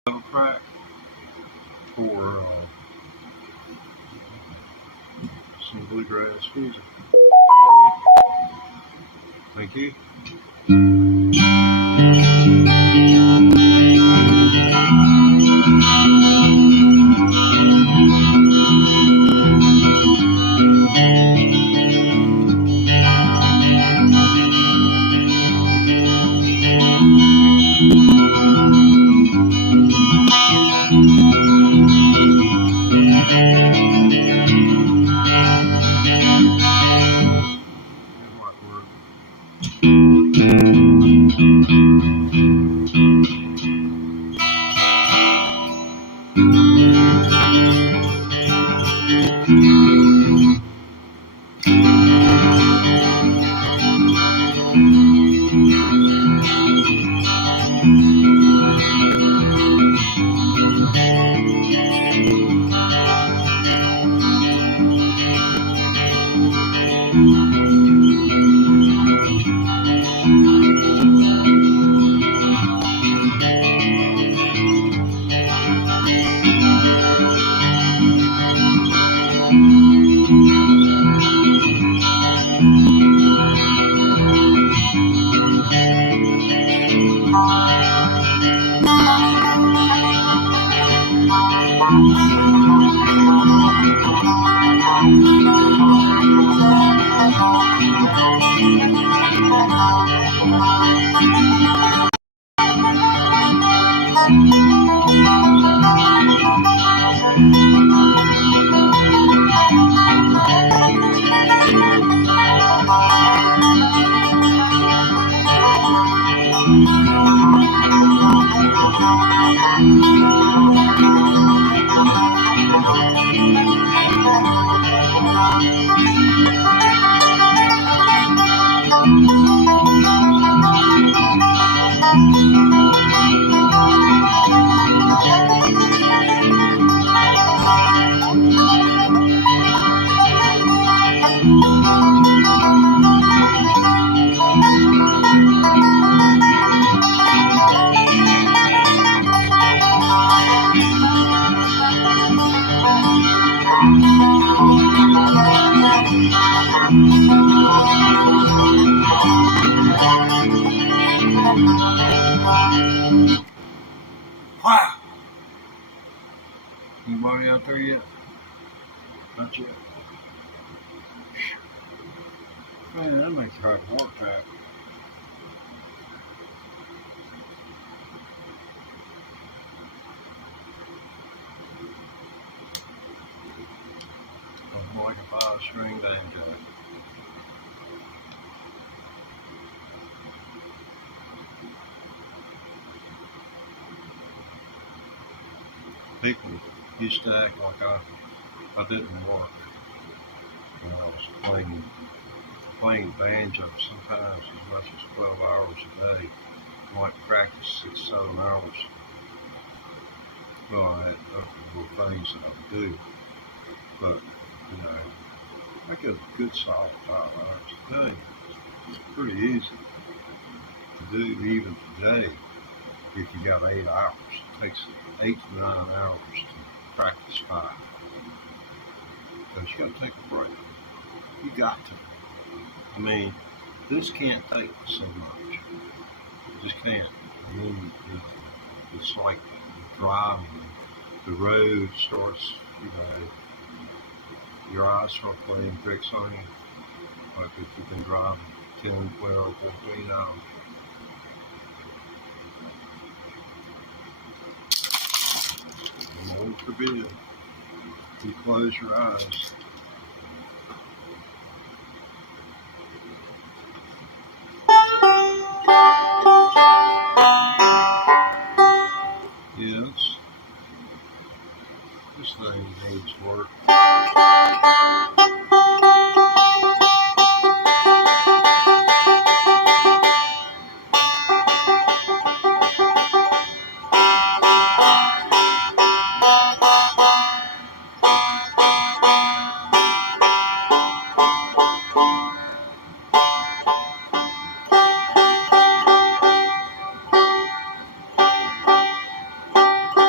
Little crack for some bluegrass music. Thank you. Wow! Anybody out there yet? Not yet. Man, that makes hard work out. Like a 5-string banjo. People used to act like I didn't work when I was playing banjo sometimes as much as 12 hours a day. I might practice 6-7 hours. Well, I had other little things that I would do, but I get a good solid 5 hours a day. It's pretty easy to do even today if you got 8 hours. It takes 8 to 9 hours to practice 5. But you got to take a break. You got to. I mean, this can't take so much. It just can't. I mean, it's like driving. The road starts, your eyes start playing tricks on you. Like if you've been driving 10, 12, 14 hours. And Lord forbid, you close your eyes. Yes, this thing needs work.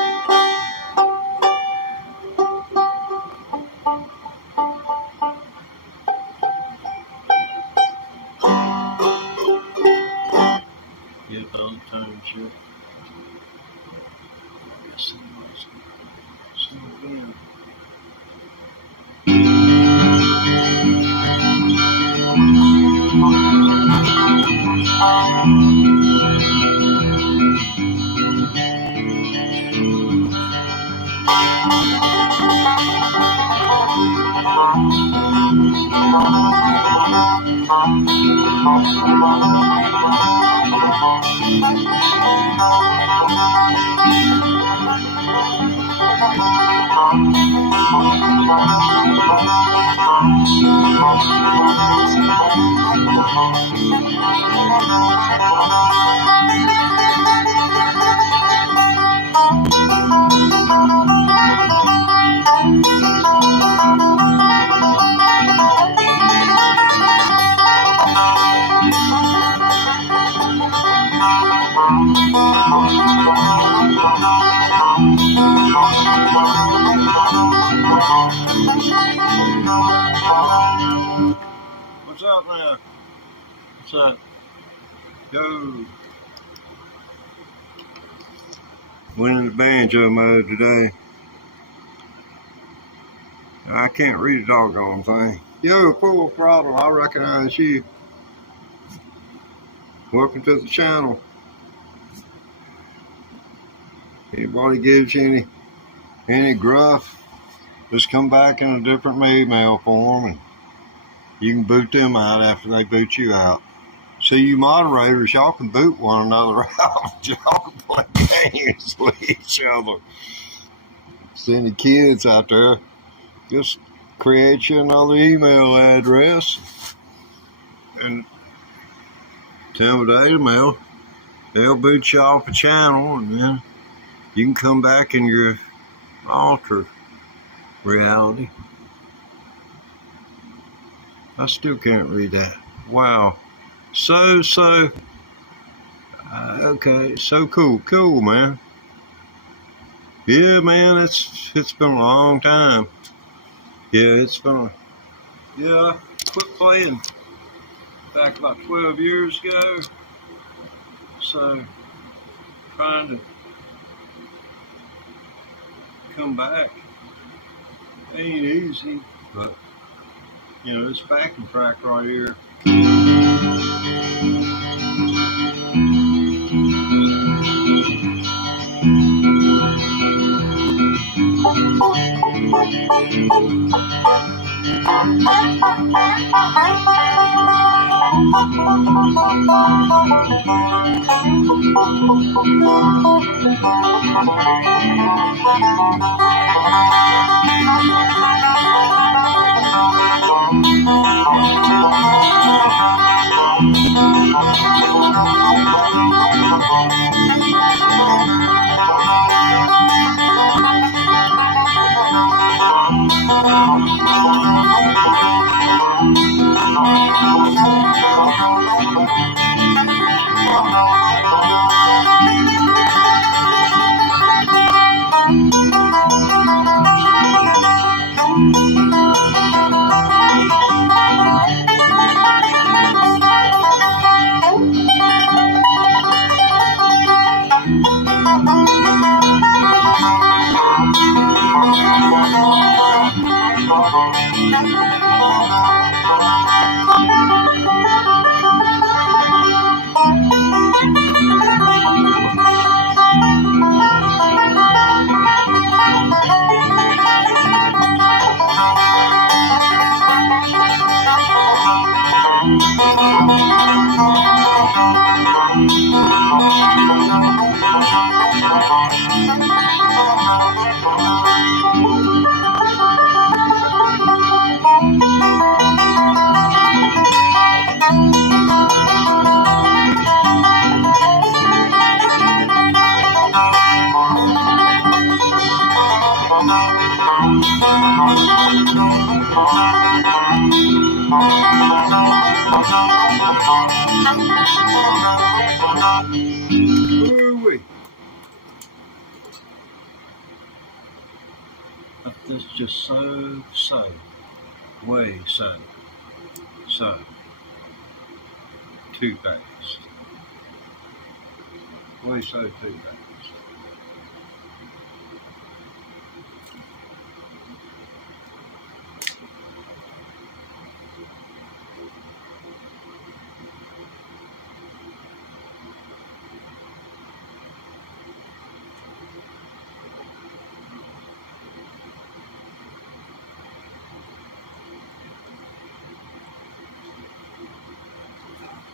What's up, man? What's up? Yo. Went in the banjo mode today. I can't read a doggone thing. Yo, full throttle, I recognize you. Welcome to the channel. Anybody gives you any gruff, just come back in a different email form and you can boot them out after they boot you out. See, you moderators, y'all can boot one another out. Y'all can play games with each other. See any kids out there, just create you another email address and tell them the email. They'll boot you off a channel and then you can come back in your alter reality. I still can't read that. Wow. Okay, so cool, man. Yeah, man, it's been a long time. Yeah, I quit playing back about 12 years ago. So, trying to come back ain't easy, but, this backing track right here. That's just way too fast. Way too fast.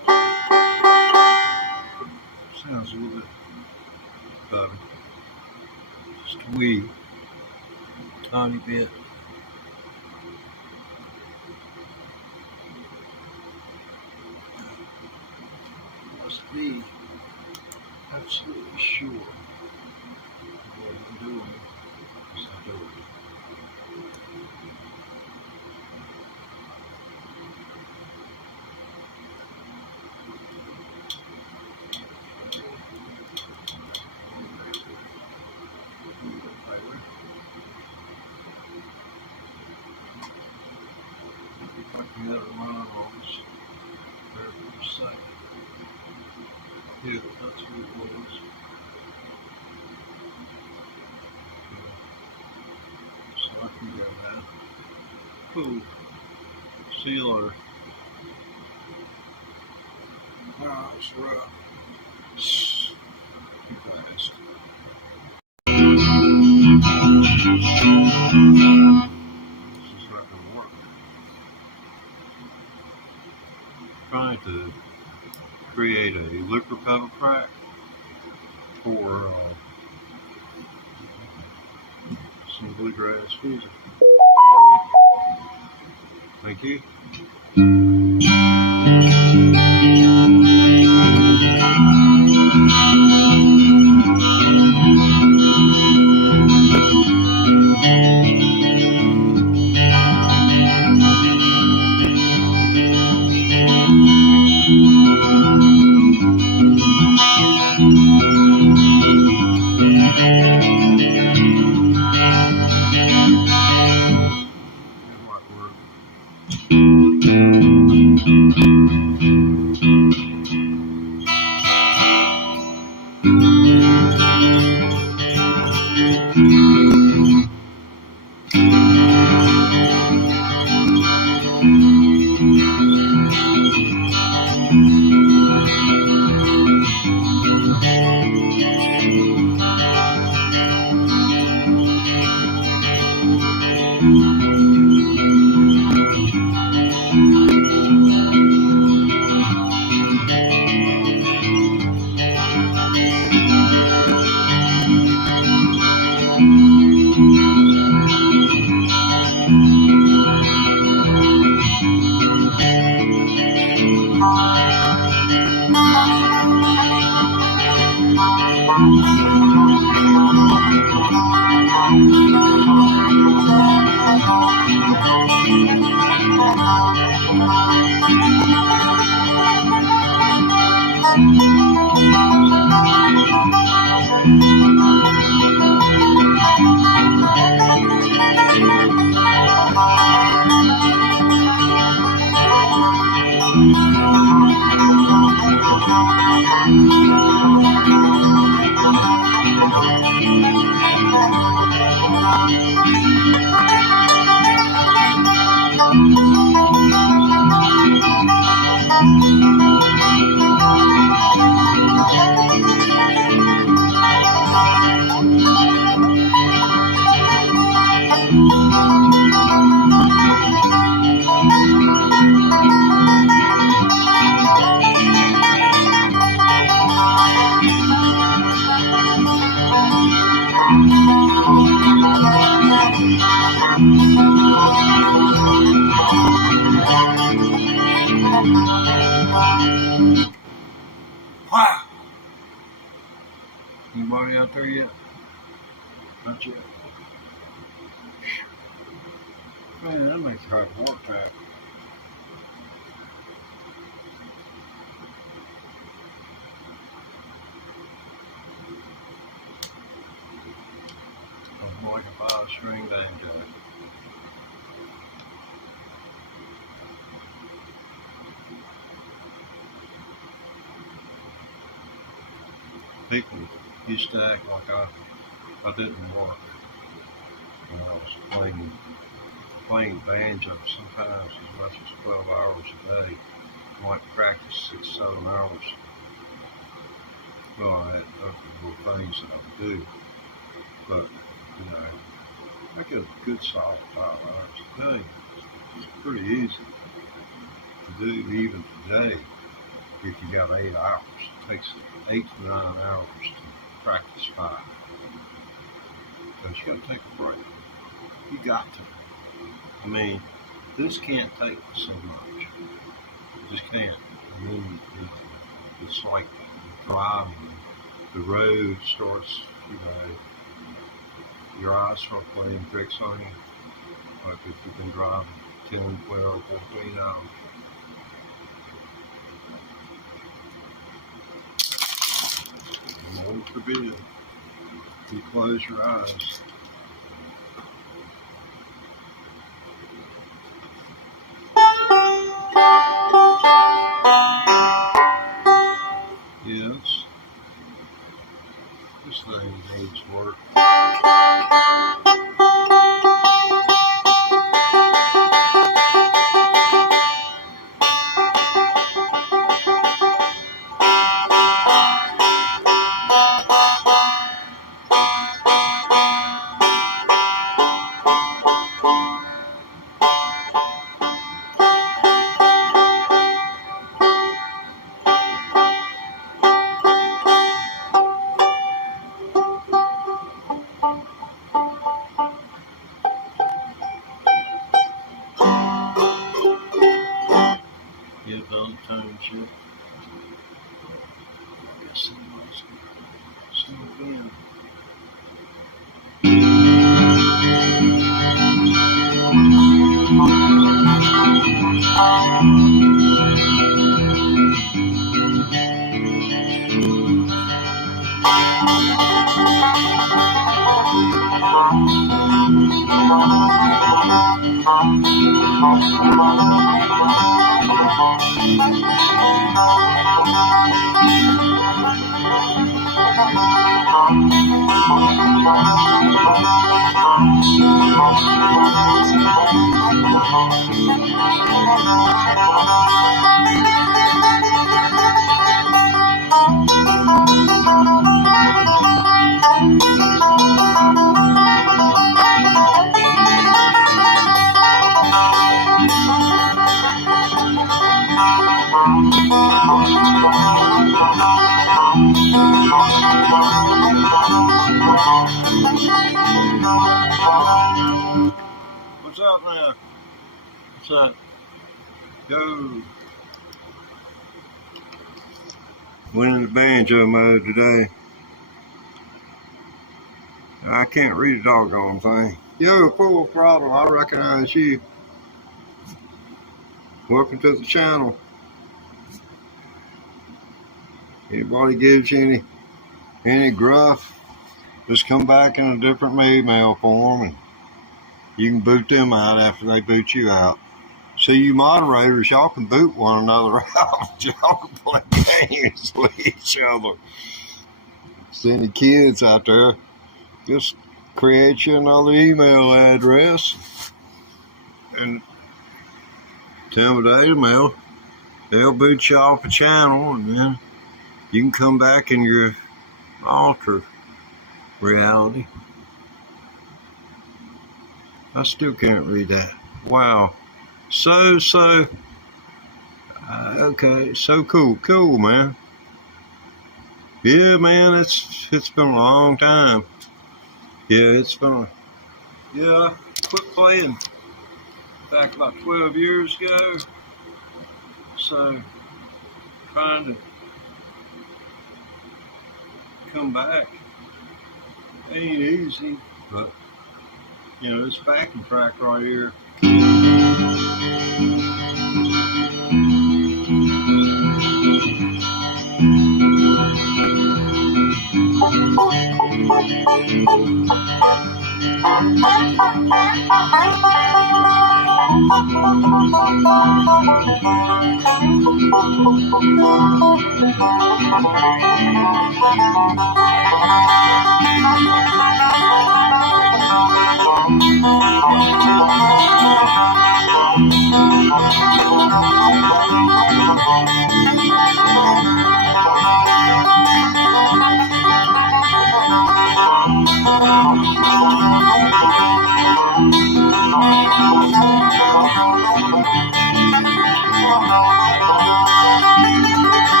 a little bit better. Just a wee tiny bit. Must be absolutely sure what I'm doing as I do it. Like the other line on this there for a second. Yeah, that's what it was. So I can go now. Cool. See you later. Wow, it's rough. Too fast. This is not going to work. Trying to create a liquor pedal track for some bluegrass music. Thank you. Wow! Anybody out there yet? Not yet. Man, that makes hard work out. I'm like a 5-string banjo. People used to act like I didn't work when I was playing banjo sometimes as much as 12 hours a day. I might practice 6-7 hours. Well, I had other things that I would do, but you know, I get a good solid 5 hours a day. It's pretty easy to do even today. if you got 8 hours. It takes 8 to 9 hours to practice 5. Because you got to take a break. You got to. I mean, this can't take so much. You just can't. I mean, it's like driving. The road starts, your eyes start playing tricks on you. Like if you've been driving 10, 12, 14 hours. And Lord forbid, you close your eyes. Yes, this thing needs work. Get done township. I guess somebody's snuck in. What's up now? What's up? Go. Went into banjo mode today. I can't read the doggone thing. Yo, full throttle, I recognize you. Welcome to the channel. Anybody gives you any gruff, just come back in a different email form and you can boot them out after they boot you out. See, you moderators, y'all can boot one another out. Y'all can play games with each other. See any kids out there, just create you another email address and tell them the email. They'll boot you off the channel and then you can come back in your alter reality. I still can't read that. Wow. Okay, so cool, man. Yeah, man, it's been a long time. Yeah, I quit playing back about 12 years ago. So, trying to come back ain't easy, but this backing track right here.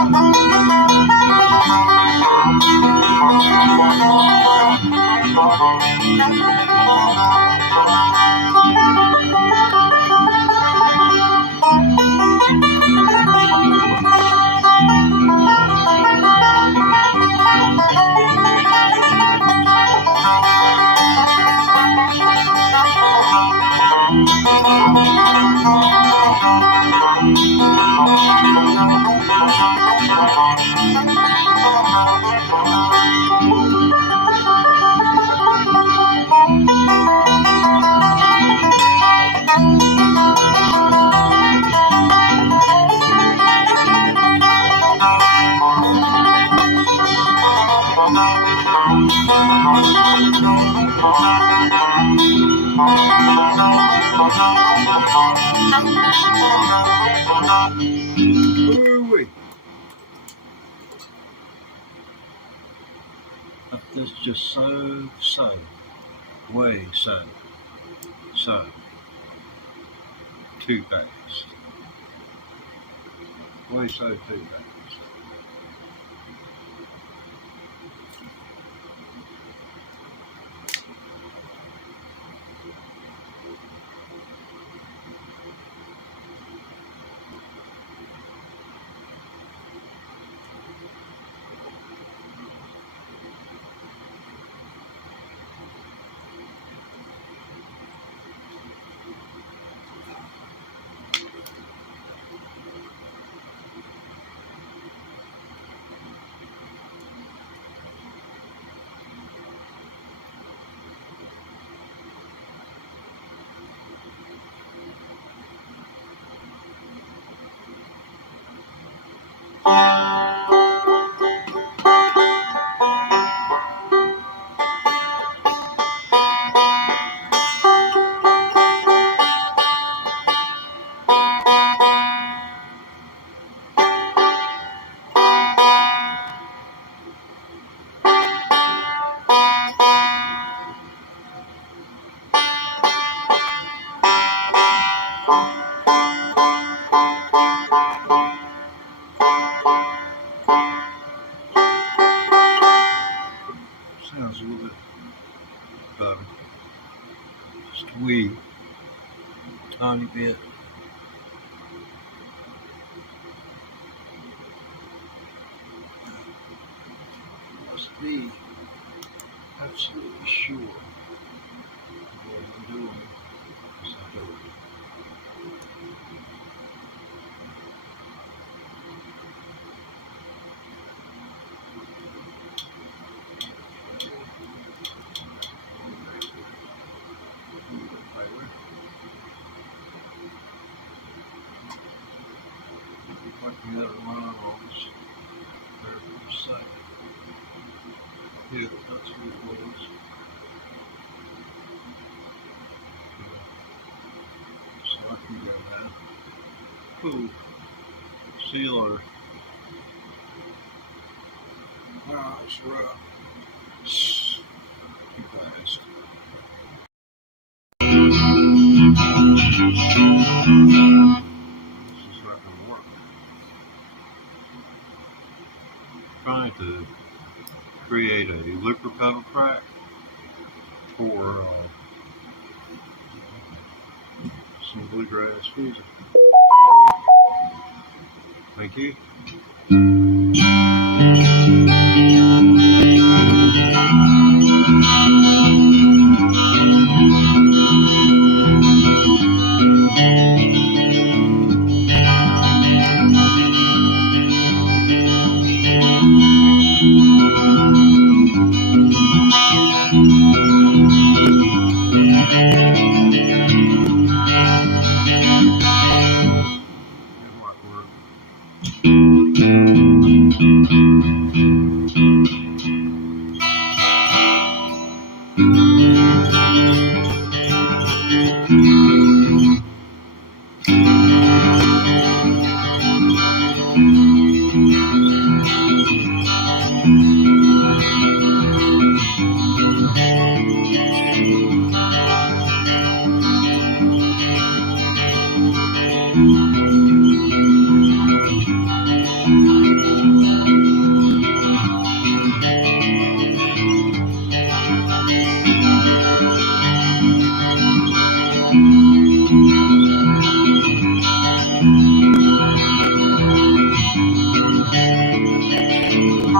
Ooh-wee. That's just so way so too fast. Way so too fast. Sounds a little bit better. Just a wee tiny bit. Must be absolutely sure what I'm doing. Yes, I do. Like the other one on this there for a second. Yeah, that's what it was. Yeah. So I can go now. Cool. See you later. Wow, it's rough. Too fast. This is not going to work. Trying to create a liquor pedal track for some bluegrass music. Thank you.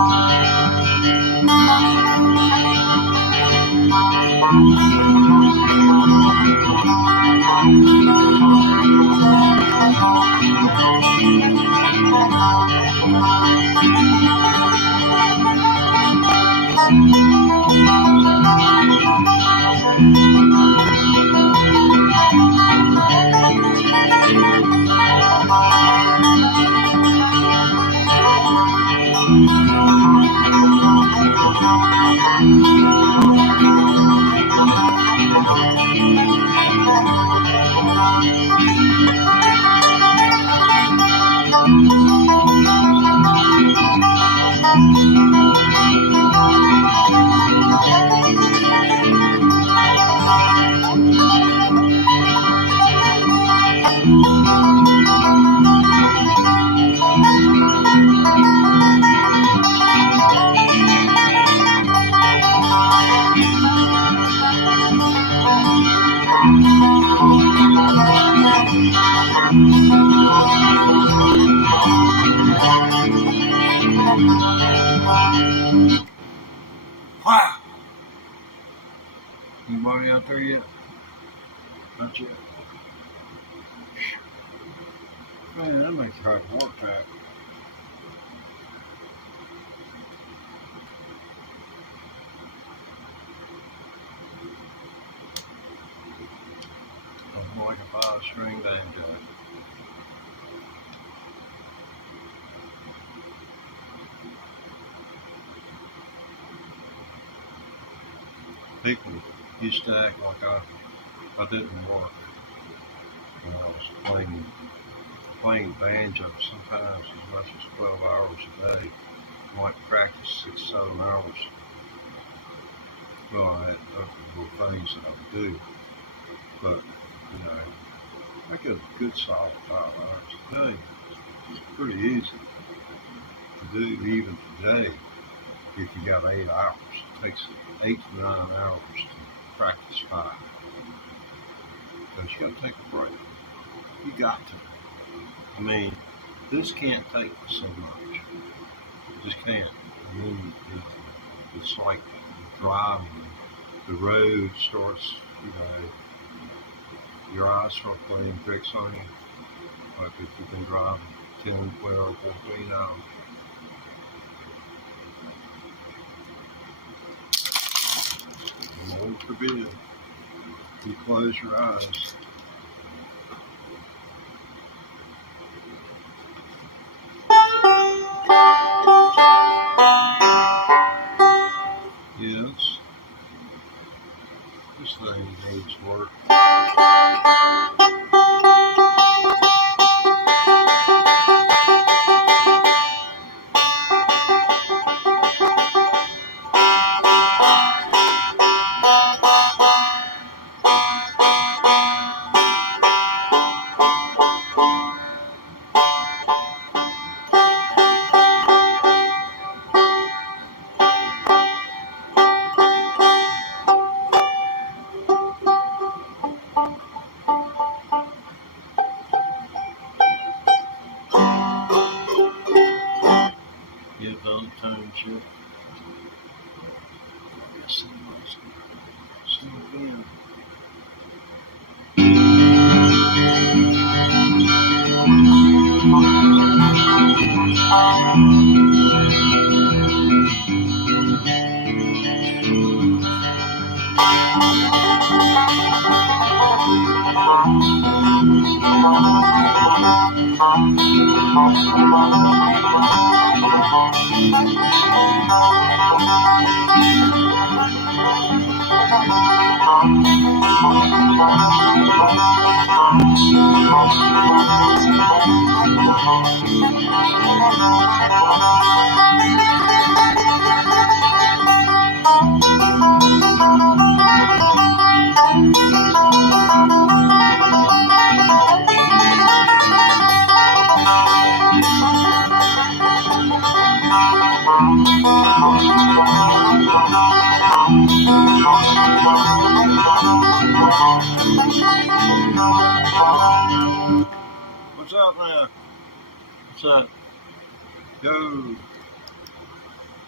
Wow! Anybody out there yet? Not yet. Man, that makes a hard heart attack. I'm like a 5-string banjo. People used to act like I didn't work when I was playing banjo sometimes as much as 12 hours a day. I might practice 6-7 hours. Well, I had other little things that I would do, but I get a good solid 5 hours a day. It's pretty easy to do even today if you got 8 hours. It takes 8 to 9 hours to practice 5. But you got to take a break. You got to. I mean, this can't take so much. It just can't. I mean, it's like driving. The road starts, your eyes start playing tricks on you. Like if you've been driving 10, 12, 14 hours. Lord forbid, you close your eyes. Yes, this thing needs work. Give those tones yet. Yes, sing again. What's up, man? What's up? Go.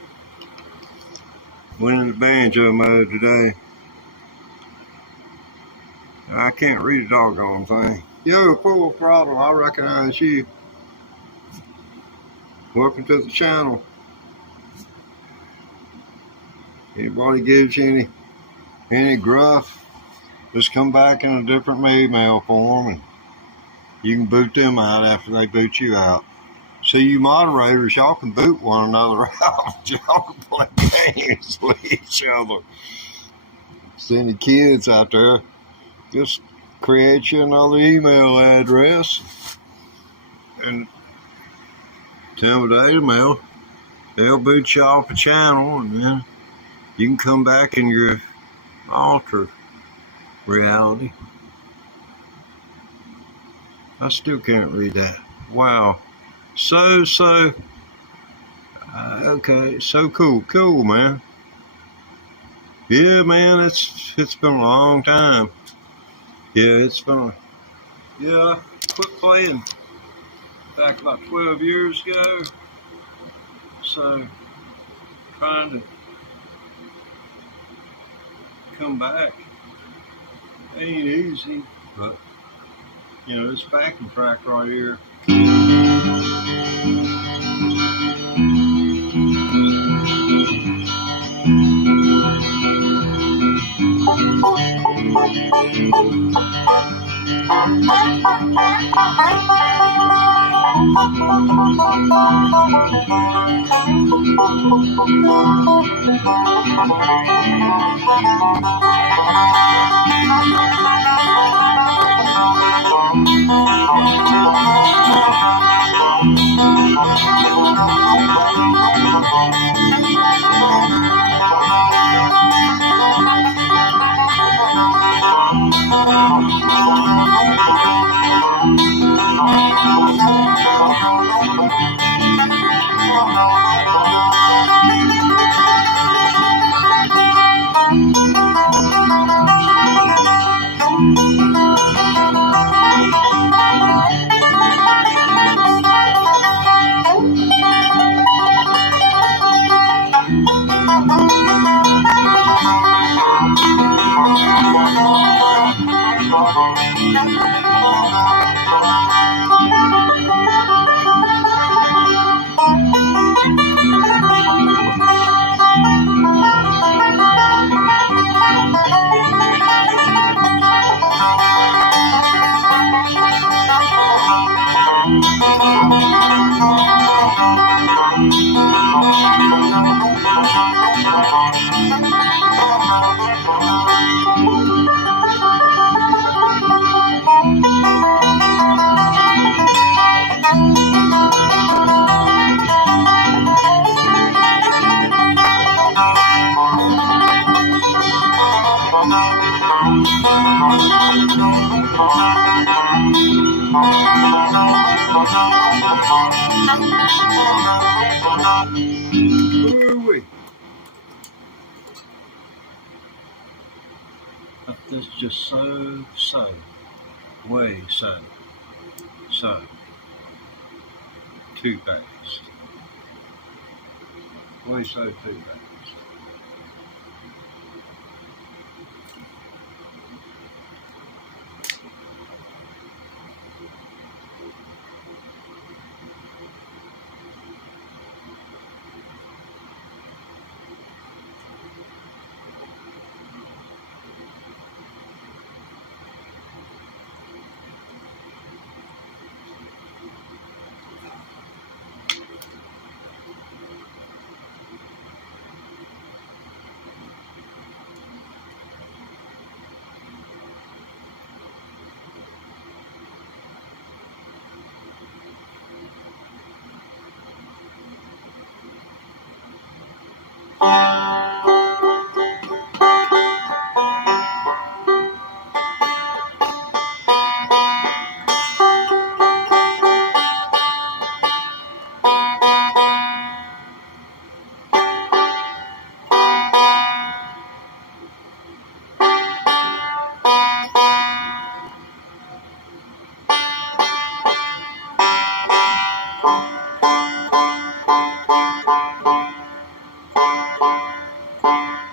went into banjo mode today. I can't read a doggone thing. Yo, Full Throttle, I recognize you. Welcome to the channel. Anybody gives you any gruff, just come back in a different email form and you can boot them out after they boot you out. So you moderators, y'all can boot one another out. Y'all can play games with each other. See any kids out there, just create you another email address and tell them the email. They'll boot you off the channel and then you can come back in your alter reality. I still can't read that. Wow. Okay, so cool, man. Yeah, man, it's been a long time. Yeah, I quit playing back about 12 years ago. So, trying to come back ain't easy, but, this backing track right here. This is just so too fast. Way so too fast.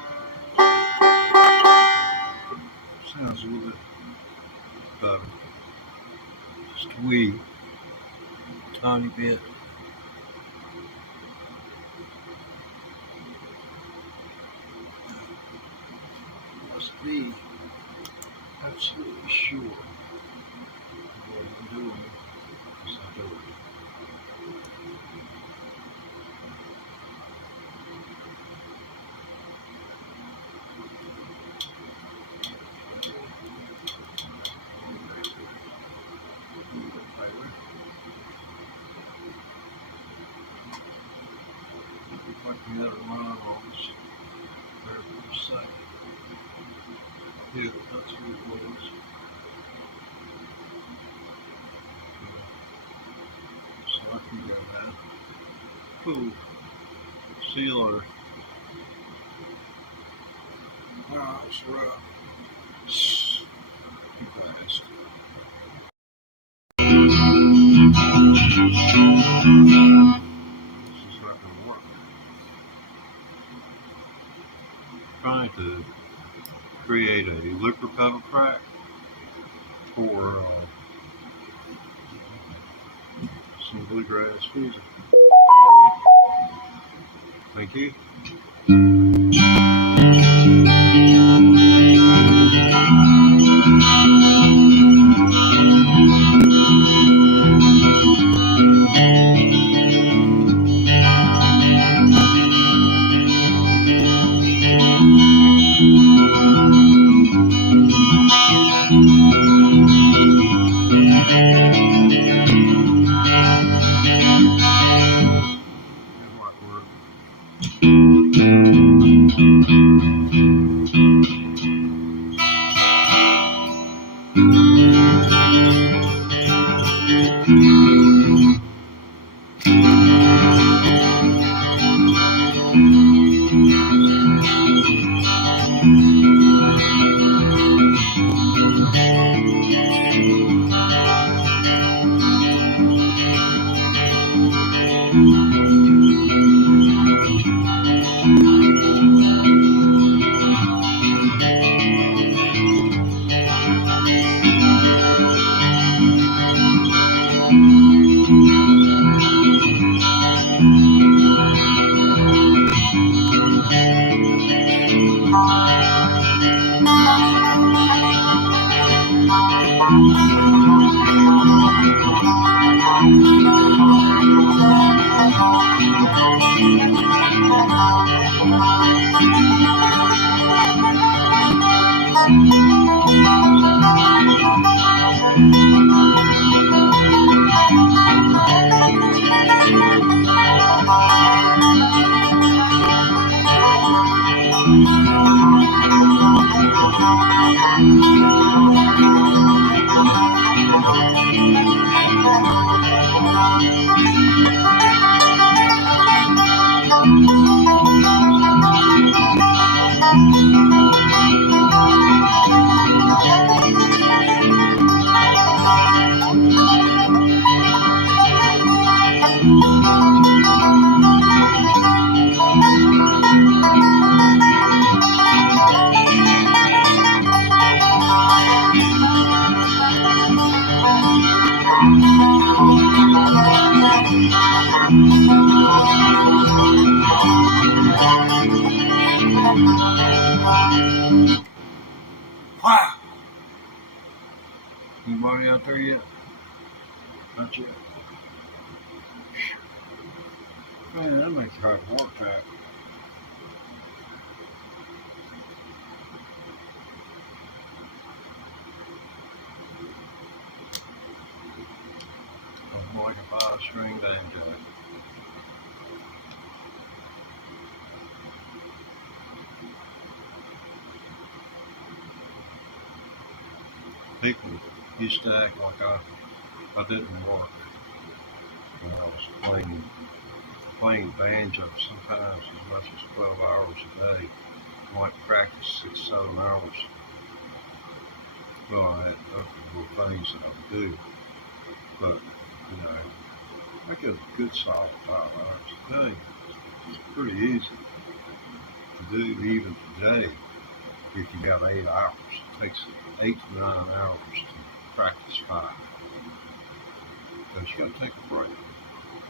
tiny bit. Must be absolutely sure what I'm doing as I do it. Like the other line on this very first second. Yeah, that's what it was. So I can go now. Cool. See you later. Wow, it's rough. Too fast. This is not going to work. Trying to create a liquor pedal track for some bluegrass music. Thank you. Wow! Anybody out there yet? Not yet. Man, that makes hard work out. I'm like a 5-string banjo. People used to act like I didn't work when I was playing banjo sometimes as much as 12 hours a day. I might practice 6-7 hours. Well, I had other little things that I would do, but I get a good solid 5 hours a day. It's pretty easy to do even today if you got 8 hours. It takes 8 to 9 hours to practice 5. But you got to take a break.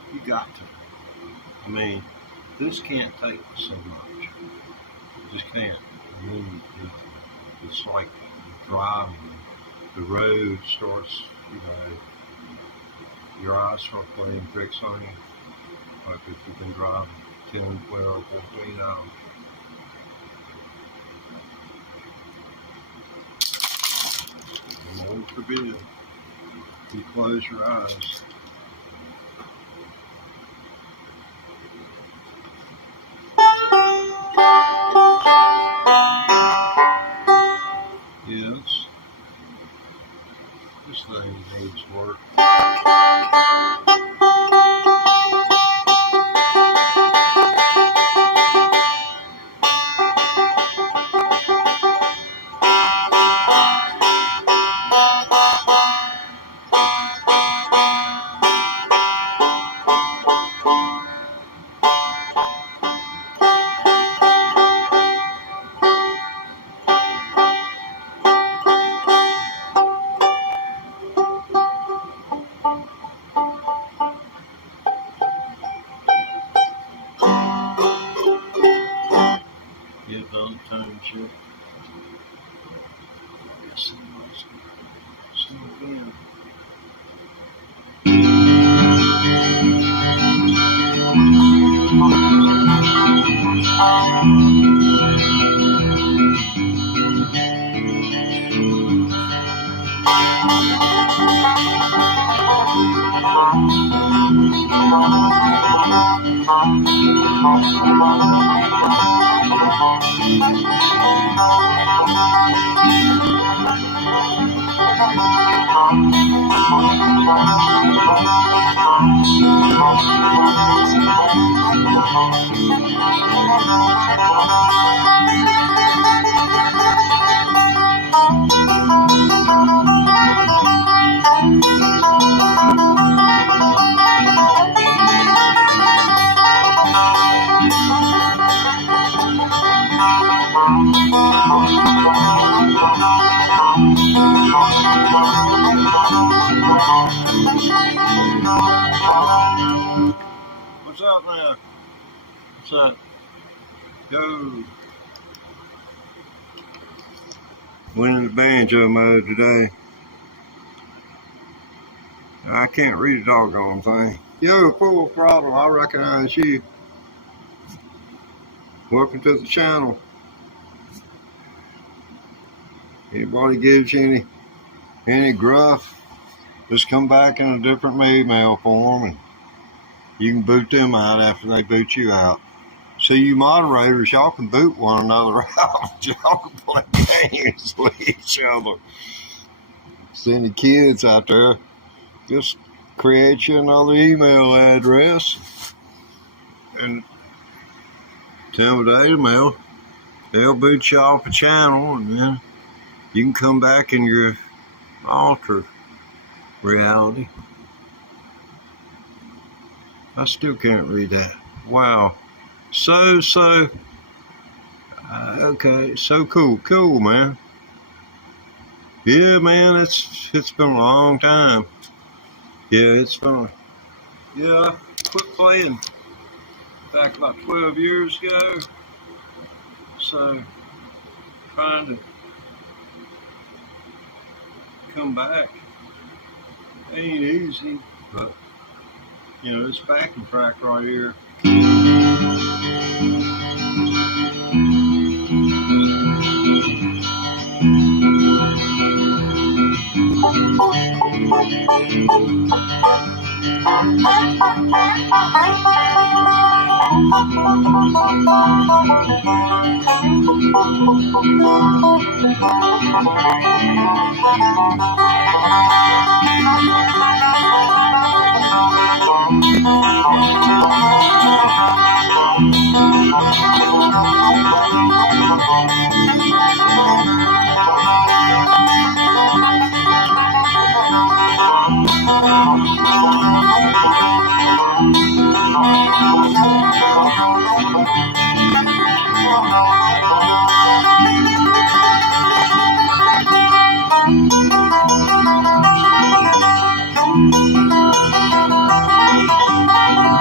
You got to. I mean, this can't take so much. It just can't. And then it's like driving. The road starts, your eyes start playing tricks on you. Like if you've been driving 10, 12, 14 hours. And Lord forbid, you close your eyes. Yes, this thing needs work. Get done township. Yes, somebody's again. What's up now? What's up? Go. Went in the banjo mode today. I can't read a doggone thing. Yo, full throttle, I recognize you. Welcome to the channel. Anybody gives you any gruff, just come back in a different email form and you can boot them out after they boot you out. So you moderators, y'all can boot one another out. Y'all can play games with each other. See any kids out there, just create you another email address and tell them the email. They'll boot you off a channel and then you can come back in your alter reality. I still can't read that. Wow. Okay, so cool, man. Yeah, man, it's been a long time. Yeah, I quit playing back about 12 years ago. So, trying to come back ain't easy, but this backing track right here.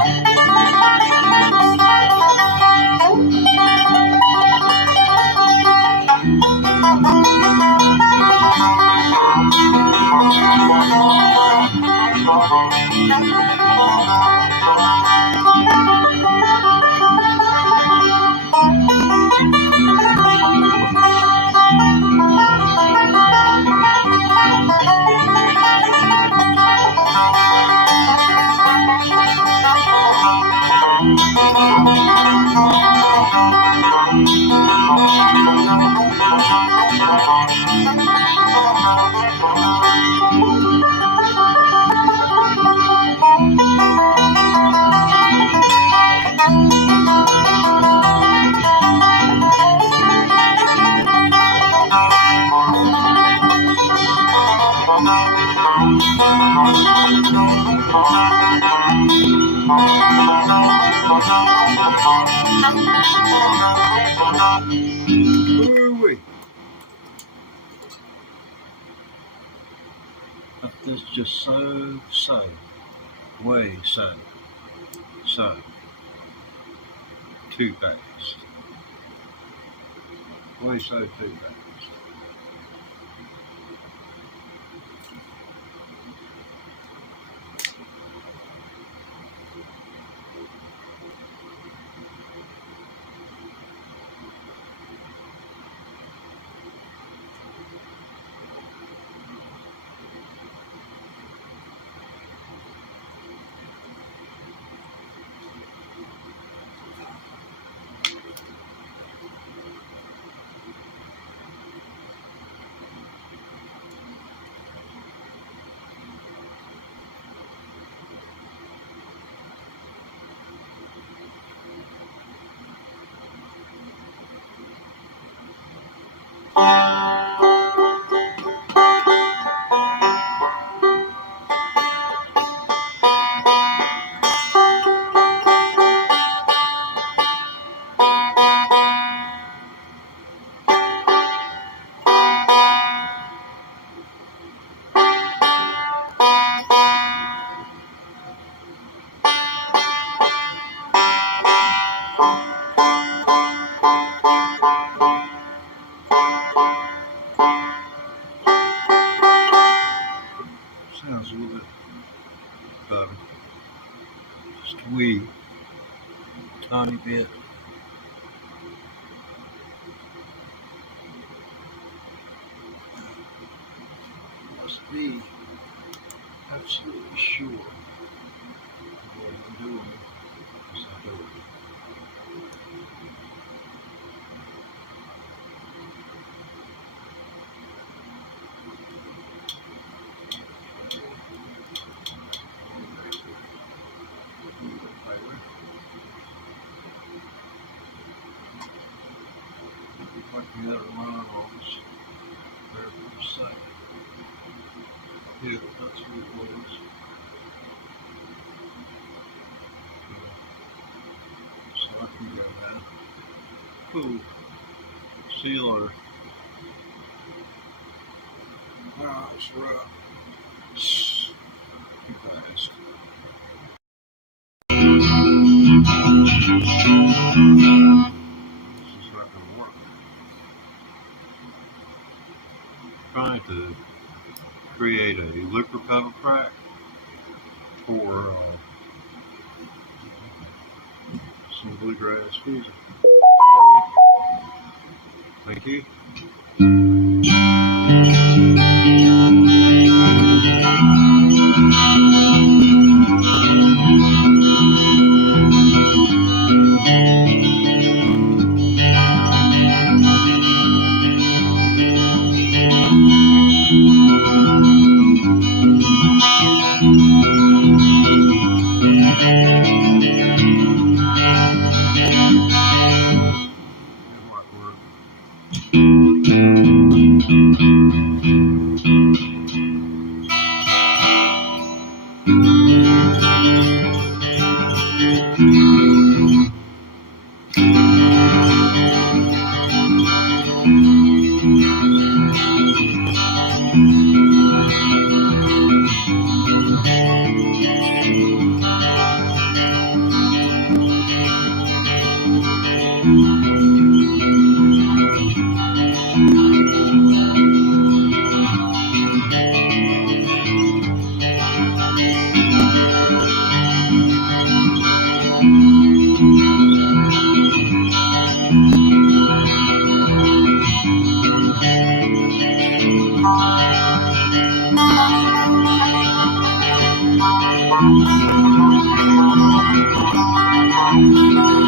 Ooh-wee. That's just so, way so too fast. Way so too fast. Sounds a little bit better. Just a wee tiny bit. Must be absolutely sure what I'm doing. Yes, I do. Like the other line on this there for a second. Yeah, that's what it was. So I can go now. Cool. See you later. Wow, it's rough. Too fast. This is not going to work. Trying to create a liquor pedal track for some bluegrass music. Thank you.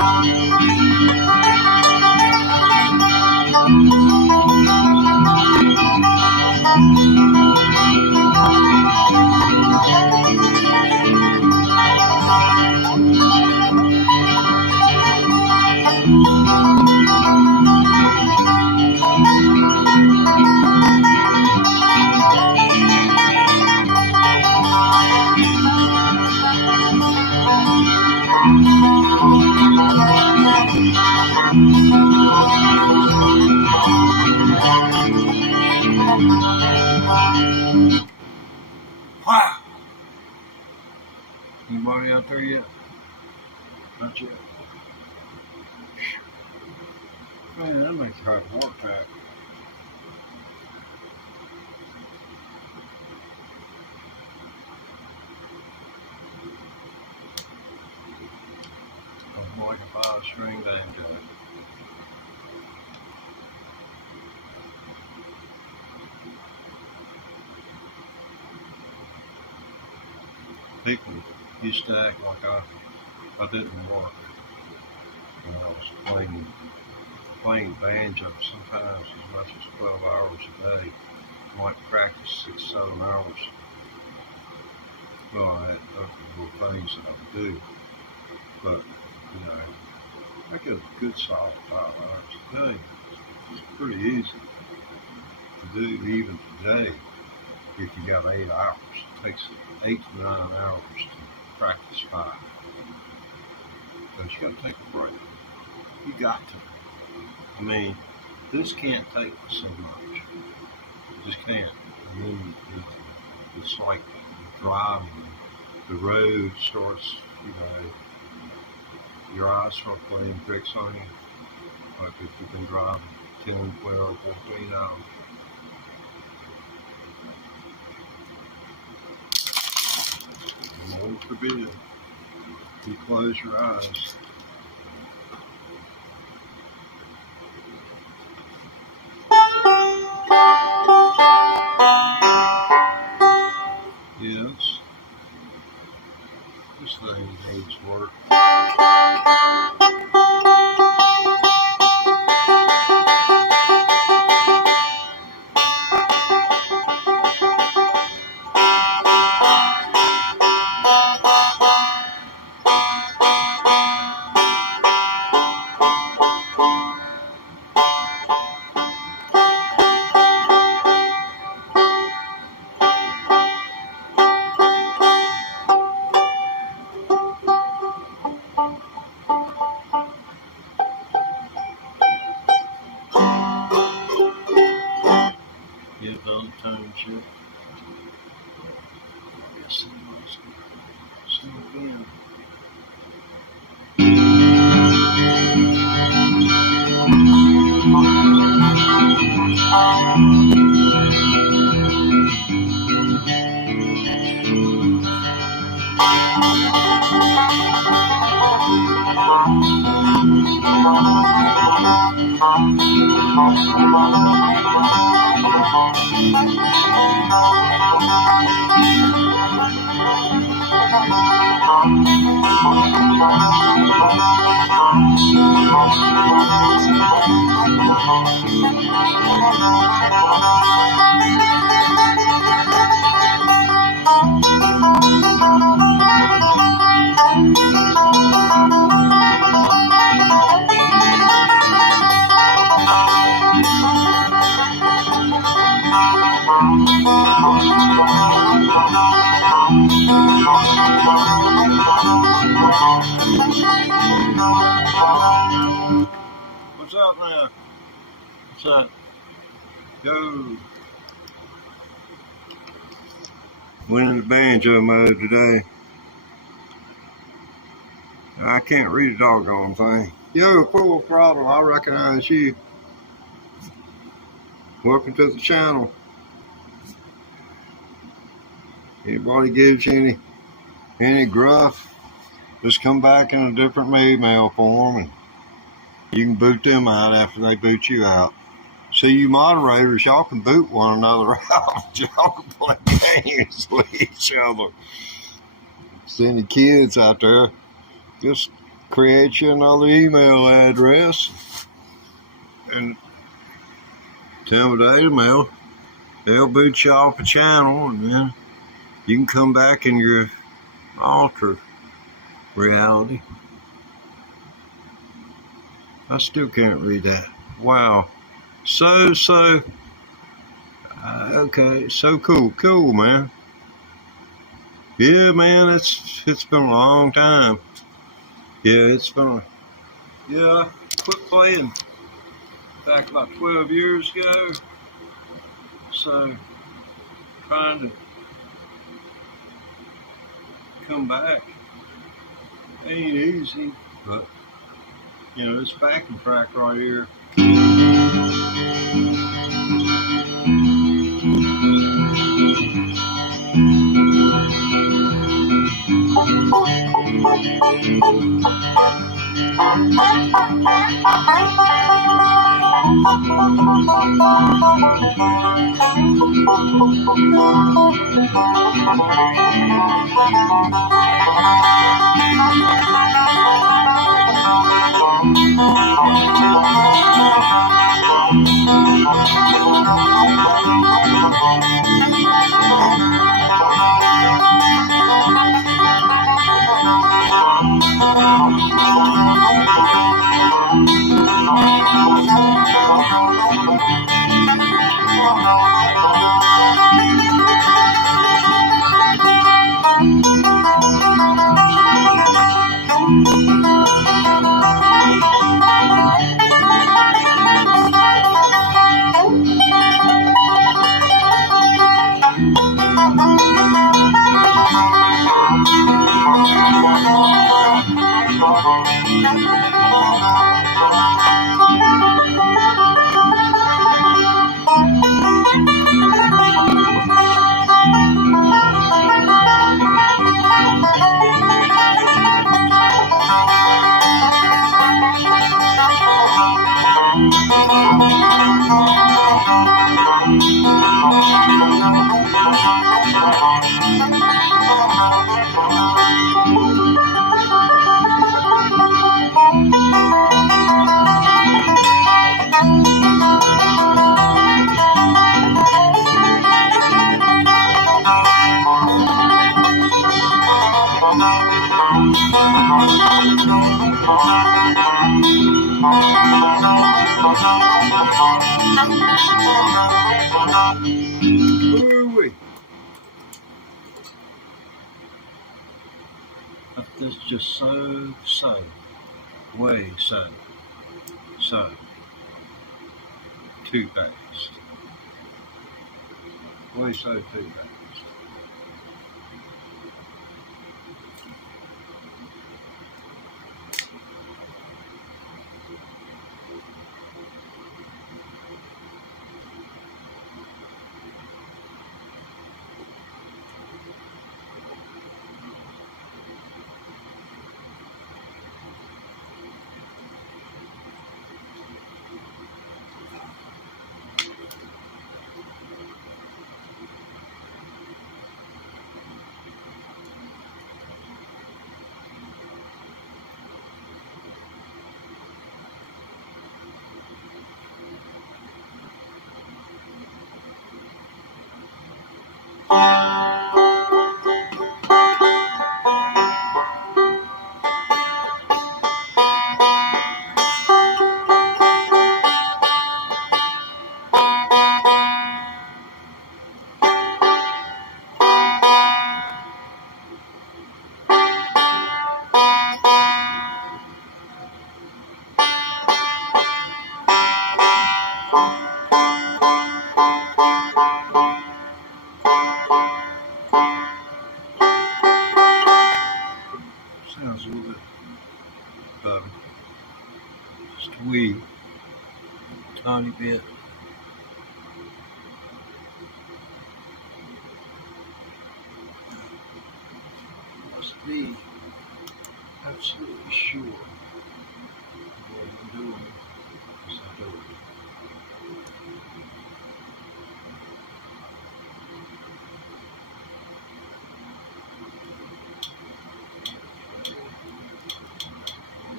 Wow! Anybody out there yet? Not yet. Man, that makes hard work out. I'm like a 5-string banjo. People used to act like I didn't work when I was playing banjo sometimes as much as 12 hours a day. I might practice 6-7 hours. Well, I had other things that I would do, but you know, I get a good solid 5 hours a day. It's pretty easy to do even today if you got 8 hours. It takes 8 to 9 hours to practice 5. But you got to take a break. You got to. I mean, this can't take so much. It just can't. I mean, it's like driving. The road starts, you know, your eyes start playing tricks on you. Like if you've been driving 10, 12, 14 hours. And Lord forbid, you close your eyes. Yes, this thing needs work. Give them tone shift. Yes, it must. Sing again. What's up now? What's up? Yo. Went into banjo mode today. I can't read the doggone thing. Yo, full throttle, I recognize you. Welcome to the channel. Anybody gives you any gruff, just come back in a different email form and you can boot them out after they boot you out. See, you moderators, y'all can boot one another out. Y'all can play games with each other. See any kids out there, just create you another email address and tell the data mail. They'll boot you off a channel, and then you can come back in your alter reality. I still can't read that. Wow. Okay, so cool, man. Yeah, man, it's been a long time. Yeah, I quit playing back about 12 years ago. So, trying to come back ain't easy, but, this backing track right here. Ooh-wee. That's just so, way so too fast. Way so too fast. Sounds a little bit just a wee tiny bit. Must be absolutely sure what I'm doing, because I don't.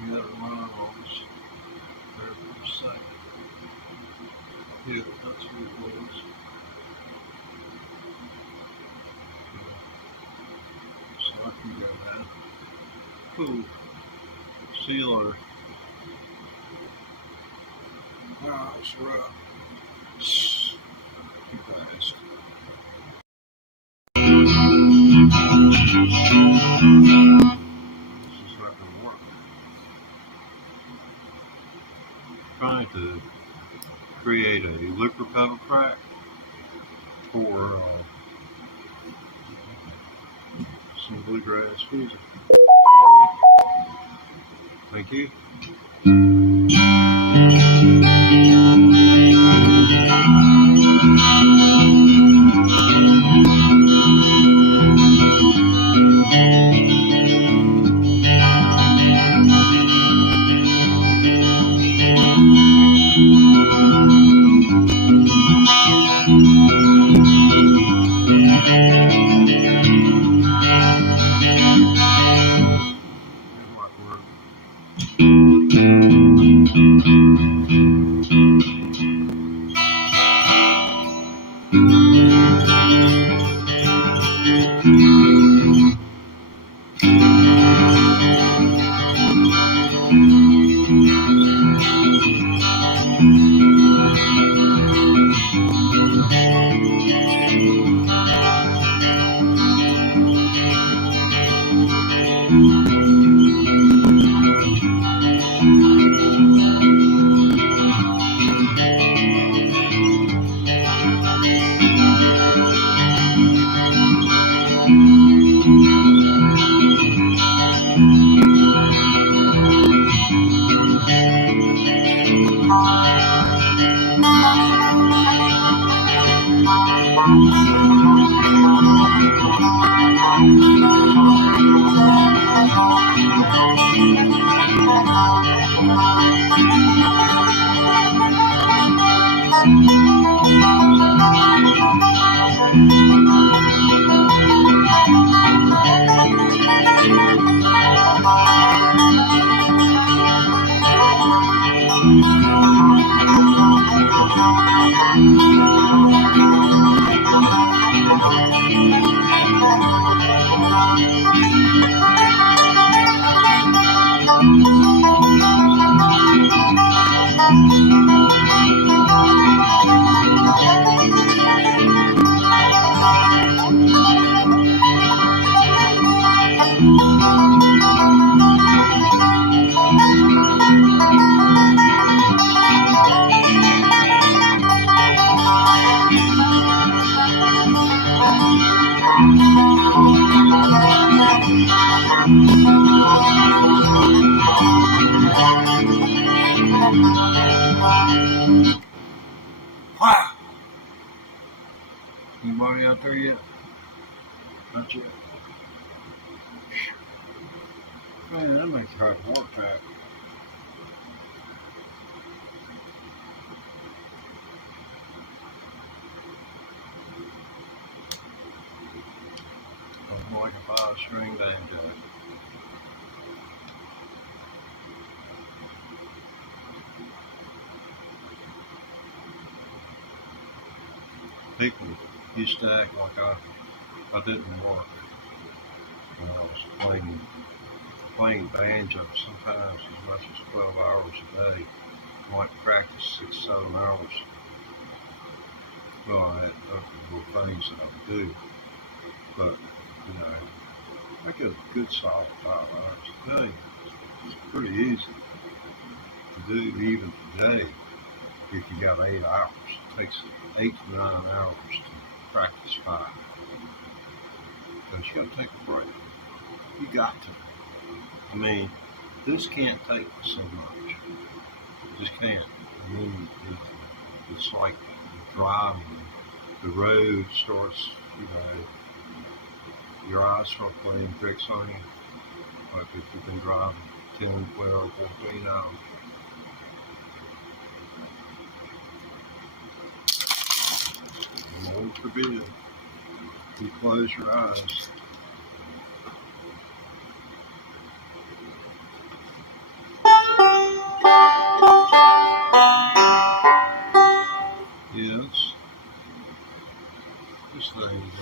You had a run on us there for a second. Yeah, that's what it was. So I can go now. Cool. See you later. Wow, it's rough. Too fast. This is not going to work. Trying to create a liquor pedal track for some bluegrass music. Thank you. Wow! Anybody out there yet? Not yet. Man, that makes hard work that. More like a 5-string banjo. People used to act like I didn't work when I was playing banjo sometimes as much as 12 hours a day. I might practice 6-7 hours. Well, I had other little things that I would do, but you know, I get a good solid 5 hours a day. It's pretty easy to do even today if you got 8 hours. It takes 8 to 9 hours to practice 5. But you got to take a break. You got to. I mean, this can't take so much. It just can't. I mean, it's like driving. The road starts, you know, your eyes start playing tricks on you. Like if you've been driving 10, 12, 14 hours. And Lord forbid, you close your eyes.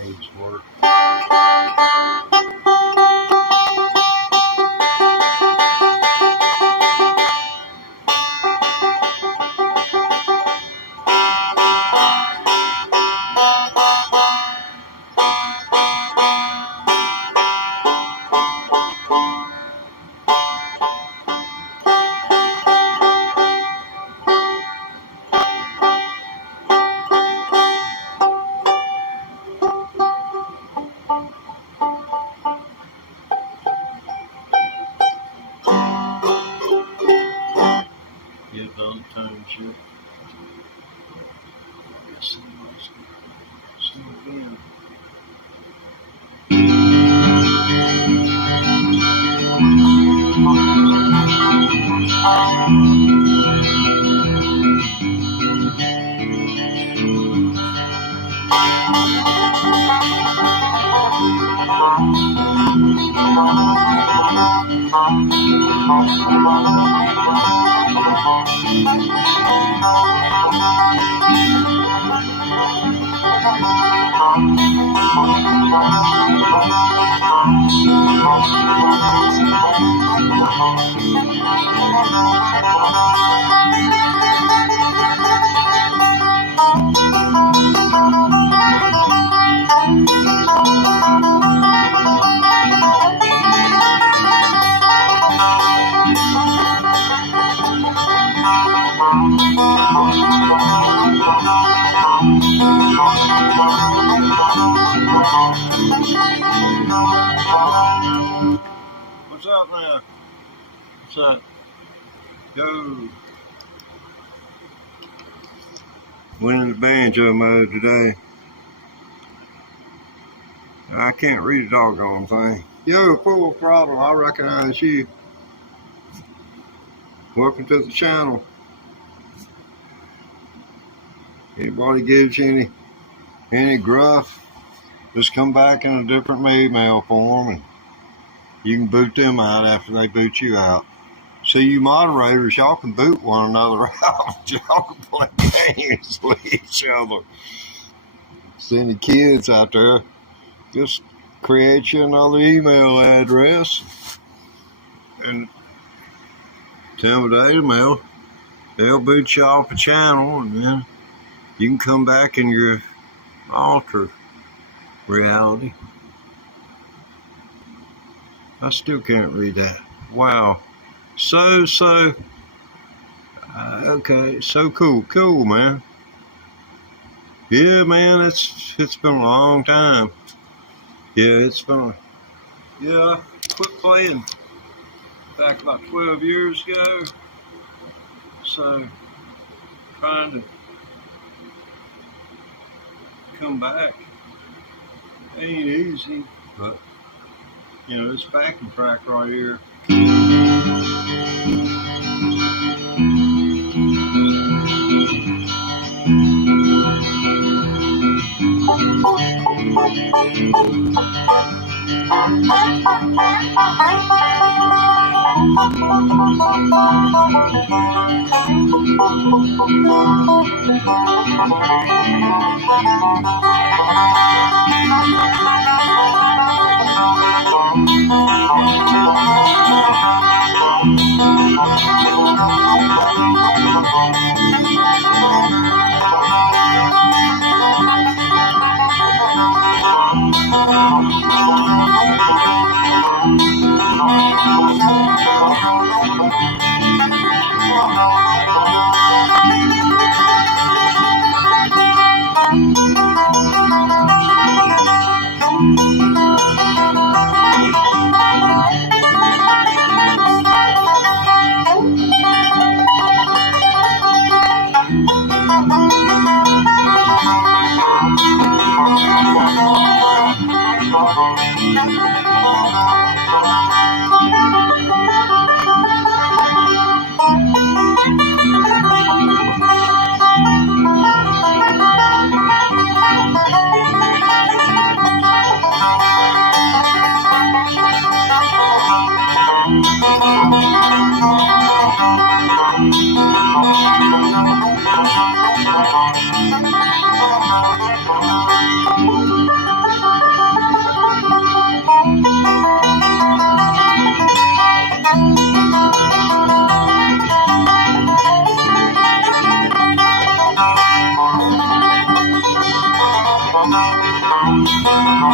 needs work. Get done township. See again. What's up now? What's up? Go. Went in the banjo mode today. I can't read a doggone thing. Yo, full throttle, I recognize you. Welcome to the channel. Anybody gives you any gruff, just come back in a different email form and you can boot them out after they boot you out. So you moderators, y'all can boot one another out. Y'all can play games with each other. So any kids out there, just create you another email address and tell them the email. They'll boot you off the channel and then you can come back in your altered reality. I still can't read that. Wow. Okay, so cool, man. Yeah, man, it's been a long time. Yeah, I quit playing back about 12 years ago. So, trying to come back ain't easy, but you know, this backing track right here.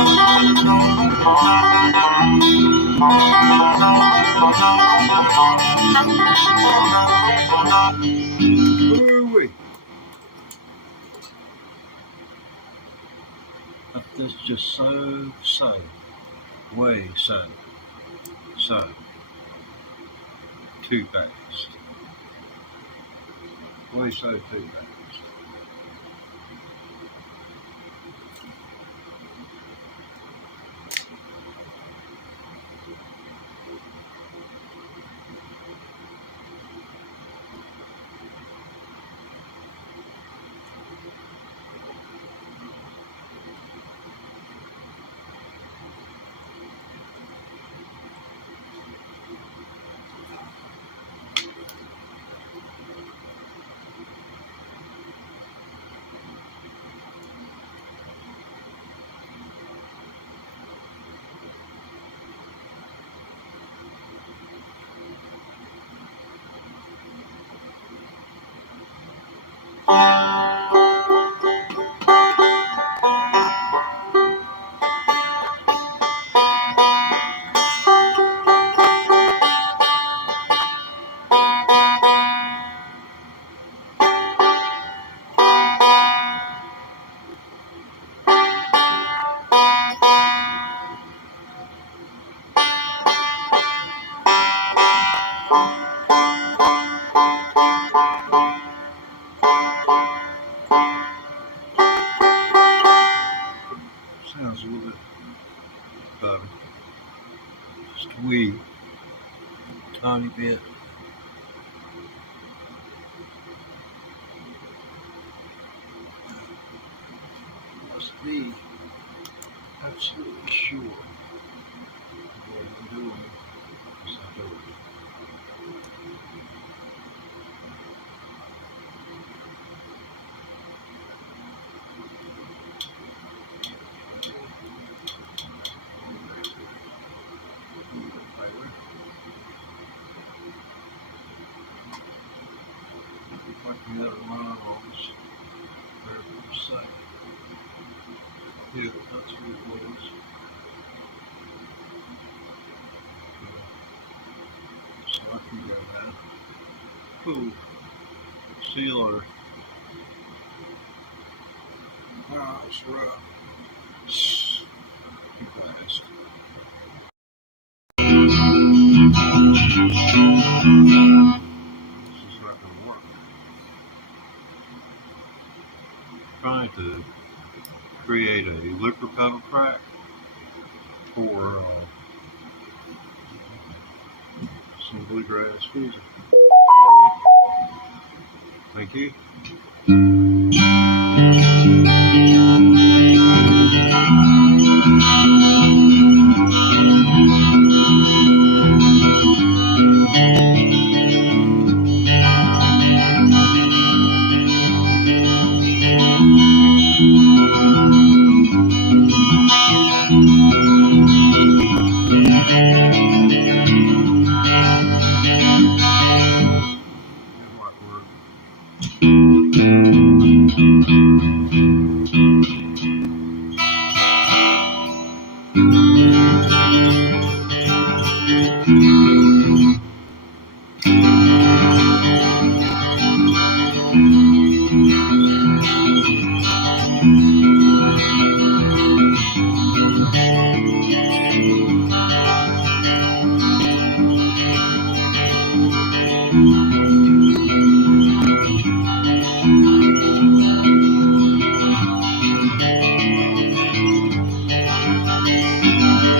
Ooh-wee. That's just so, way so too fast. Way so too fast. Sounds a little bit better. Just a wee tiny bit. Must be absolutely sure what I'm doing. Yes, I do. Like the other line on this very side. Yeah, that's what it was. So I can go now. Cool. See you later. Wow, it's rough. Too fast. This is not going to work. Trying to create a liquor pedal track for some bluegrass music. Thank you.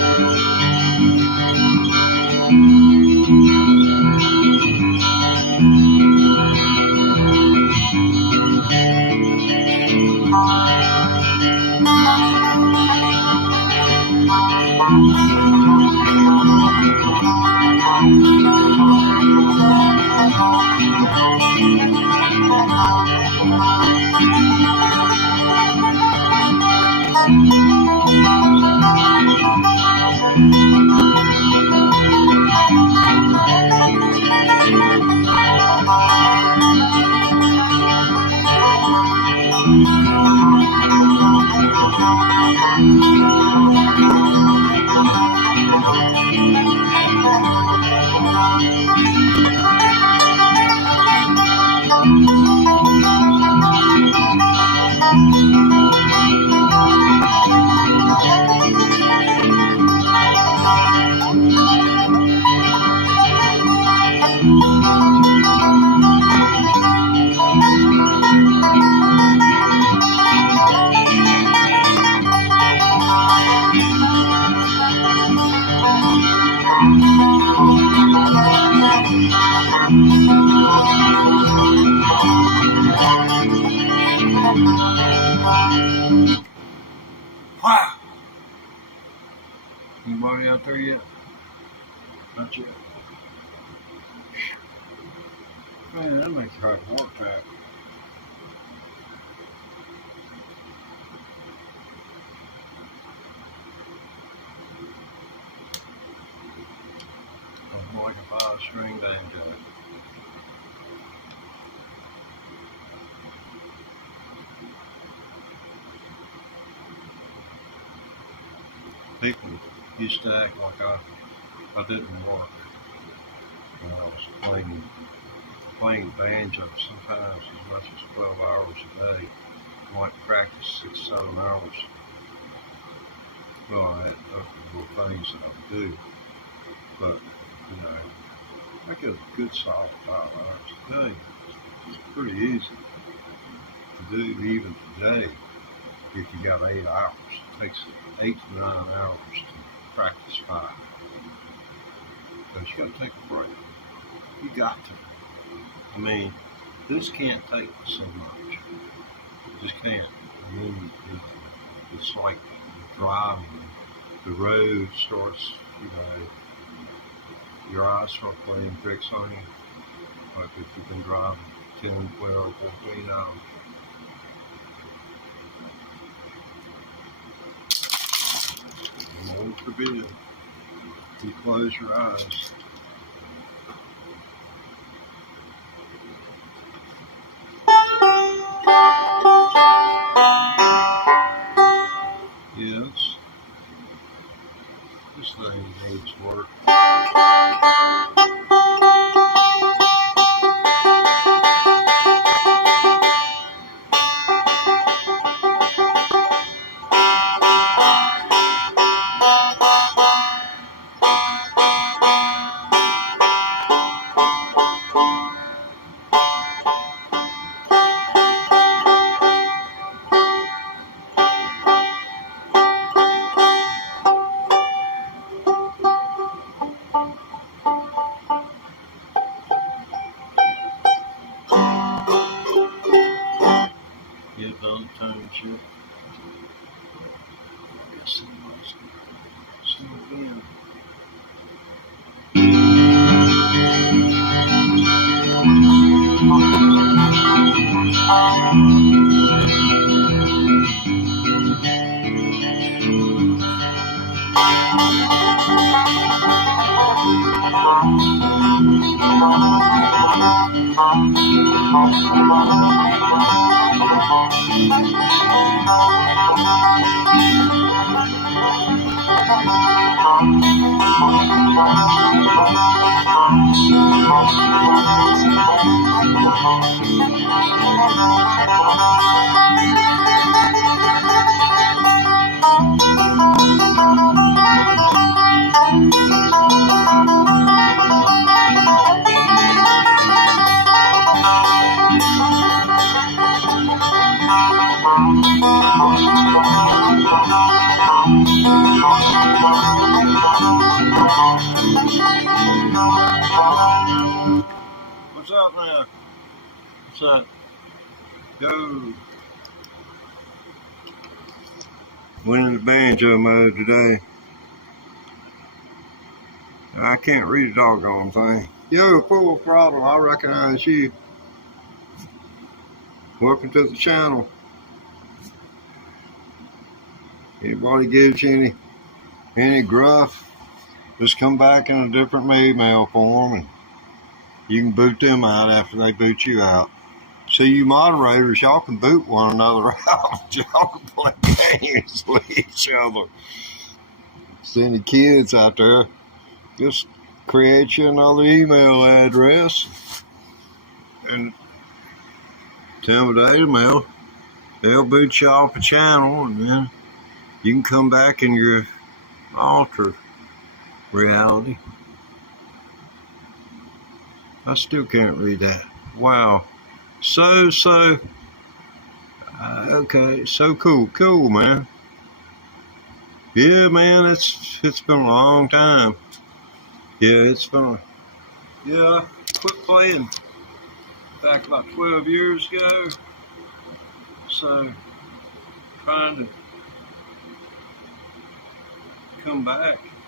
Anybody out there yet? Not yet. Man, that makes it hard to work that. I'm like a 5-string banjo. People used to act like I didn't work when I was playing banjo sometimes as much as 12 hours a day. I might practice 6-7 hours. Well, I had other little things that I would do, but you know, I get a good solid 5 hours a day. It's pretty easy to do even today if you got 8 hours. It takes 8 to 9 hours to practice 5. But you got to take a break. You got to. I mean, this can't take so much. It just can't. I mean, it's like driving. The road starts, you know, your eyes start playing tricks on you. Like if you've been driving 10, 12, 14 hours. And Lord forbid, you close your eyes. Yes, this thing needs work. Get done turning shit. I guess somebody's still in. What's up now? What's up? Go. Went into banjo mode today. I can't read a doggone thing. Yo, full throttle, I recognize you. Welcome to the channel. Anybody gives you any gruff, just come back in a different email form and you can boot them out after they boot you out. See, you moderators, y'all can boot one another out. Y'all can play games with each other. See any kids out there, just create you another email address and tell them the email. They'll boot you off the channel and then you can come back in your altered reality. I still can't read that. Wow. Okay, so cool, man. Yeah, man, it's been a long time. Yeah, I quit playing back about 12 years ago. So, trying to come back.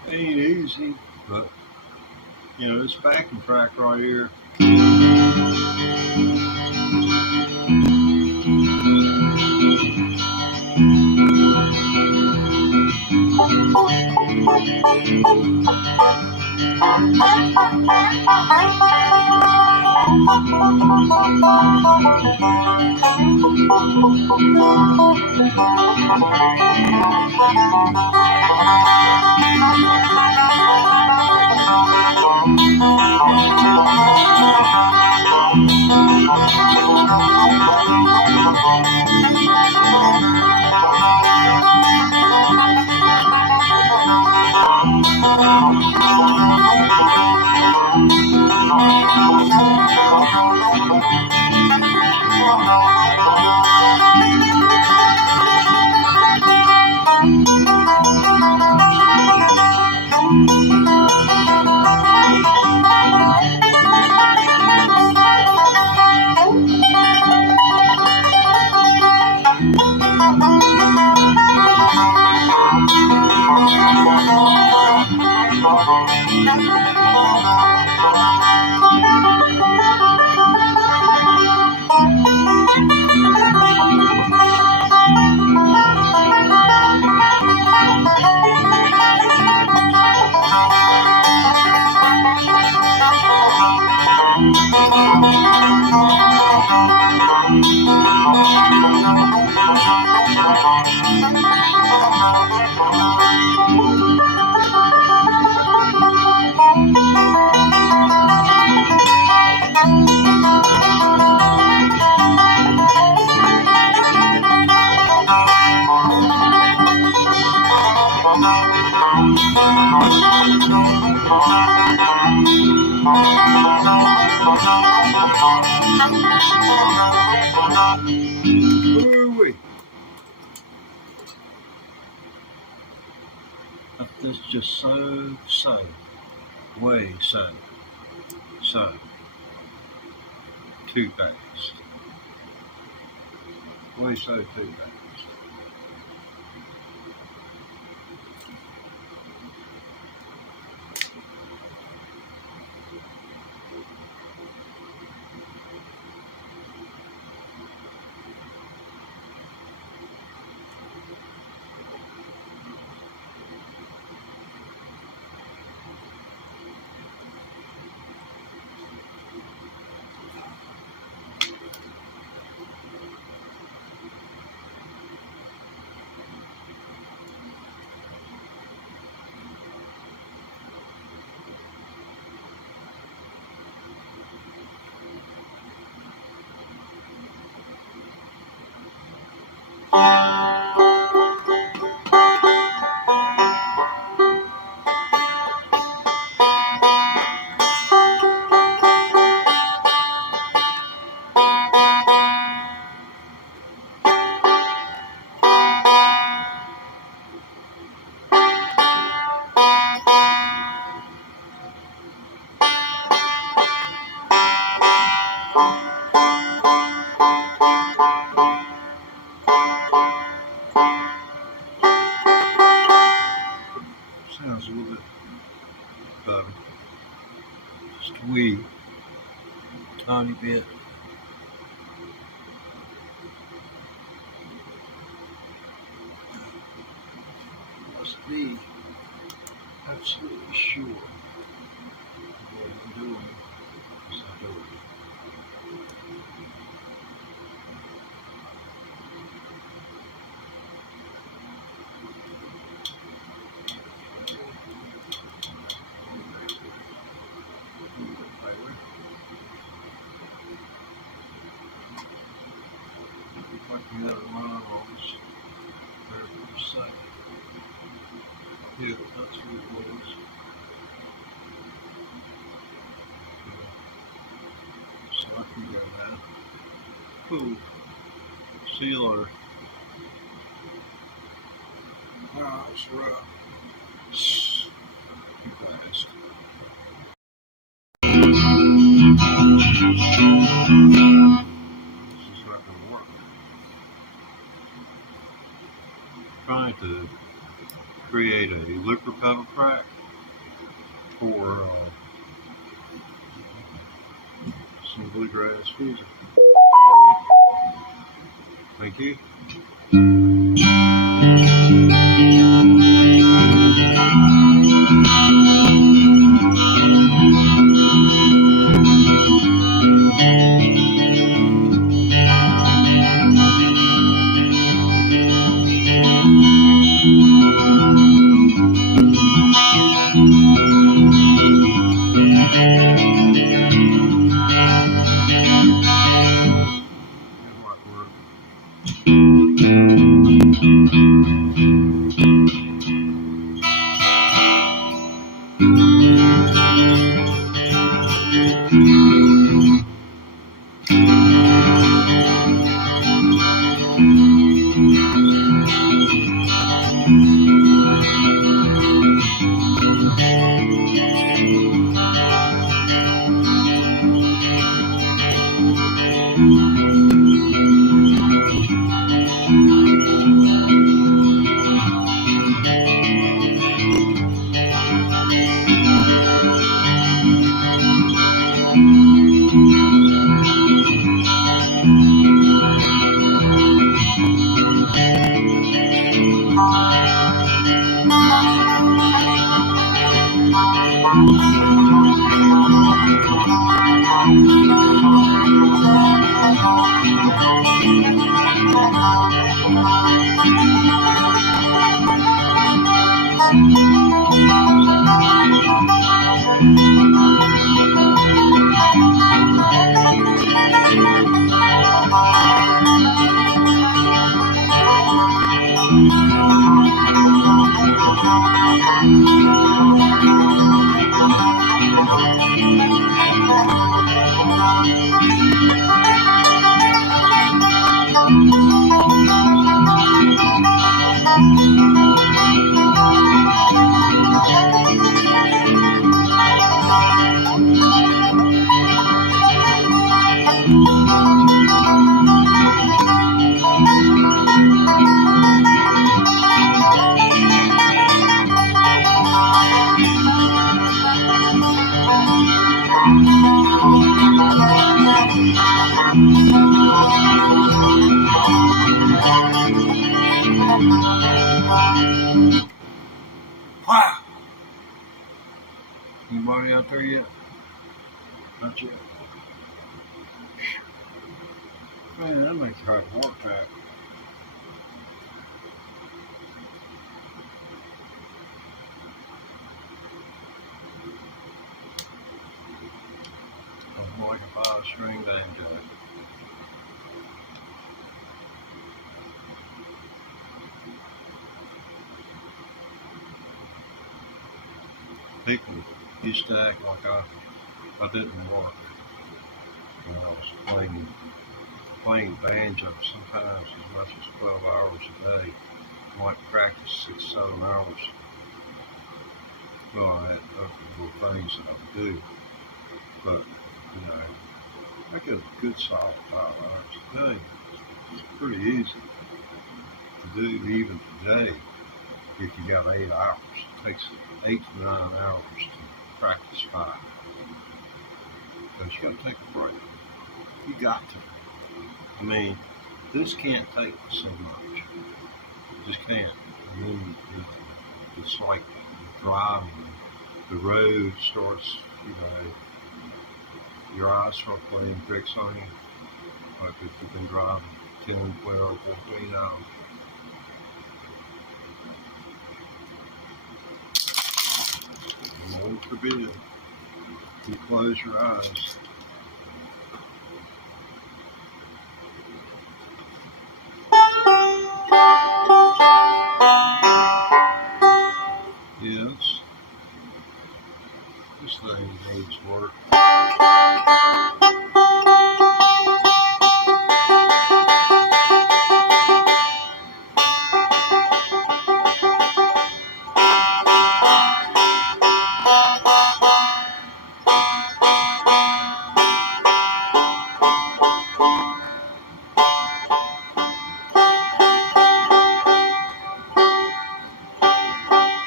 Ain't easy, but this backing track right here. Ooh-wee. That's just so, way so too fast. Way so too fast. Sounds a little bit better. Just a wee tiny bit. Must be absolutely sure what I'm doing is I do it. Like the other line on this very first side. Yeah, that's what it was. So I can go now. Cool. See you later. Wow, it's rough. Too fast. This is not going to work. Trying to create a liquor pedal track for some bluegrass music. Thank you. Wow! Anybody out there yet? Not yet. Man, that makes a hard work out. I'm like a 5-string banjo. People used to act like I didn't work when I was playing banjo sometimes as much as 12 hours a day. I might practice 6-7 hours. Well, I had other things that I would do, but I get a good solid 5 hours a day. It's pretty easy to do even today if you got 8 hours. It takes 8 to 9 hours to practice 5. Because you got to take a break. You got to. I mean, this can't take so much. It just can't. I mean, it's like driving. The road starts, your eyes start playing tricks on you. Like if you've been driving 10, 12, 14 hours. And Lord forbid, you close your eyes. Yes, this thing needs work.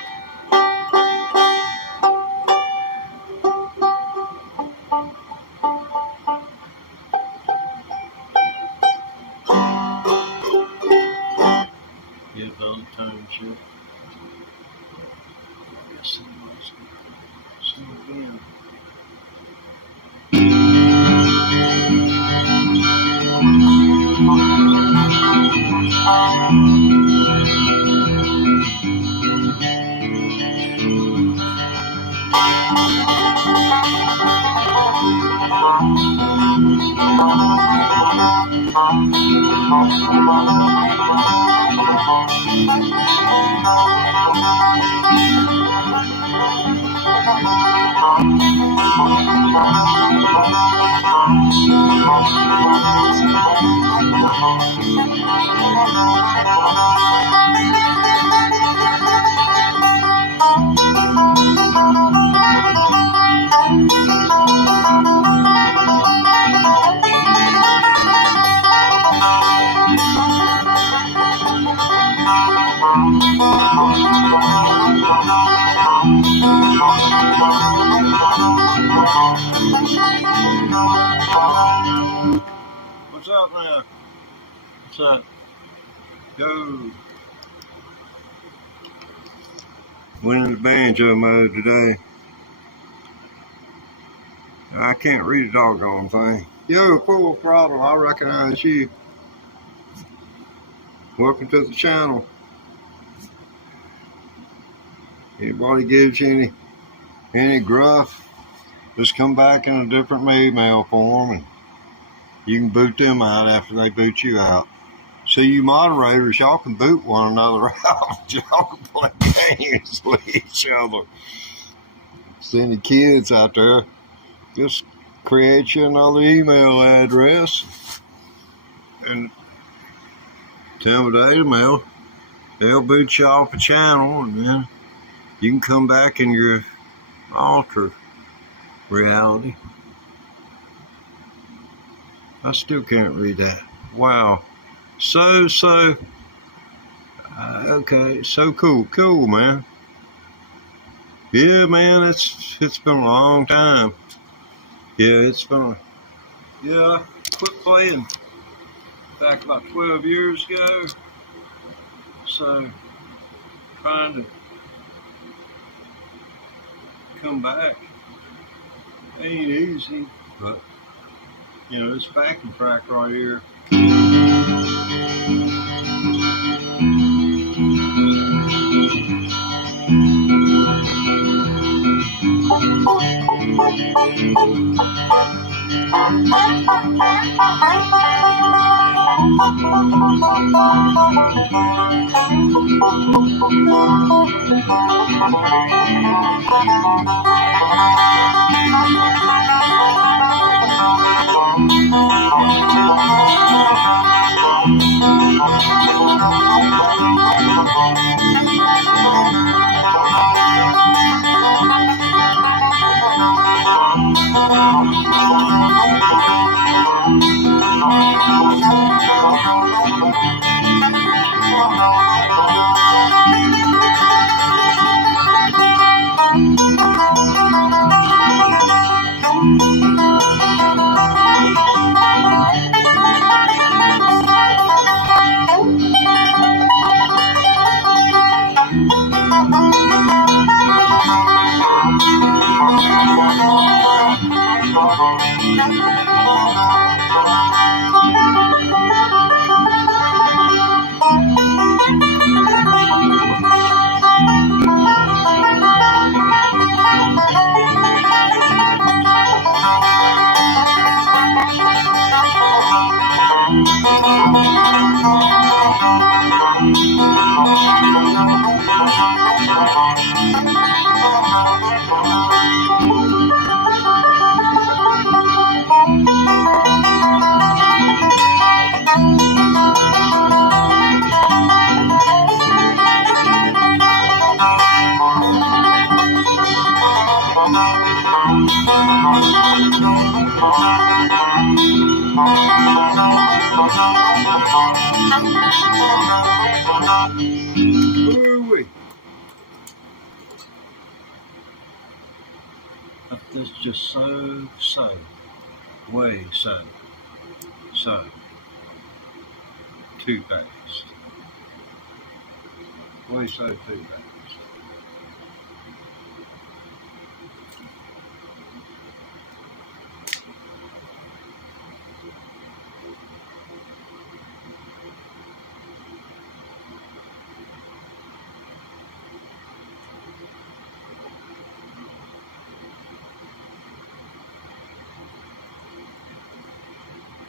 What's up now? What's up? Go. Went into banjo mode today. I can't read a doggone thing. Yo, full throttle, I recognize you. Welcome to the channel. Anybody gives you any gruff, just come back in a different email form and you can boot them out after they boot you out. So you moderators, y'all can boot one another out. Y'all can play games with each other. So any kids out there, just create you another email address and tell them they'll boot you off a channel, and then you can come back in your alter reality. I still can't read that. Wow. Okay, so cool, man. Yeah, man, it's been a long time. Yeah, I quit playing back about 12 years ago. So, trying to come back ain't easy, but, this backing track right here. Ooh-wee. This just so, way so, too fast. Way so too fast.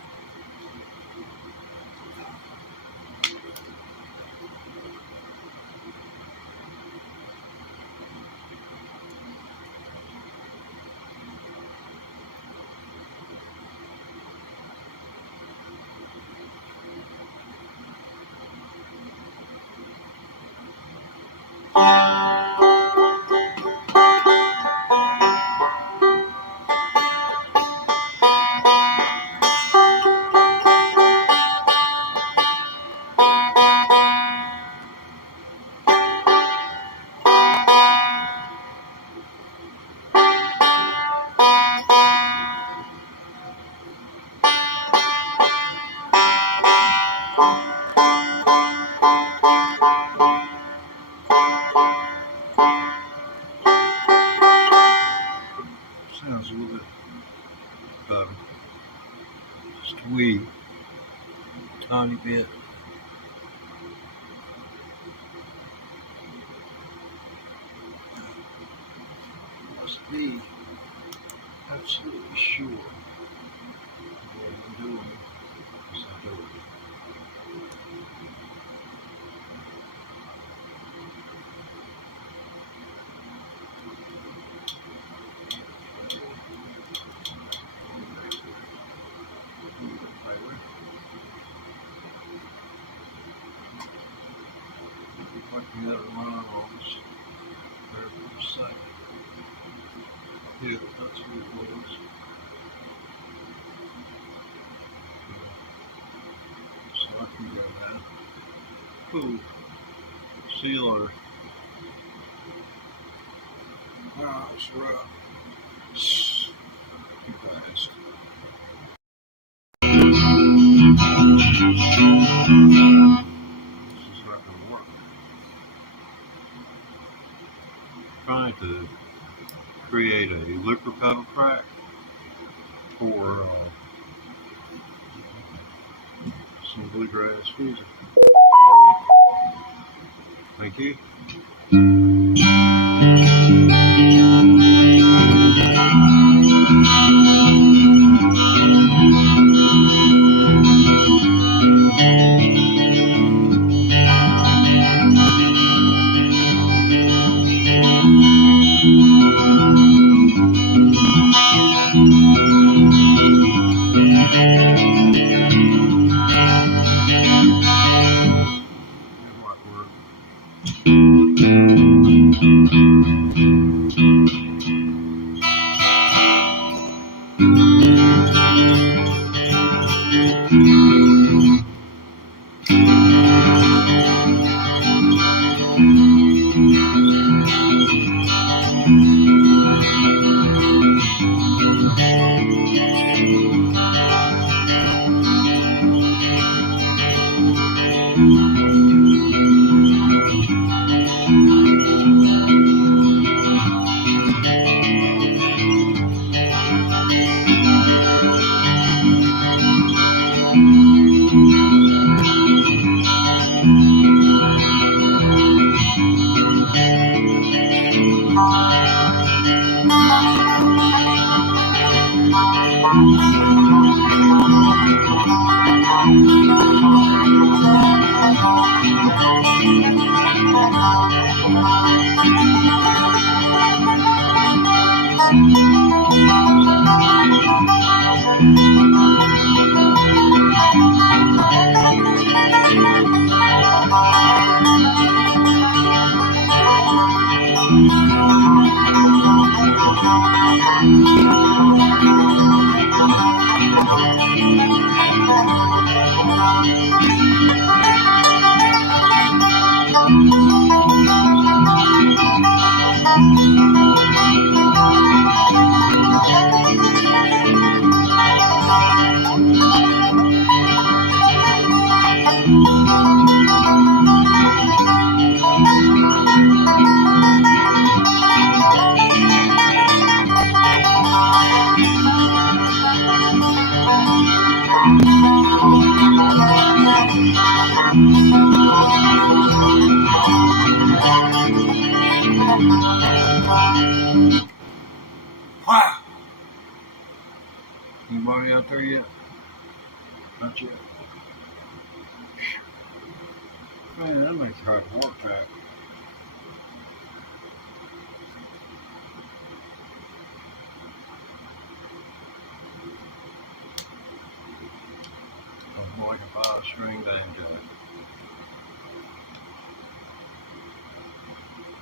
Sounds a little bit just wee, tiny bit. Must be absolutely sure what I'm doing. Because I don't. Like the other line on this there for a second. Yeah, that's what it was. So I can go now. Cool. See you later. Wow, it's rough. Too fast. This is not going to work. Trying to create a liquid pedal track for some bluegrass music. Thank you. Wow! Anybody out there yet? Not yet. Man, that makes it hard to work at. More like a 5-string banjo.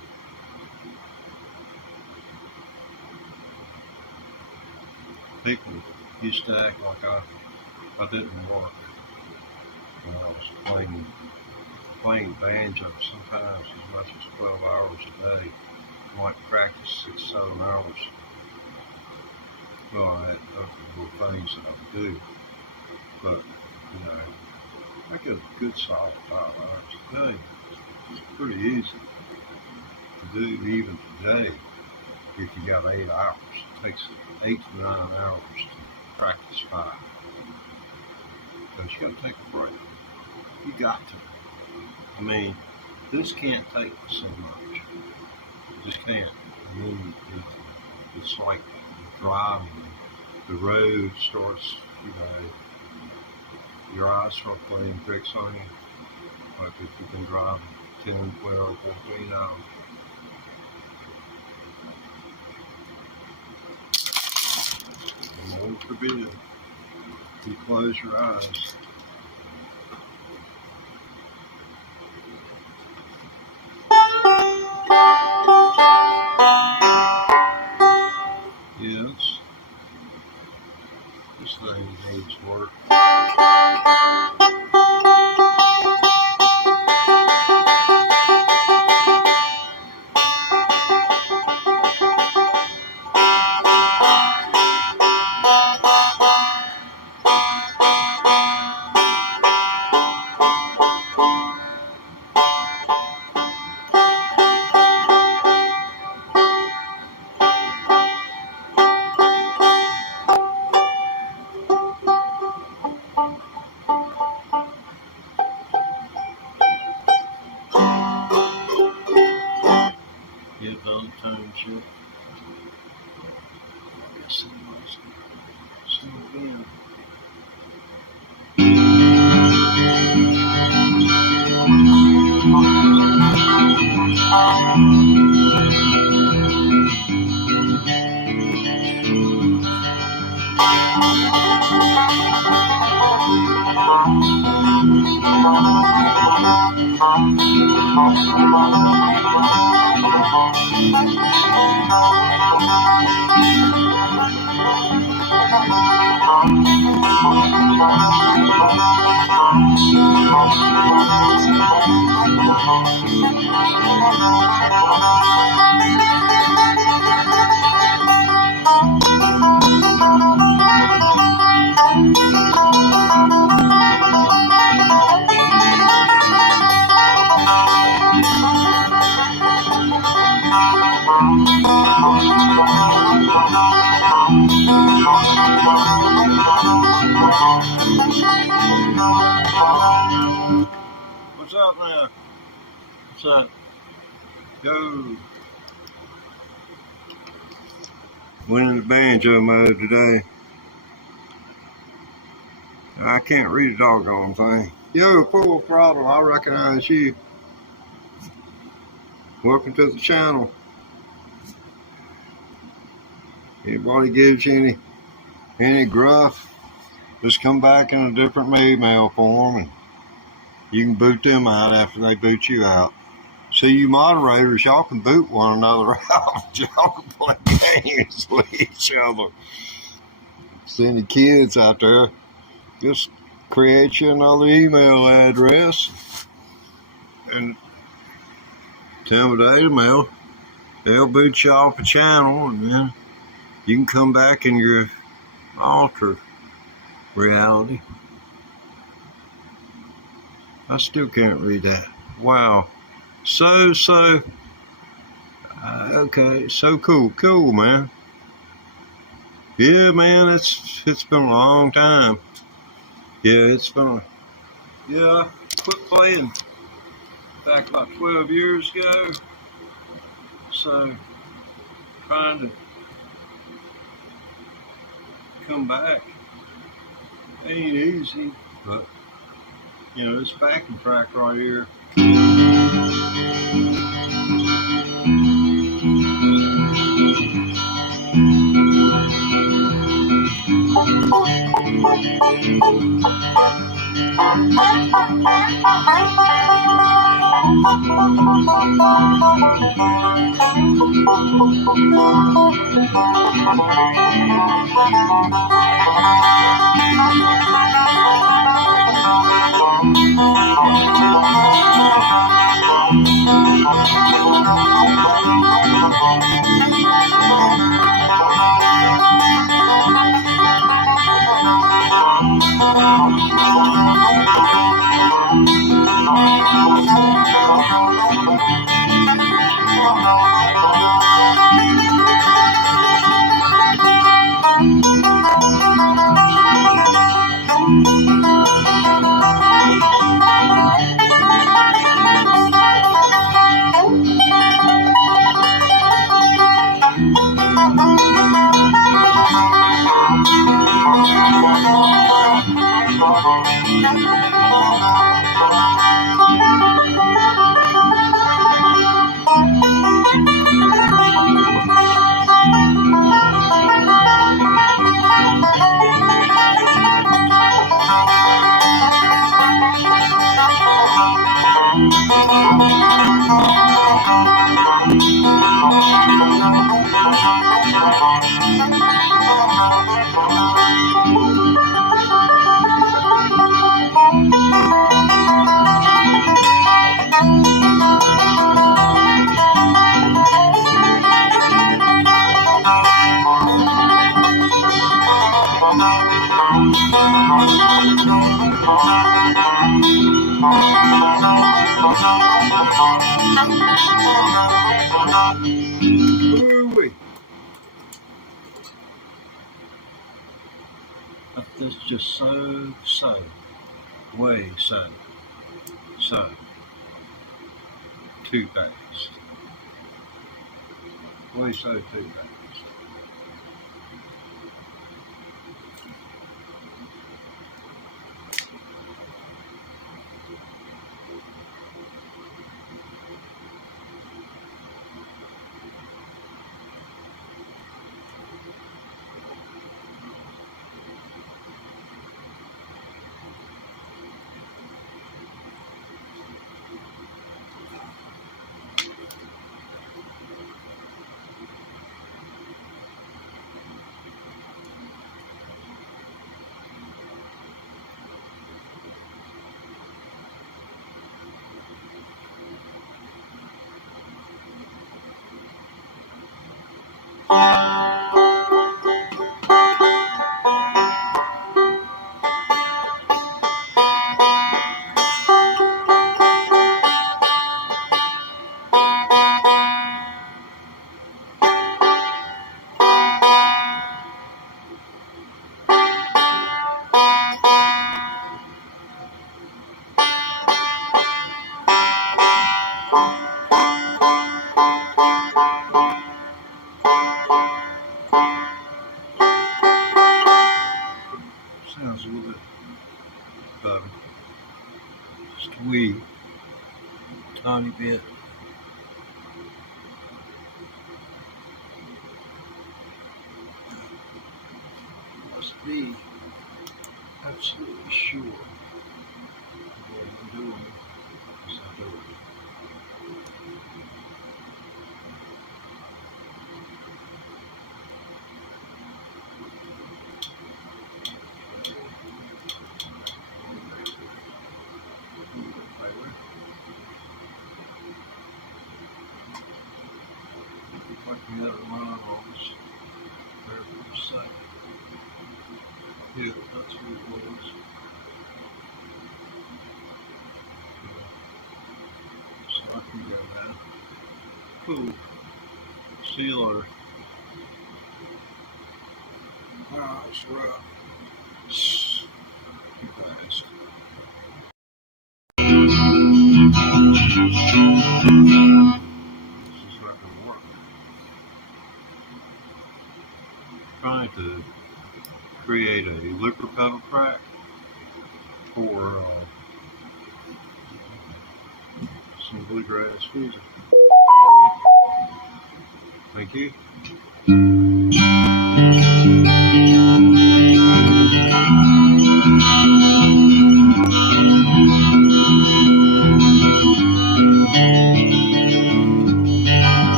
People used to act like I didn't work when I was playing banjo sometimes as much as 12 hours a day. I might practice 6, 7 hours. Well, I had other little things that I would do, but I get a good solid 5 hours a day. It's pretty easy to do even today if you got 8 hours. It takes 8 to 9 hours to practice 5. But you got to take a break. You got to. I mean, this can't take so much. It just can't. I mean, it's like driving. The road starts, your eyes start playing tricks on you. Like if you've been driving 10, 12, 14 hours. And Lord forbid, you close your eyes. Yes, this thing needs work. Get done township. Yes, it was. So again. What's up now? What's up? Go. Went into banjo mode today. I can't read a doggone thing. Yo, full throttle, I recognize you. Welcome to the channel. Anybody gives you any gruff, just come back in a different email form and you can boot them out after they boot you out. See, you moderators, y'all can boot one another out. Y'all can play games with each other. See any kids out there, just create you another email address and tell them the email. They'll boot you off the channel and then you can come back in your altered reality. I still can't read that. Wow. Okay, so cool, man. Yeah, man, it's been a long time. Yeah, I quit playing back about 12 years ago. So, trying to come back ain't easy, but this backing track right here. Ooh-wee. That's just so, way so too fast. Way so too fast. Sounds a little bit better. Just a wee tiny bit. Must be absolutely sure what I'm doing as I do it. Like the other one on this very first side. Yeah, that's what it was. So I can go now. Cool. See you later. Wow, it's rough. Too fast. This is not going to work. Trying to create a liquid pedal track for some bluegrass music. Thank you.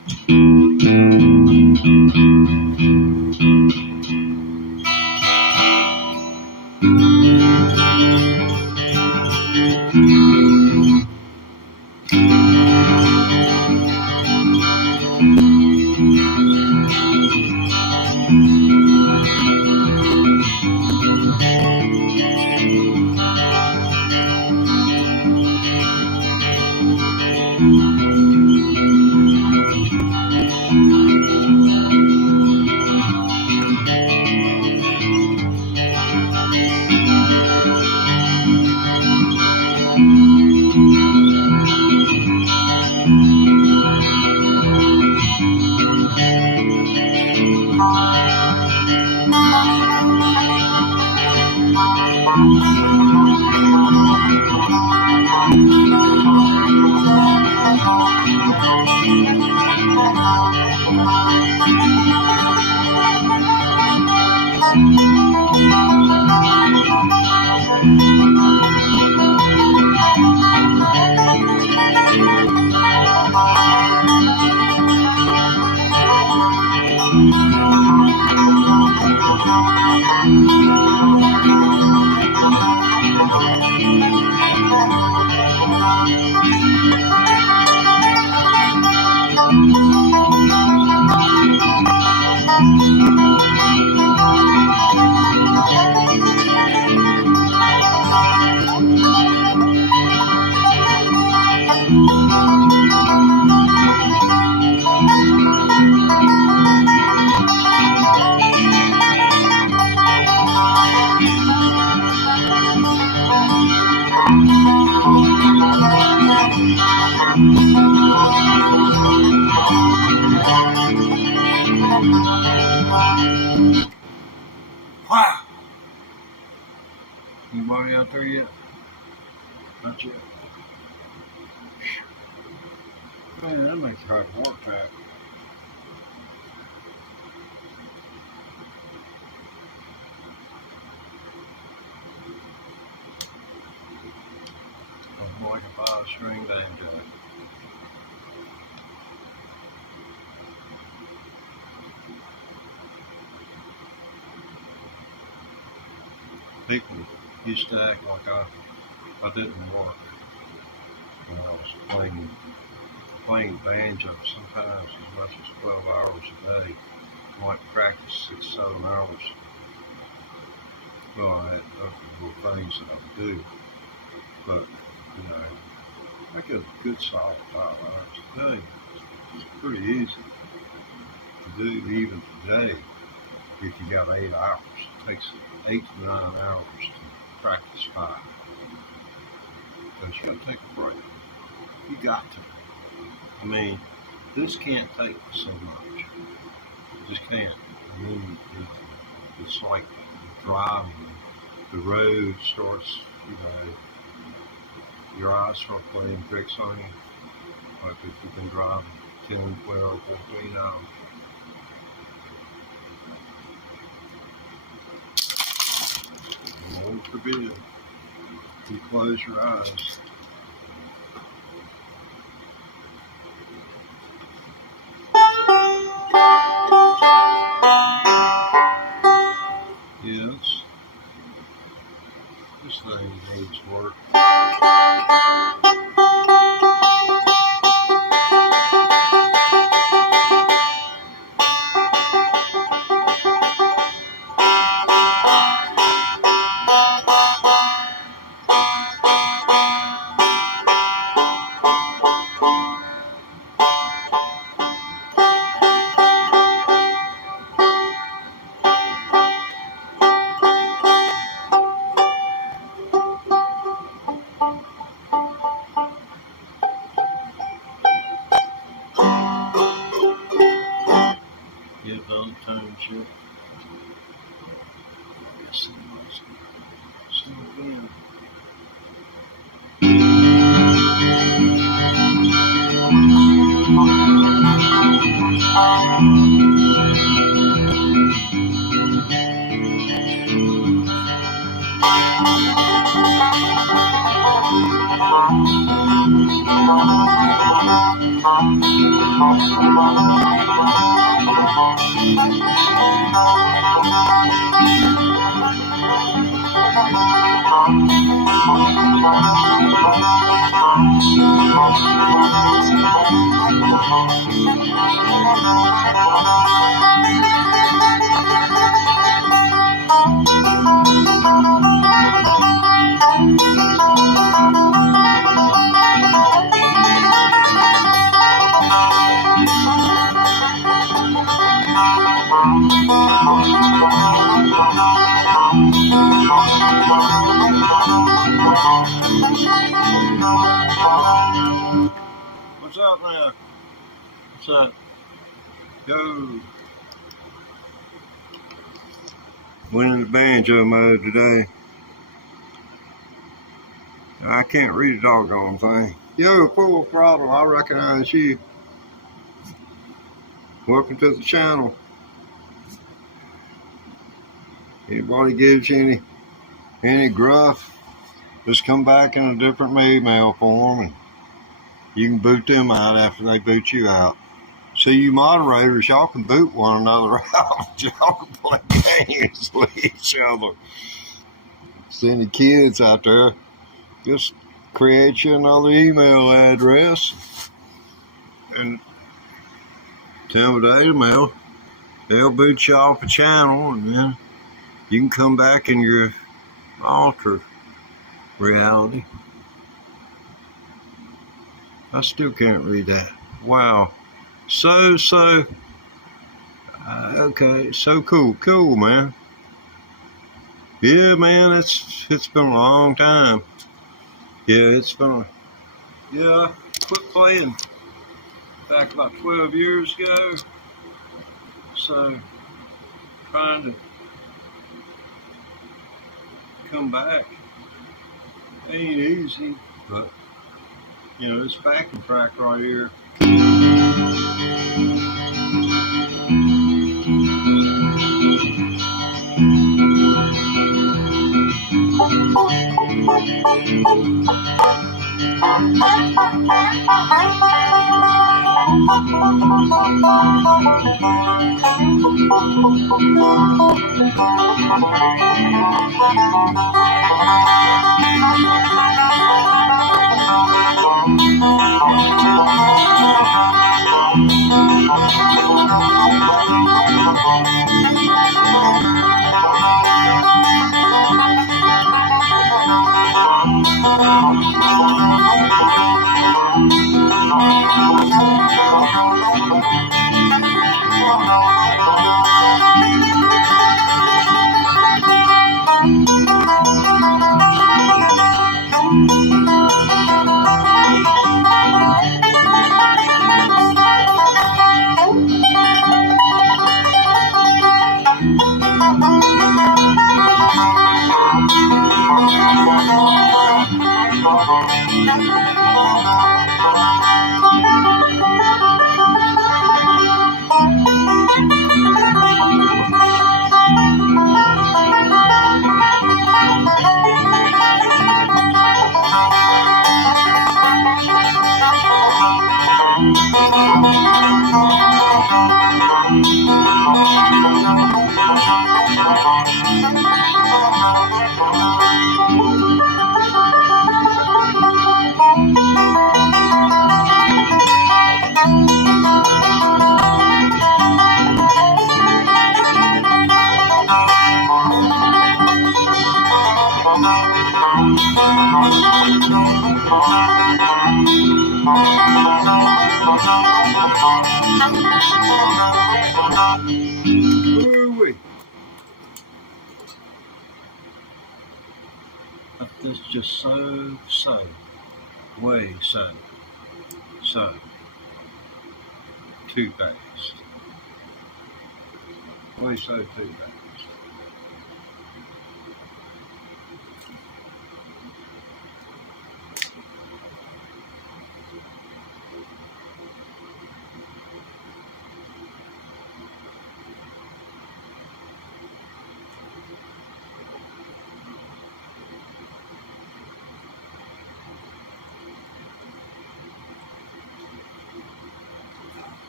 Wow! Anybody out there yet? Not yet. Man, that makes hard work out. I'm like a 5-string banjo. People used to act like I didn't work when I was playing banjo sometimes as much as 12 hours a day. I might practice 6-7 hours. Well, I had other little things that I would do, but you know, I get a good solid 5 hours a day. It's pretty easy to do even today if you got 8 hours. It takes 8 to 9 hours to practice 5. But you got to take a break. You got to. I mean, this can't take so much. It just can't. I mean, it's like driving. The road starts, you know, your eyes start playing tricks on you. Like if you've been driving 10, 12, 14 hours. Lord forbid, you close your eyes. Yes, this thing needs work. Get done tone shit. Yes, it was. Still again. What's up now? What's up? Go. Went into banjo mode today. I can't read a doggone thing. Yo, full throttle, I recognize you. Welcome to the channel. Anybody gives you any gruff, just come back in a different email form and you can boot them out after they boot you out. So you moderators, y'all can boot one another out. Y'all can play games with each other. So any kids out there, just create you another email address and tell them the email. They'll boot you off the channel and then you can come back in your alter reality. I still can't read that. Wow. Okay, so cool, man. Yeah, man, it's been a long time. Yeah, I quit playing back about 12 years ago. So, trying to come back ain't easy, but, this backing track right here. Ooh-wee. This just so, way so too fast. Way so too fast.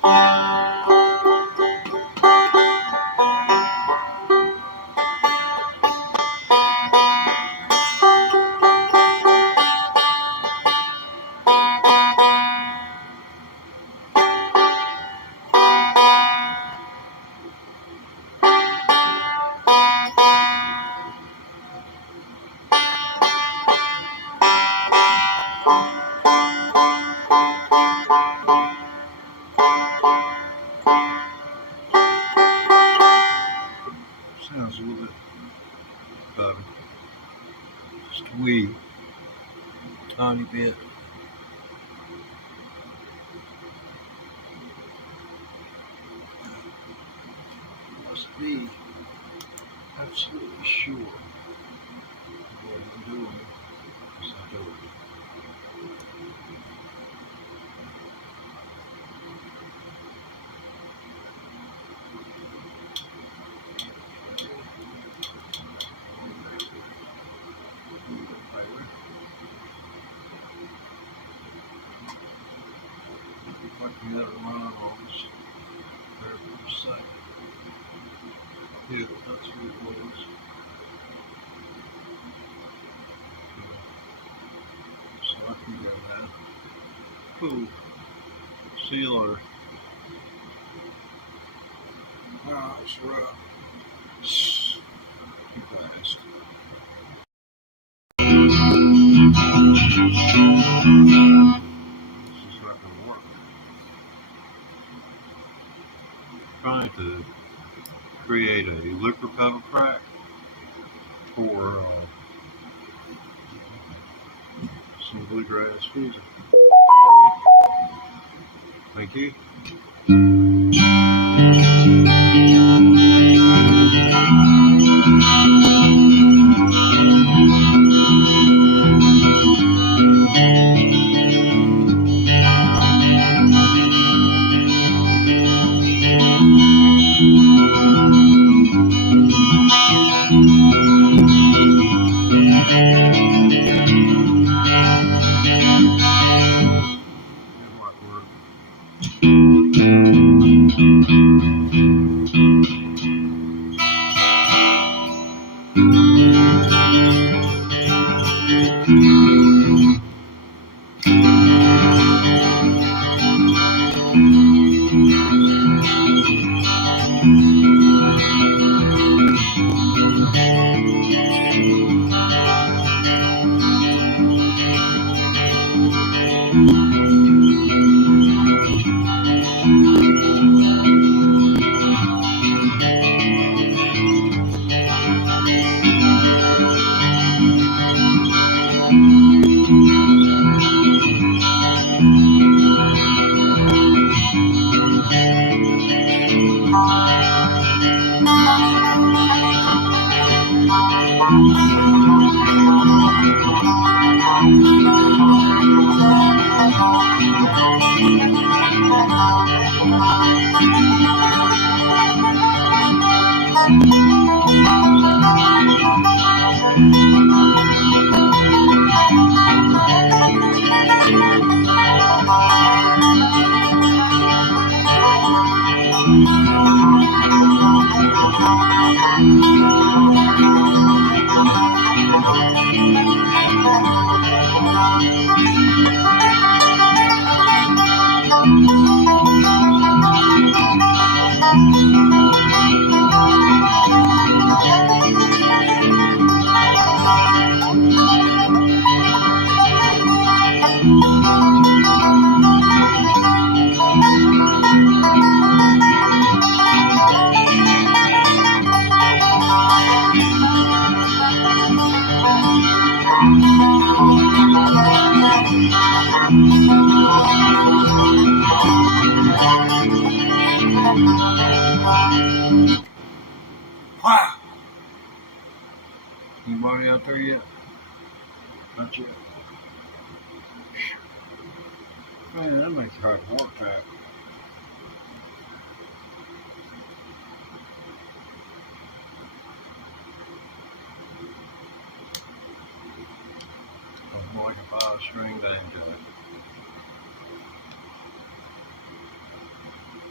Sounds a little bit just a wee tiny bit. Must be absolutely sure what I'm doing. Yes, I do. Like the other run on this there for a second. Yeah, that's what it was. So I can go now. Cool. See you later. Wow, it's rough. Too fast. This is not going to work. Trying to create a liquor pedal track for some bluegrass music. Thank you. Wow! Anybody out there yet? Not yet. Man, that makes hard work out. I'm like a 5-string banjo.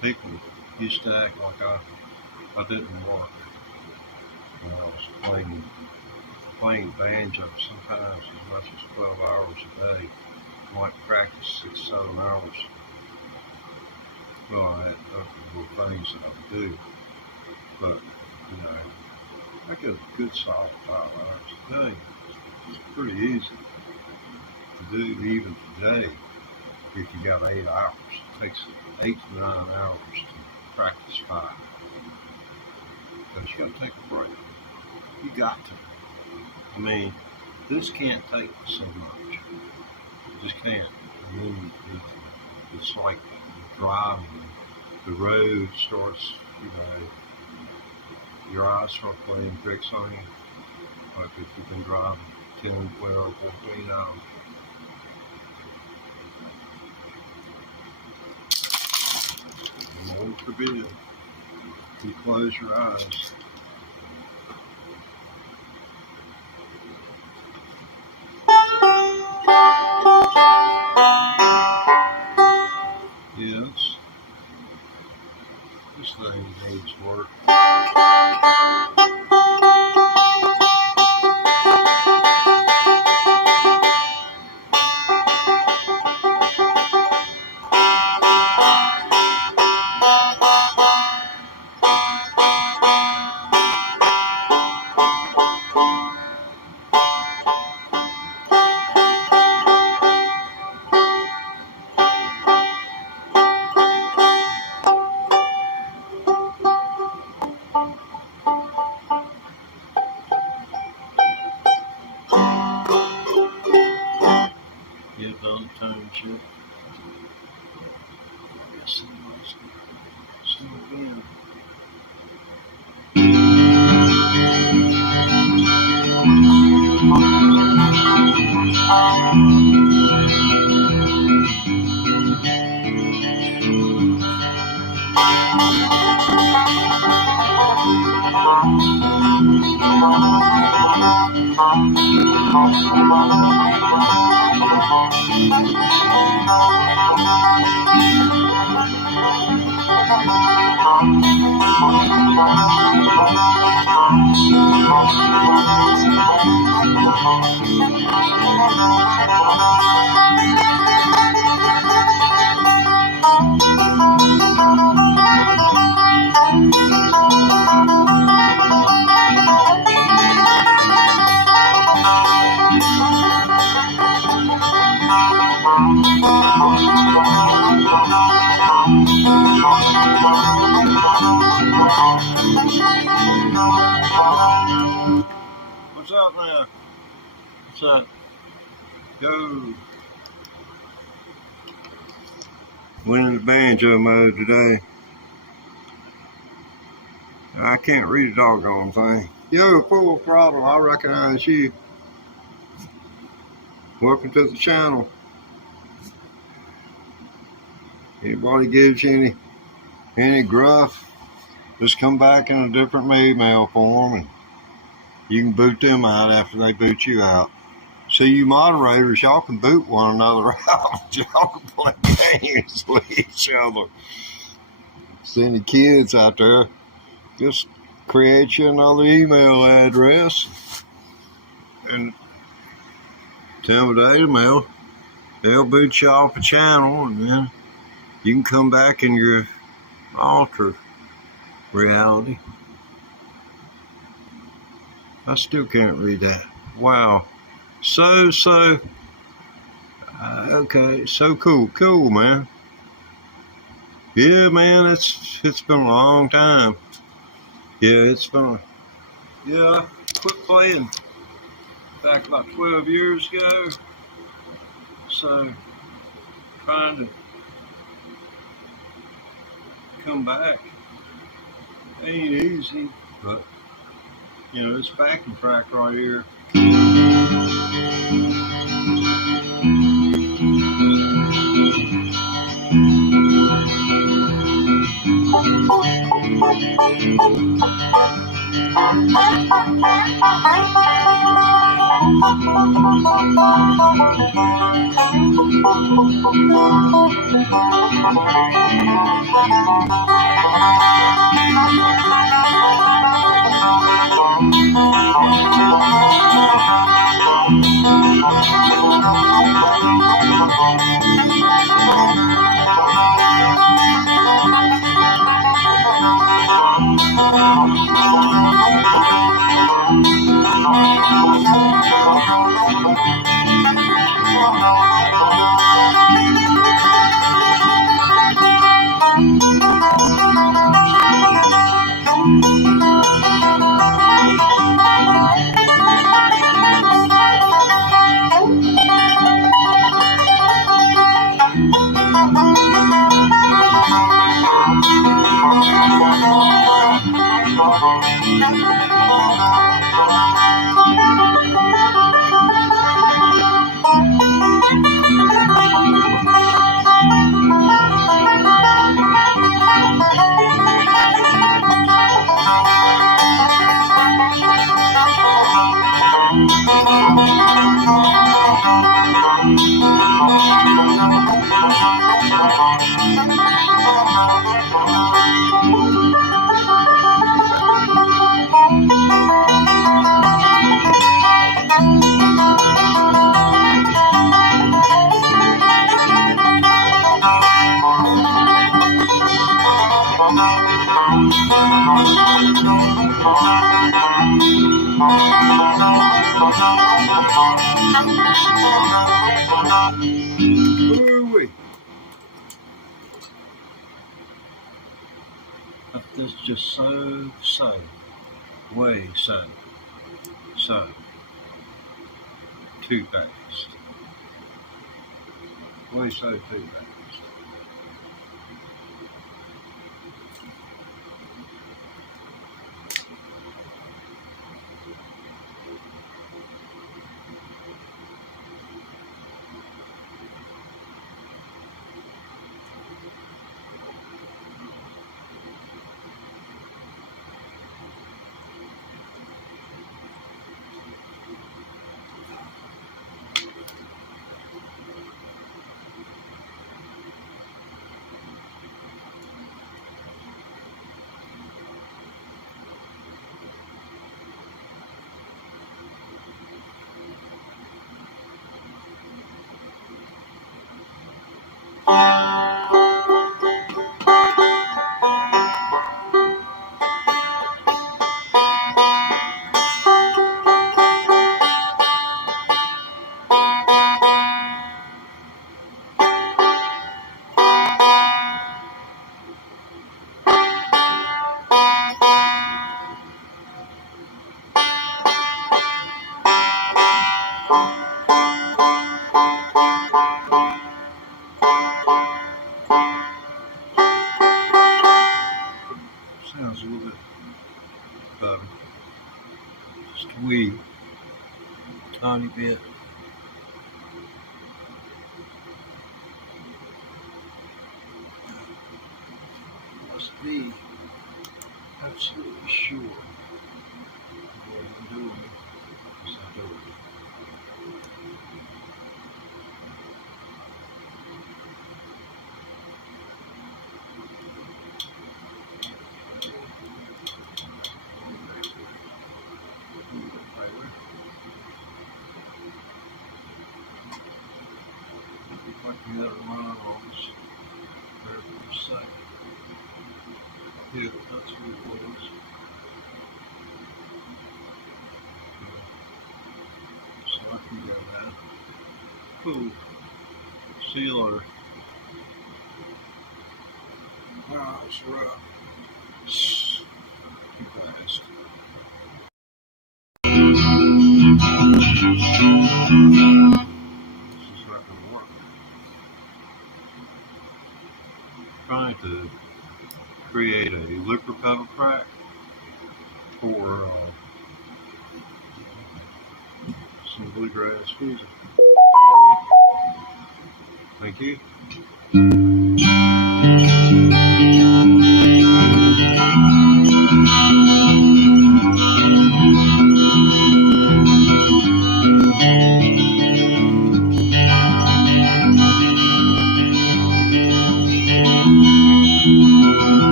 People used to act like I didn't work when I was playing banjo sometimes as much as 12 hours a day. Might practice 6, 7 hours. Well, I had other things that I would do, but I get a good solid 5 hours a day. It's pretty easy to do even today if you got 8 hours. It takes 8 to 9 hours to practice 5. But you got to take a break. You got to. I mean, this can't take so much. It just can't. I mean, it's like driving. The road starts, your eyes start playing tricks on you. Like if you've been driving 10, 12, 14 hours. And Lord forbid, you close your eyes. Yes, this thing needs work. Get on the tone chip. Yes, so again. What's up now? What's up? Go. Went into banjo mode today. I can't read a doggone thing. Yo, full throttle, I recognize you. Welcome to the channel. Anybody gives you any gruff, just come back in a different email form and you can boot them out after they boot you out. See, you moderators, y'all can boot one another out. Y'all can play games with each other. See any kids out there, just create you another email address and tell them the email. They'll boot you off the channel and then you can come back in your alter reality. I still can't read that. Wow. Okay, so cool, man. Yeah, man, it's been a long time. Yeah, I quit playing back about 12 years ago. So, trying to come back ain't easy, but this backing track right here. Ooh-wee. That's just so, way so too fast. Way so too fast. Sounds a little bit better. Just a wee tiny bit. Must be absolutely sure what I'm doing. Yes, I do. Like the other line on this very site. Yeah, that's what it was. So I can go now. Cool. See you later. Wow, it's rough. Too fast. This is not going to work. Trying to create a liquor pedal track for some bluegrass music. Thank you.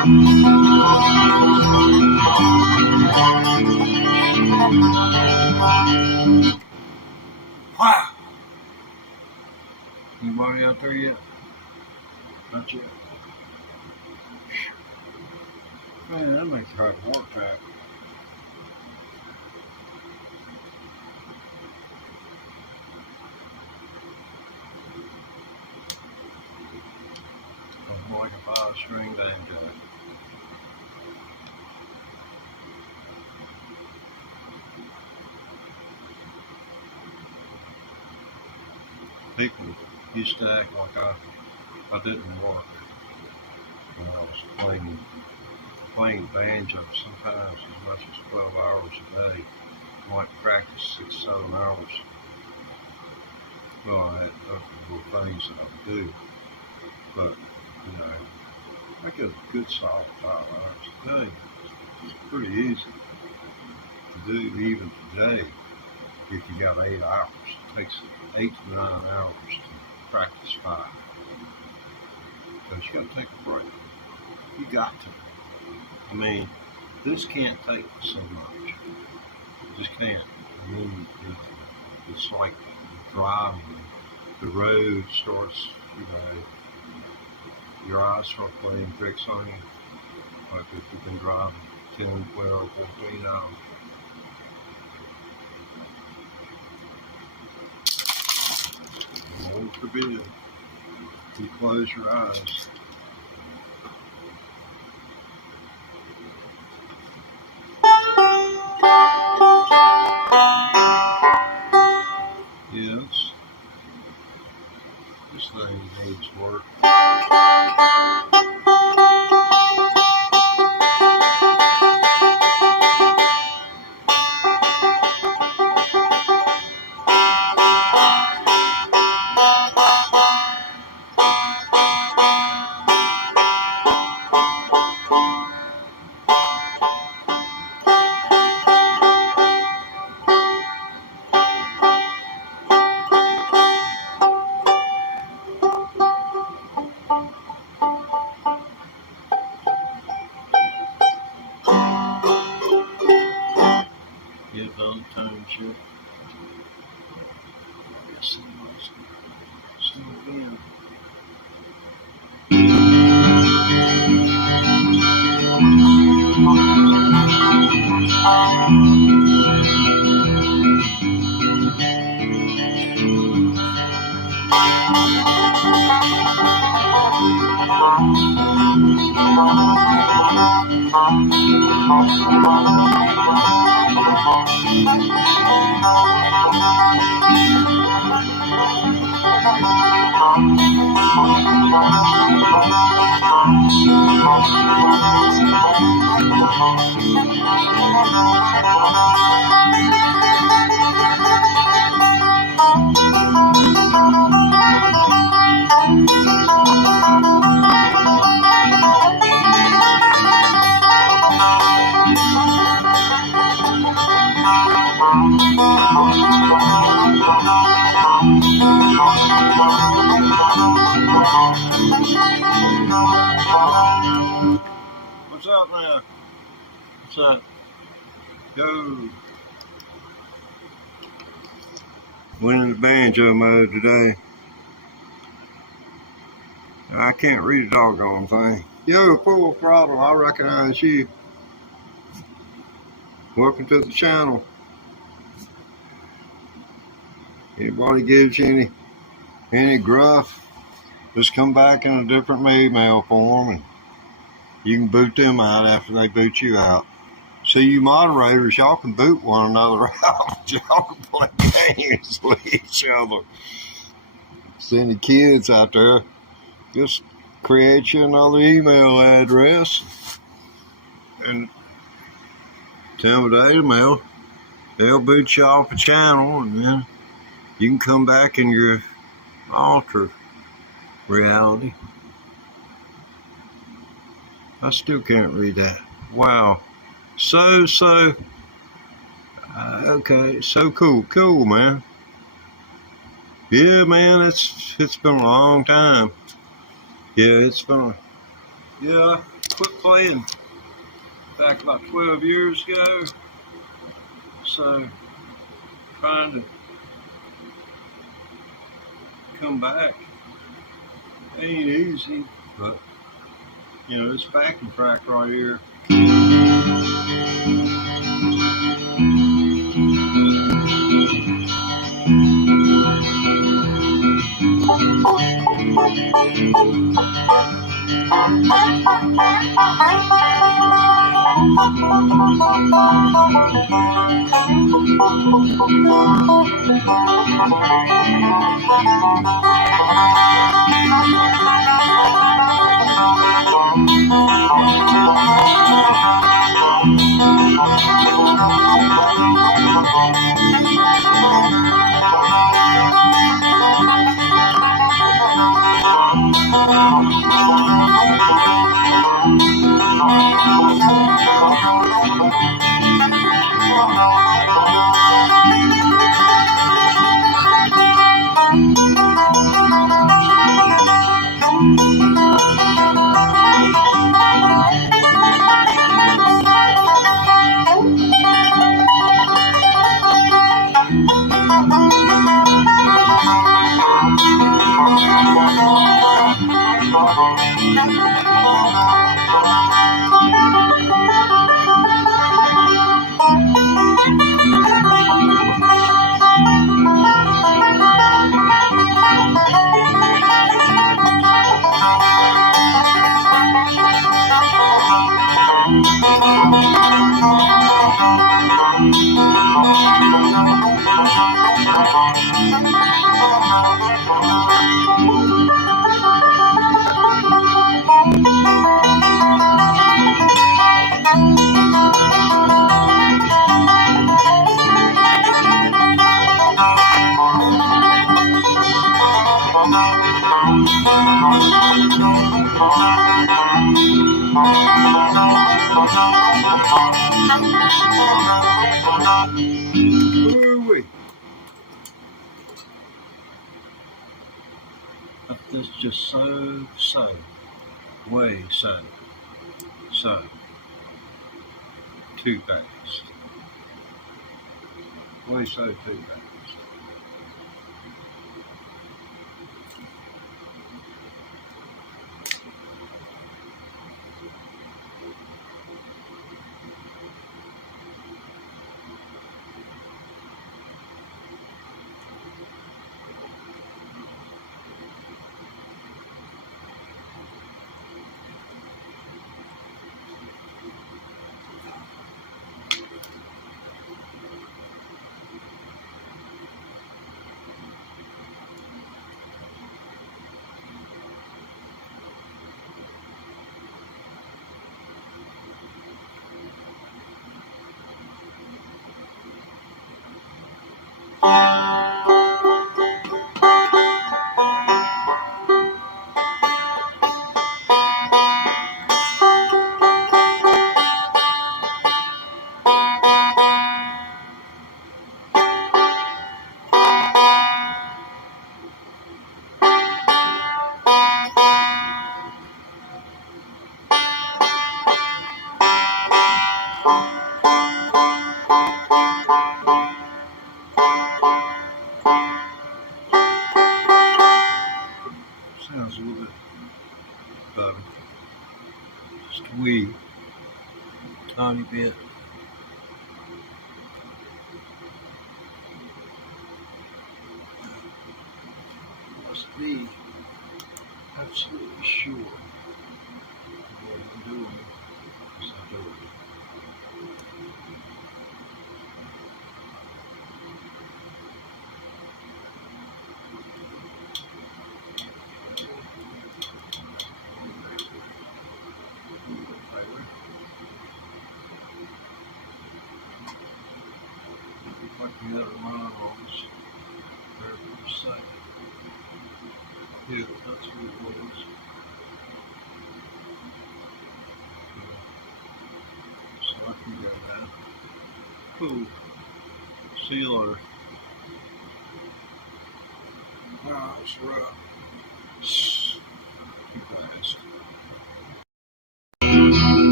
Wow! Anybody out there yet? Not yet. Man, that makes hard work out. I'm like a 5-string banjo. People used to act like I didn't work when I was playing banjo sometimes as much as 12 hours a day. I might practice 6-7 hours. Well, I had other things that I would do, but you know, I get a good solid 5 hours a day. It's pretty easy to do even today if you got 8 hours. It takes 8 to 9 hours to practice 5. But you got to take a break. You got to. I mean, this can't take so much. It just can't. I mean, it's like driving. The road starts, you know, your eyes start playing tricks on you. Like if you've been driving 10, 12, 14 hours. And Lord forbid, you close your eyes. Yes, this thing needs work. Get those tone shit. Yes, some again. What's up now? What's up? Go. Went into banjo mode today. I can't read a doggone thing. Yo, full throttle, I recognize you. Welcome to the channel. Anybody gives you any gruff, just come back in a different email form and you can boot them out after they boot you out. So you moderators, y'all can boot one another out. Y'all can play games with each other. Send the kids out there, just create you another email address and tell them the email. They'll boot you off the channel and then you can come back in your altered reality. I still can't read that. Wow. Okay, so cool, man. Yeah, man, it's been a long time. Yeah, quit playing back about 12 years ago. So trying to come back ain't easy, but this backing track right here. Ooh-wee. This just so way so too fast. Way so too fast. Sounds a little bit better. Just a wee tiny bit. Must be absolutely sure what I'm doing. Yes, I do. Like the other line on this there for a second. Yeah, that's what it was. So I can go now. Cool. See you later. Wow, it's rough. Too fast.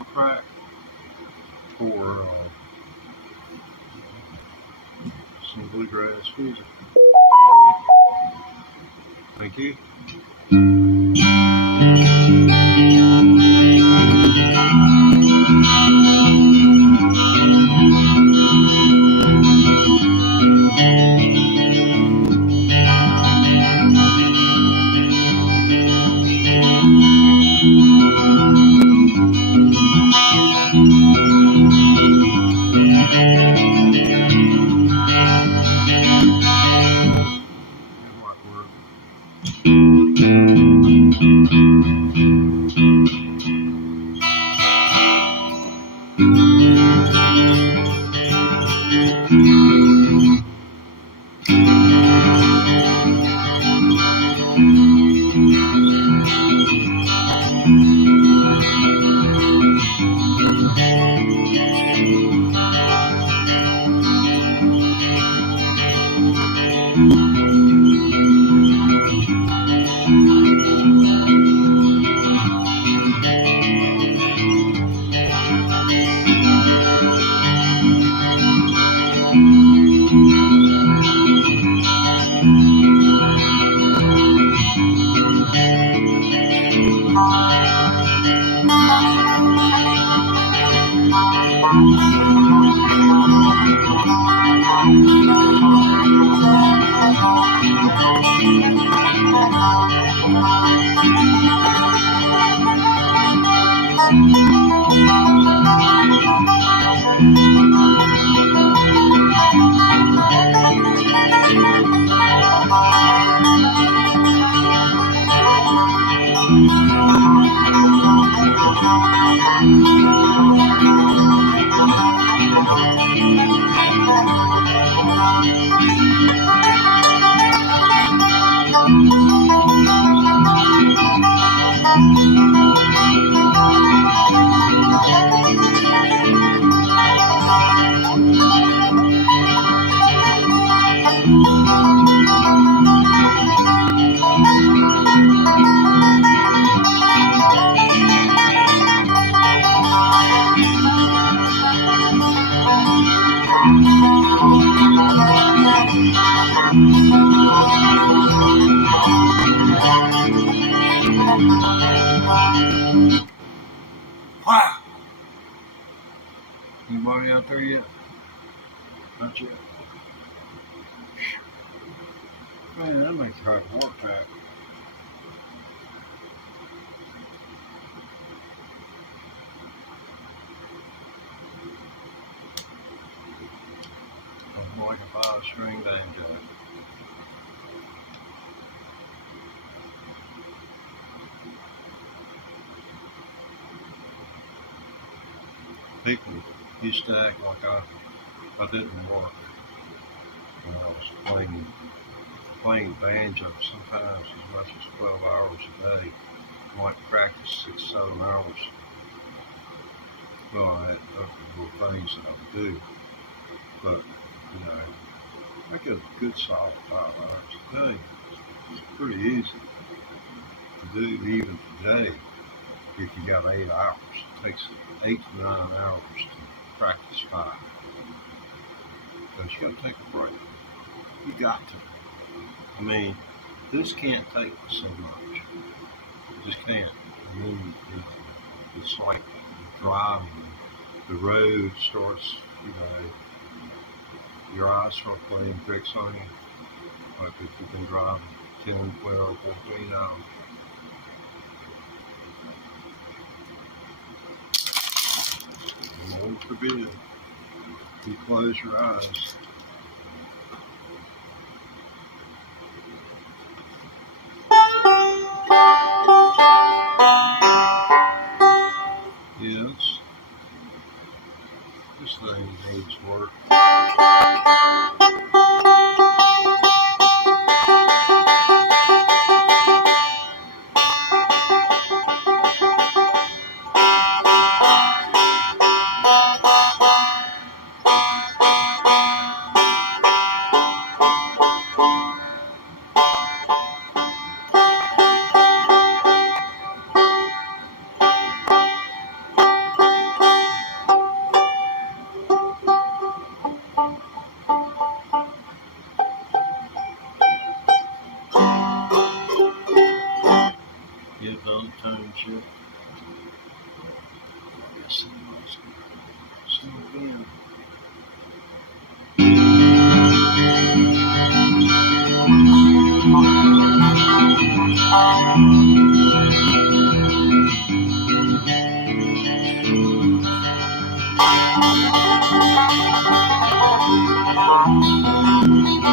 on crack for some bluegrass music. Thank you. Wow! Anybody out there yet? Not yet. Man, that makes a hard work pack. Like a 5-string banjo. People used to act like I didn't work when I was playing banjo sometimes as much as 12 hours a day. I might practice 6-7 hours. Well, I had other things that I would do, but you know, I get a good solid 5 hours a day. It's pretty easy to do even today if you got 8 hours. It takes 8 to 9 hours to practice 5. But you got to take a break. You got to. I mean, this can't take so much. It just can't. I mean, it's like driving. The road starts, you know, your eyes start playing tricks on you. Like if you've been driving 10, 12, 14 hours. And Lord forbid, you close your eyes. Yes, this thing needs work.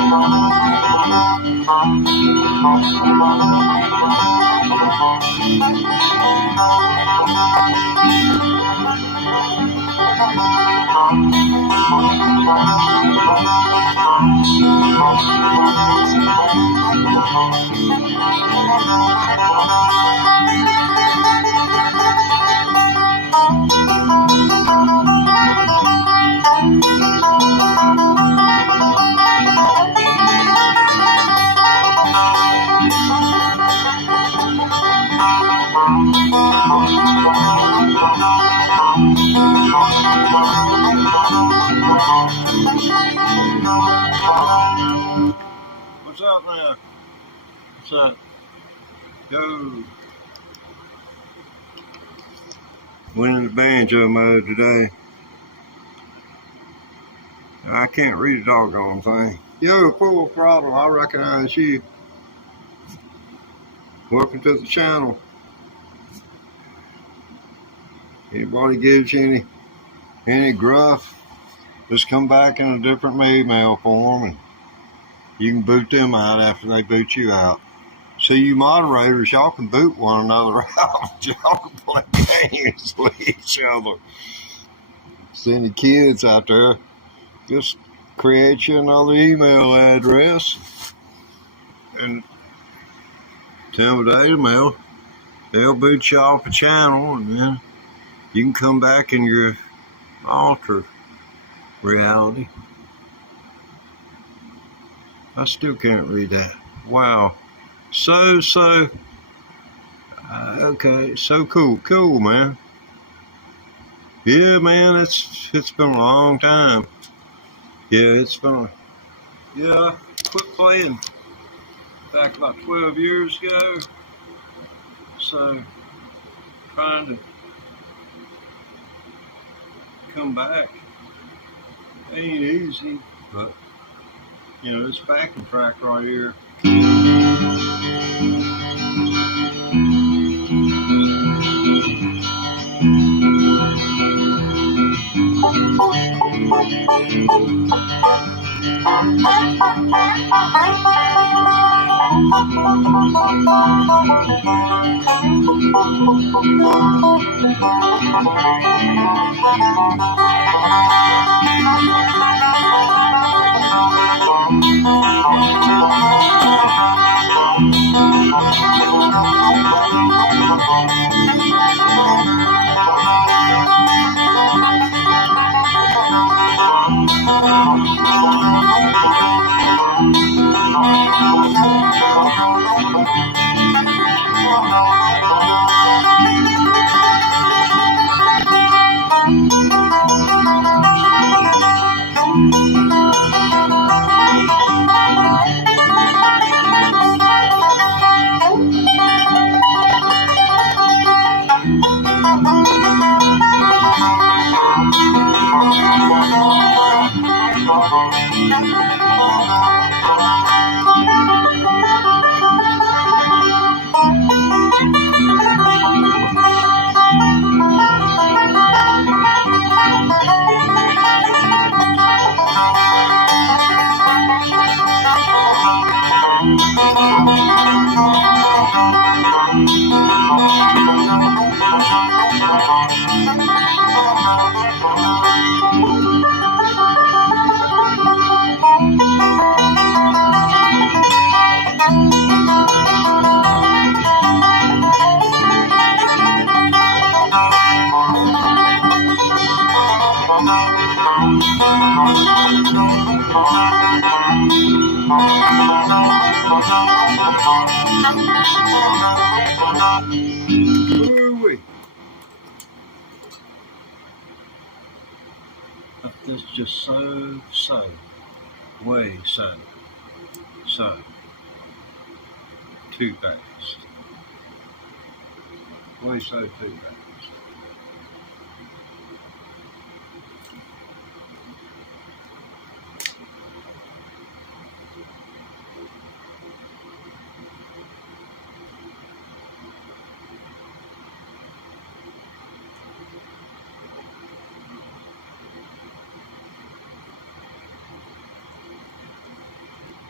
What's up now? What's up? Yo. Went in the banjo mode today. I can't read a doggone thing. Yo, Full Throttle, I recognize you. Welcome to the channel. Anybody gives you any gruff, just come back in a different email form and you can boot them out after they boot you out. So you moderators, y'all can boot one another out. Y'all can play games with each other. So any kids out there, just create you another email address and tell them the email. They'll boot you off a channel and then you can come back in your alter reality. I still can't read that. Wow. Okay, so cool, man. Yeah, man, it's been a long time. Yeah, I quit playing back about 12 years ago. So, trying to come back ain't easy, but, this backing track right here. Ooh-wee. That's just so, way so, too fast. Way so too fast.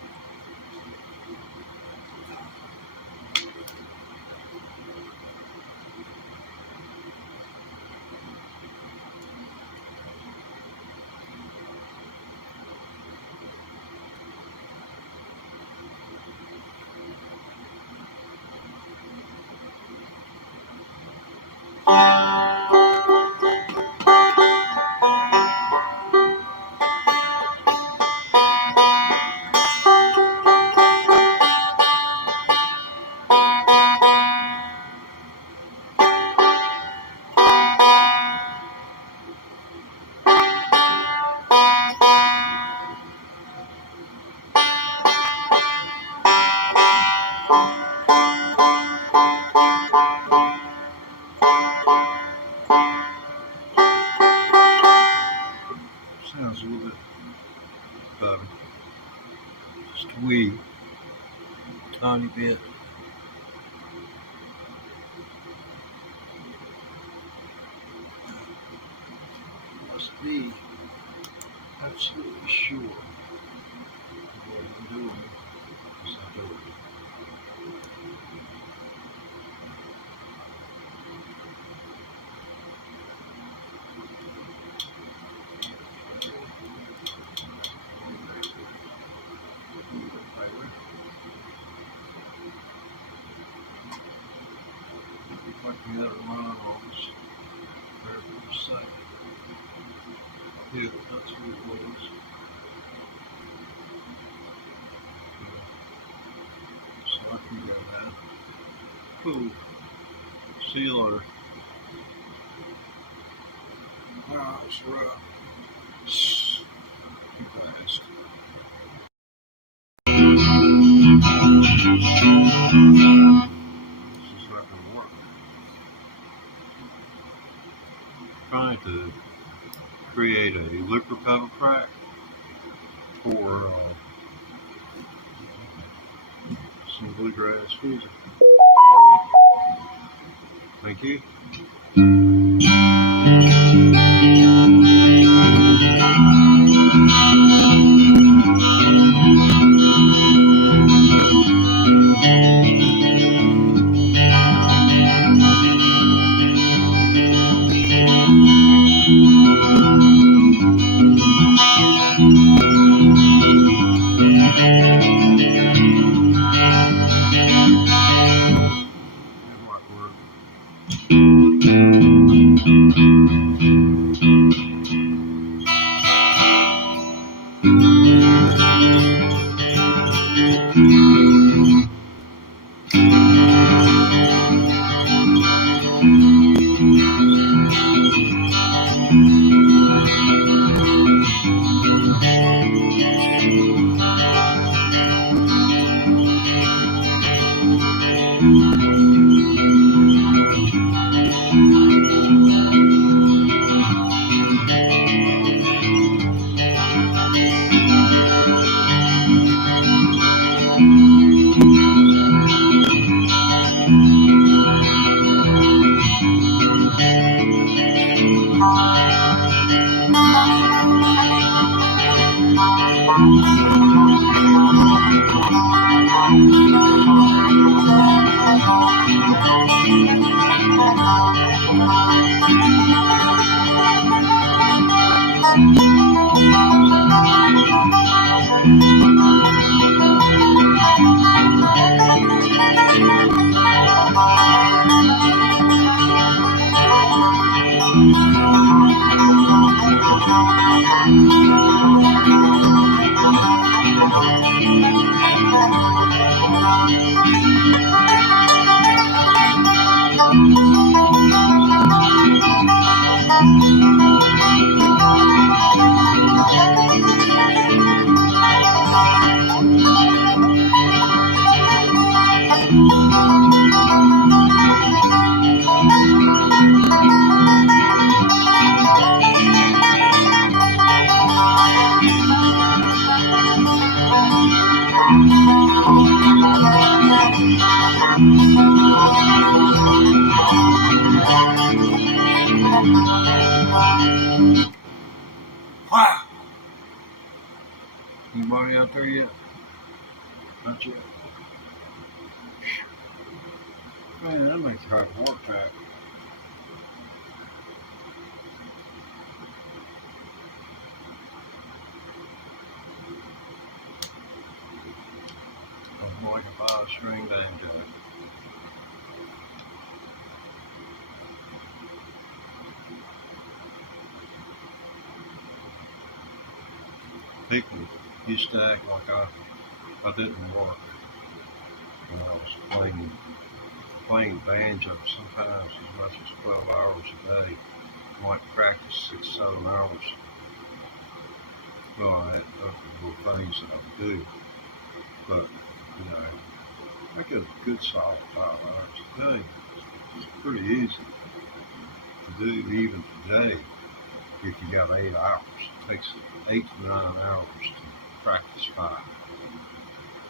wee tiny bit. Must be absolutely sure what I'm doing as I do it. Like the other line on this very first second. Yeah, that's what it was. So I can go now. Cool. See you later. Wow, it's rough. Too fast. This is not going to work. Trying to create a liquid pedal track for some bluegrass music. Thank you. Wow! Anybody out there yet? Not yet. Man, that makes a hard heart attack. I'm like a 5-string banjo. People used to act like I didn't work when I was playing banjo sometimes as much as 12 hours a day. Might practice 6-7 hours. Well, I had other little things that I would do, but you know, I get a good solid 5 hours a day. It's pretty easy to do even today if you got 8 hours. It takes 8 to 9 hours to practice 5.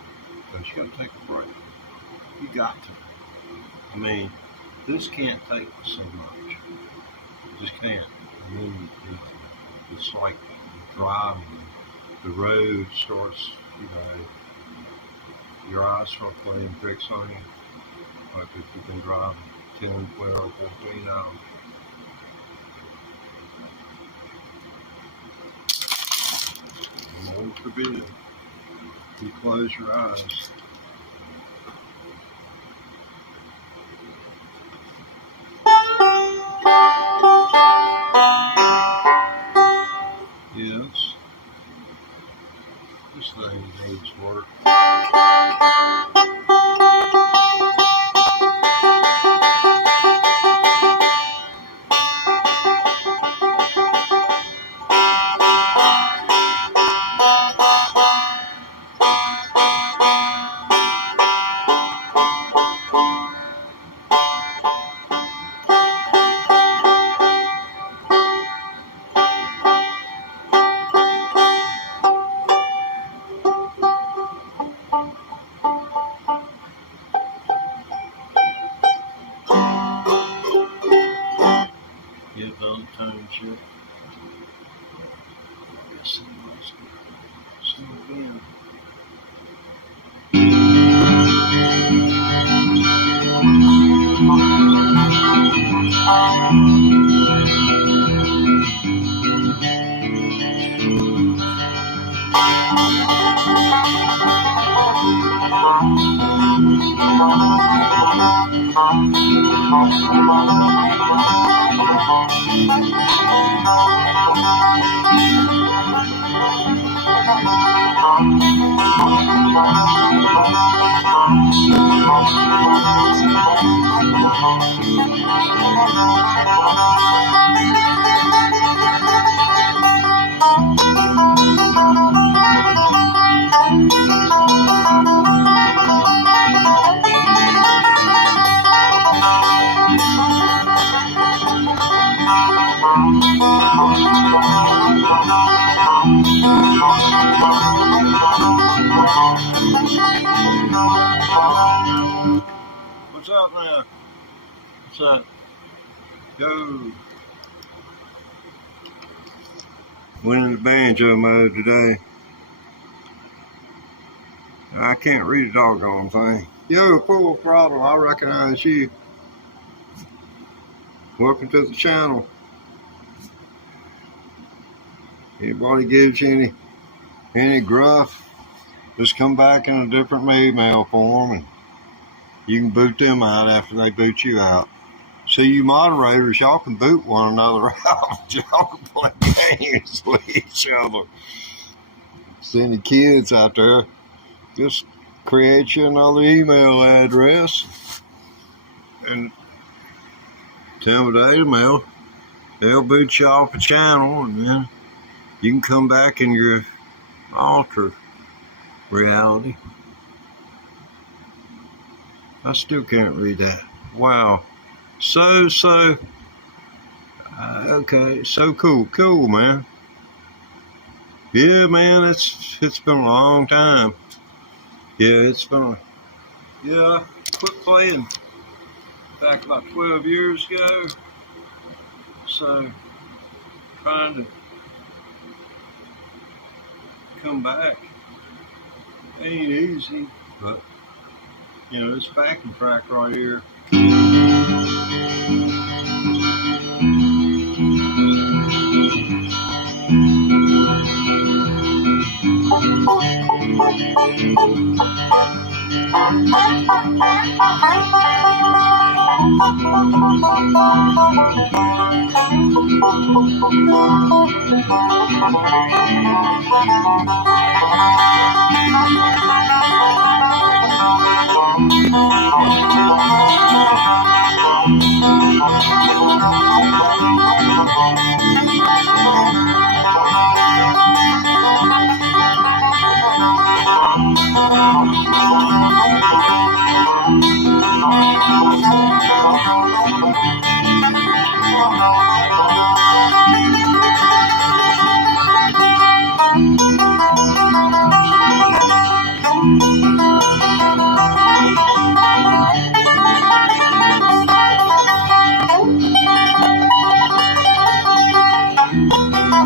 But you got to take a break. You got to. I mean, this can't take so much. It just can't. I mean, it's like driving. The road starts, your eyes start playing tricks on you. Like if you've been driving 10, 12, 14 hours. And Lord forbid, you close your eyes. Yes, this thing needs work. Give them time yet. Yes, it was. So again. What's up now? What's up? Go. Went in the banjo mode today. I can't read a doggone thing. Yo, full throttle, I recognize you. Welcome to the channel. Anybody gives you any gruff, just come back in a different email form and you can boot them out after they boot you out. So you moderators, y'all can boot one another out. Y'all can play games with each other. See any kids out there, just create you another email address and tell them the email. They'll boot you off the channel and then you can come back in your alter reality. I still can't read that. Wow. Okay, so cool, man. Yeah, man, it's been a long time. Yeah, I quit playing back about 12 years ago. So, trying to come back ain't easy, but this backing track right here.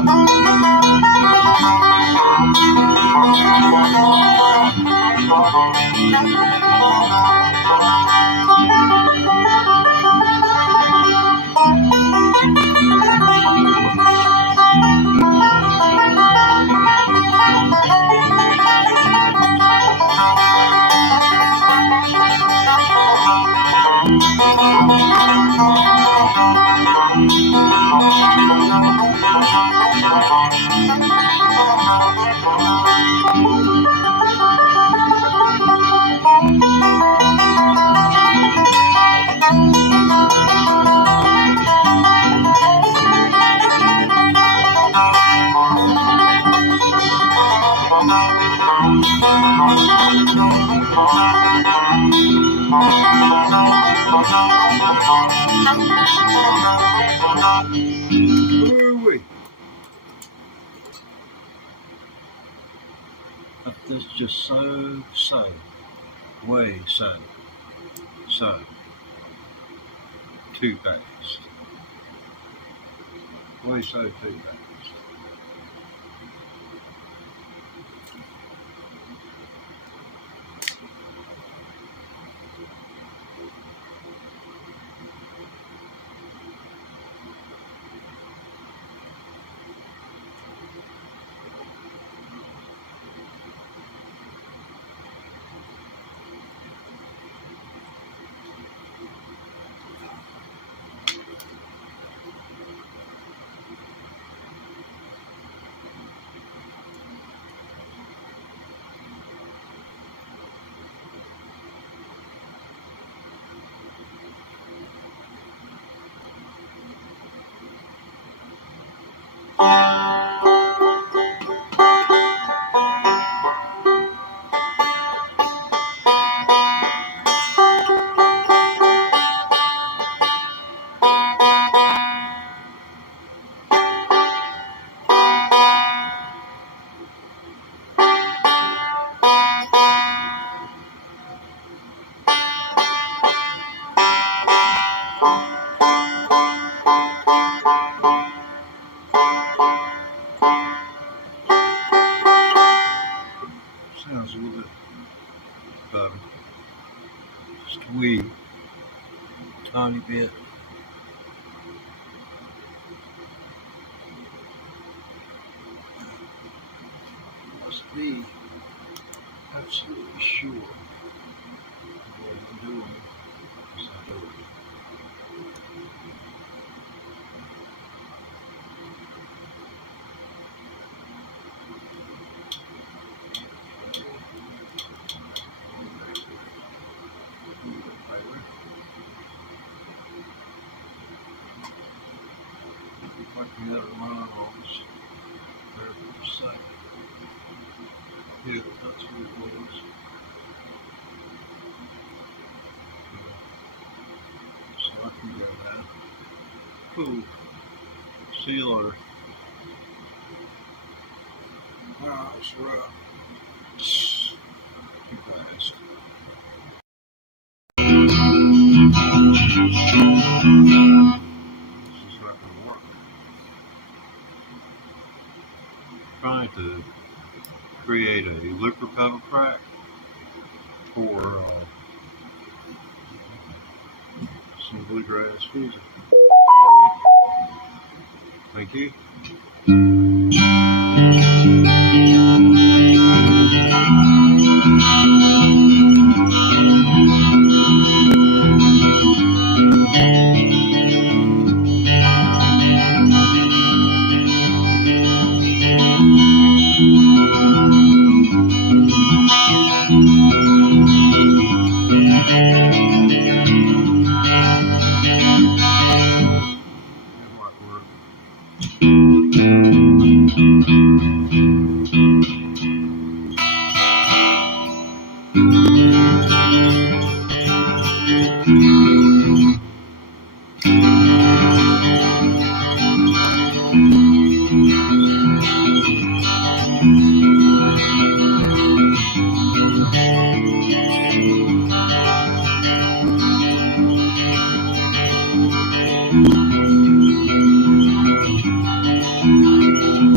Woo-wee. That's just so way so too fast. Way so too fast. Sounds a little bit better. Just a wee tiny bit. Must be absolutely sure what I'm doing. Is I do it. Like the other line on this there for a second. Yeah, that's what it was. So I can go now. Cool. See you later. Wow, it's rough. Too fast. This is not going to work. Trying to create a liquor pedal track for some bluegrass music. Thank you.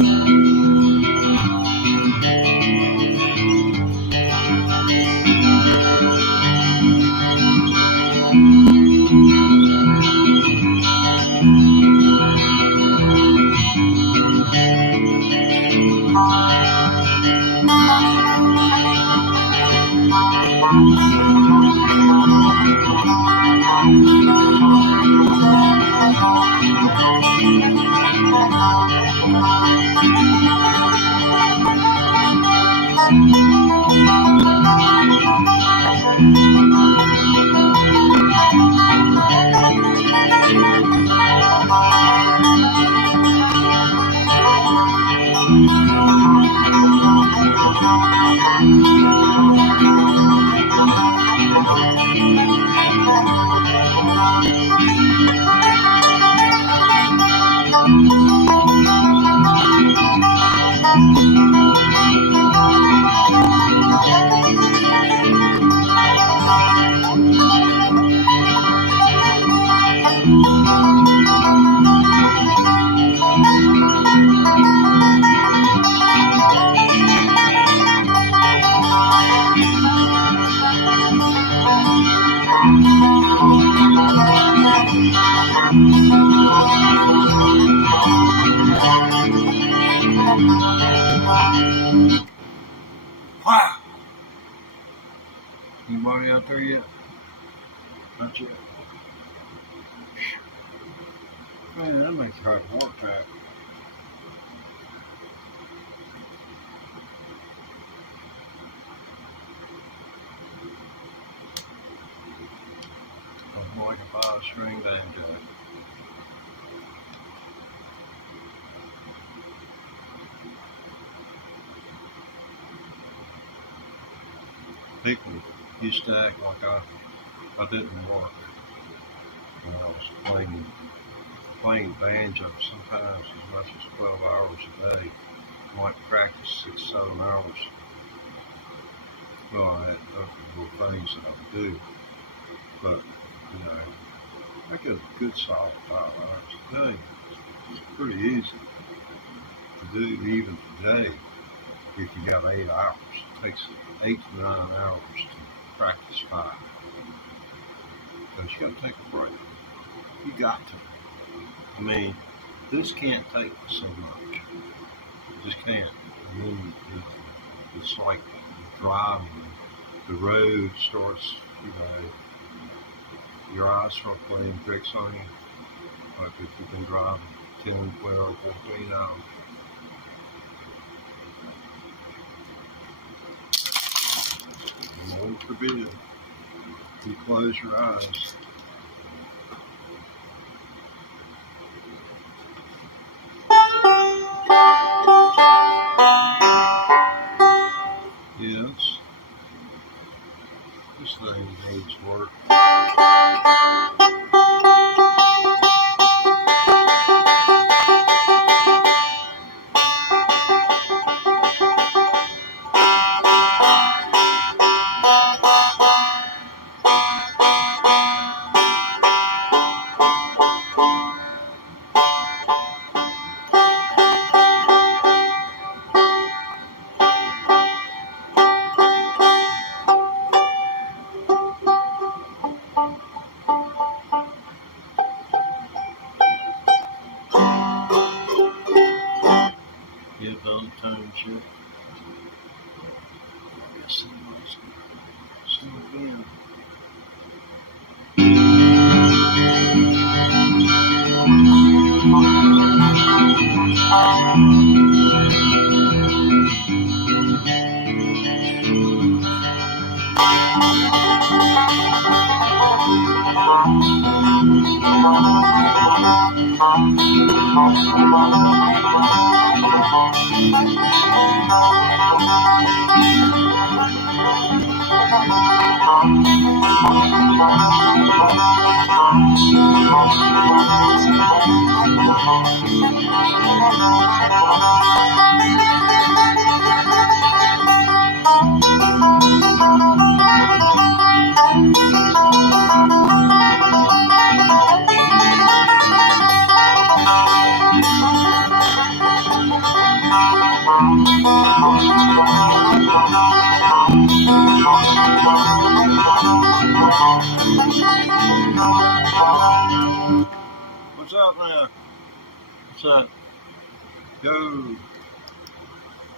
Wow! Anybody out there yet? Not yet. Man, that makes hard heart attack. I'm like a 5-string banjo. People used to act like I didn't work when I was playing banjo sometimes as much as 12 hours a day. I might practice 6-7 hours. Well, I had other little things that I would do, but I get a good solid 5 hours a day. It's pretty easy to do even today if you got 8 hours. It takes 8 to 9 hours to practice 5. But you got to take a break. You got to. I mean, this can't take so much. You just can't. I mean, it's like driving. The road starts, your eyes start playing tricks on you. Like if you've been driving 10, 12, 14 hours. And Lord forbid, you close your eyes. Yes, this thing needs work. Get done tone shit. Yes, somebody's gonna sing again. What's up now? What's up? Go.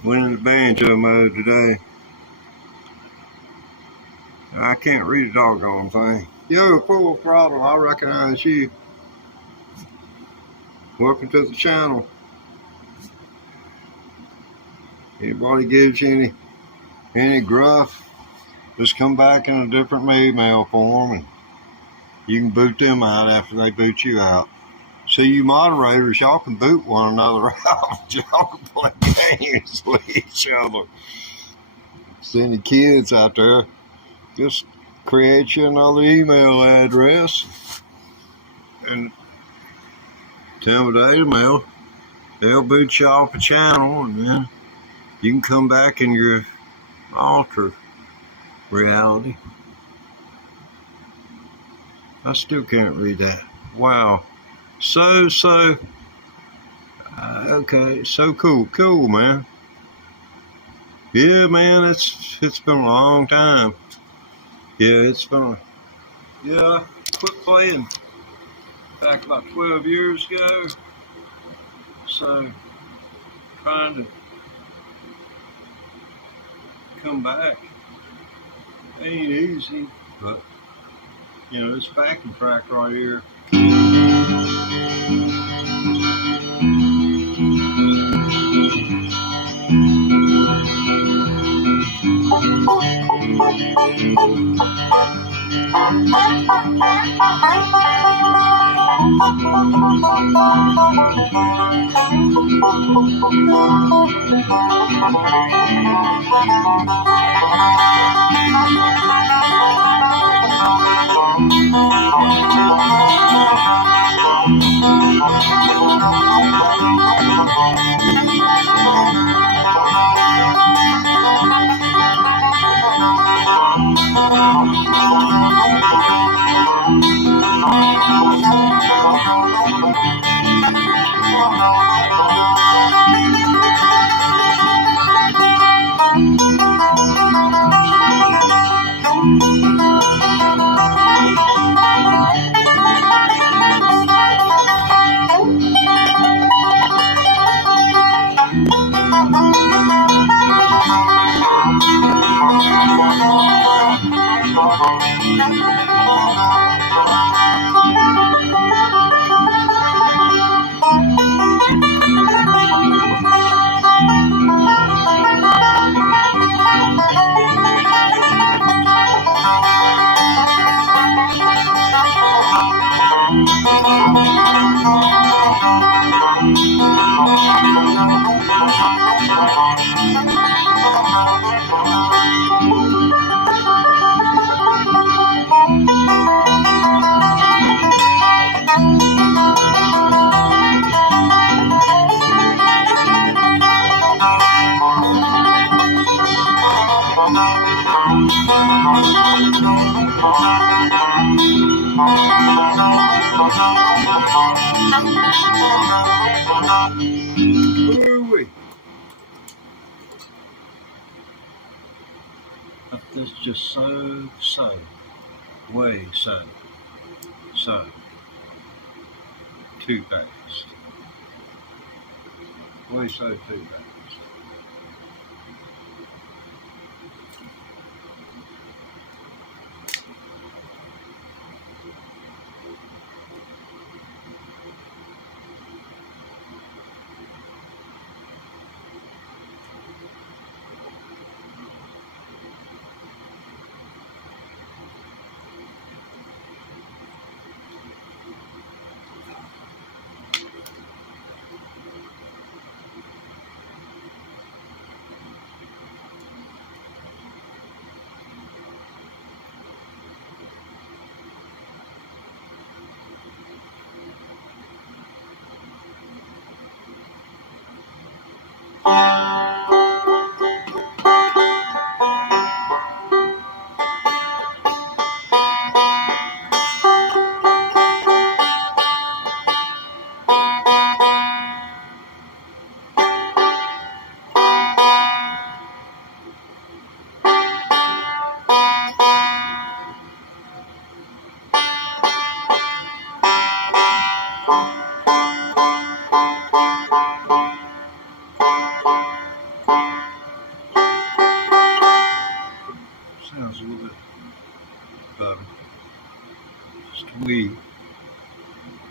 Went into banjo mode today. I can't read a doggone thing. Yo, full throttle, I recognize you. Welcome to the channel. Anybody gives you any gruff, just come back in a different email form and you can boot them out after they boot you out. See, you moderators, y'all can boot one another out. Y'all can play games with each other. See any kids out there, just create you another email address and tell them the email. They'll boot you off the channel, and then you can come back in your altered reality. I still can't read that. Wow. Okay, so cool, man. Yeah, man, it's been a long time. Yeah, I quit playing back about 12 years ago. So, trying to come back ain't easy, but, this backing track right here. This is just way too fast. Way too fast.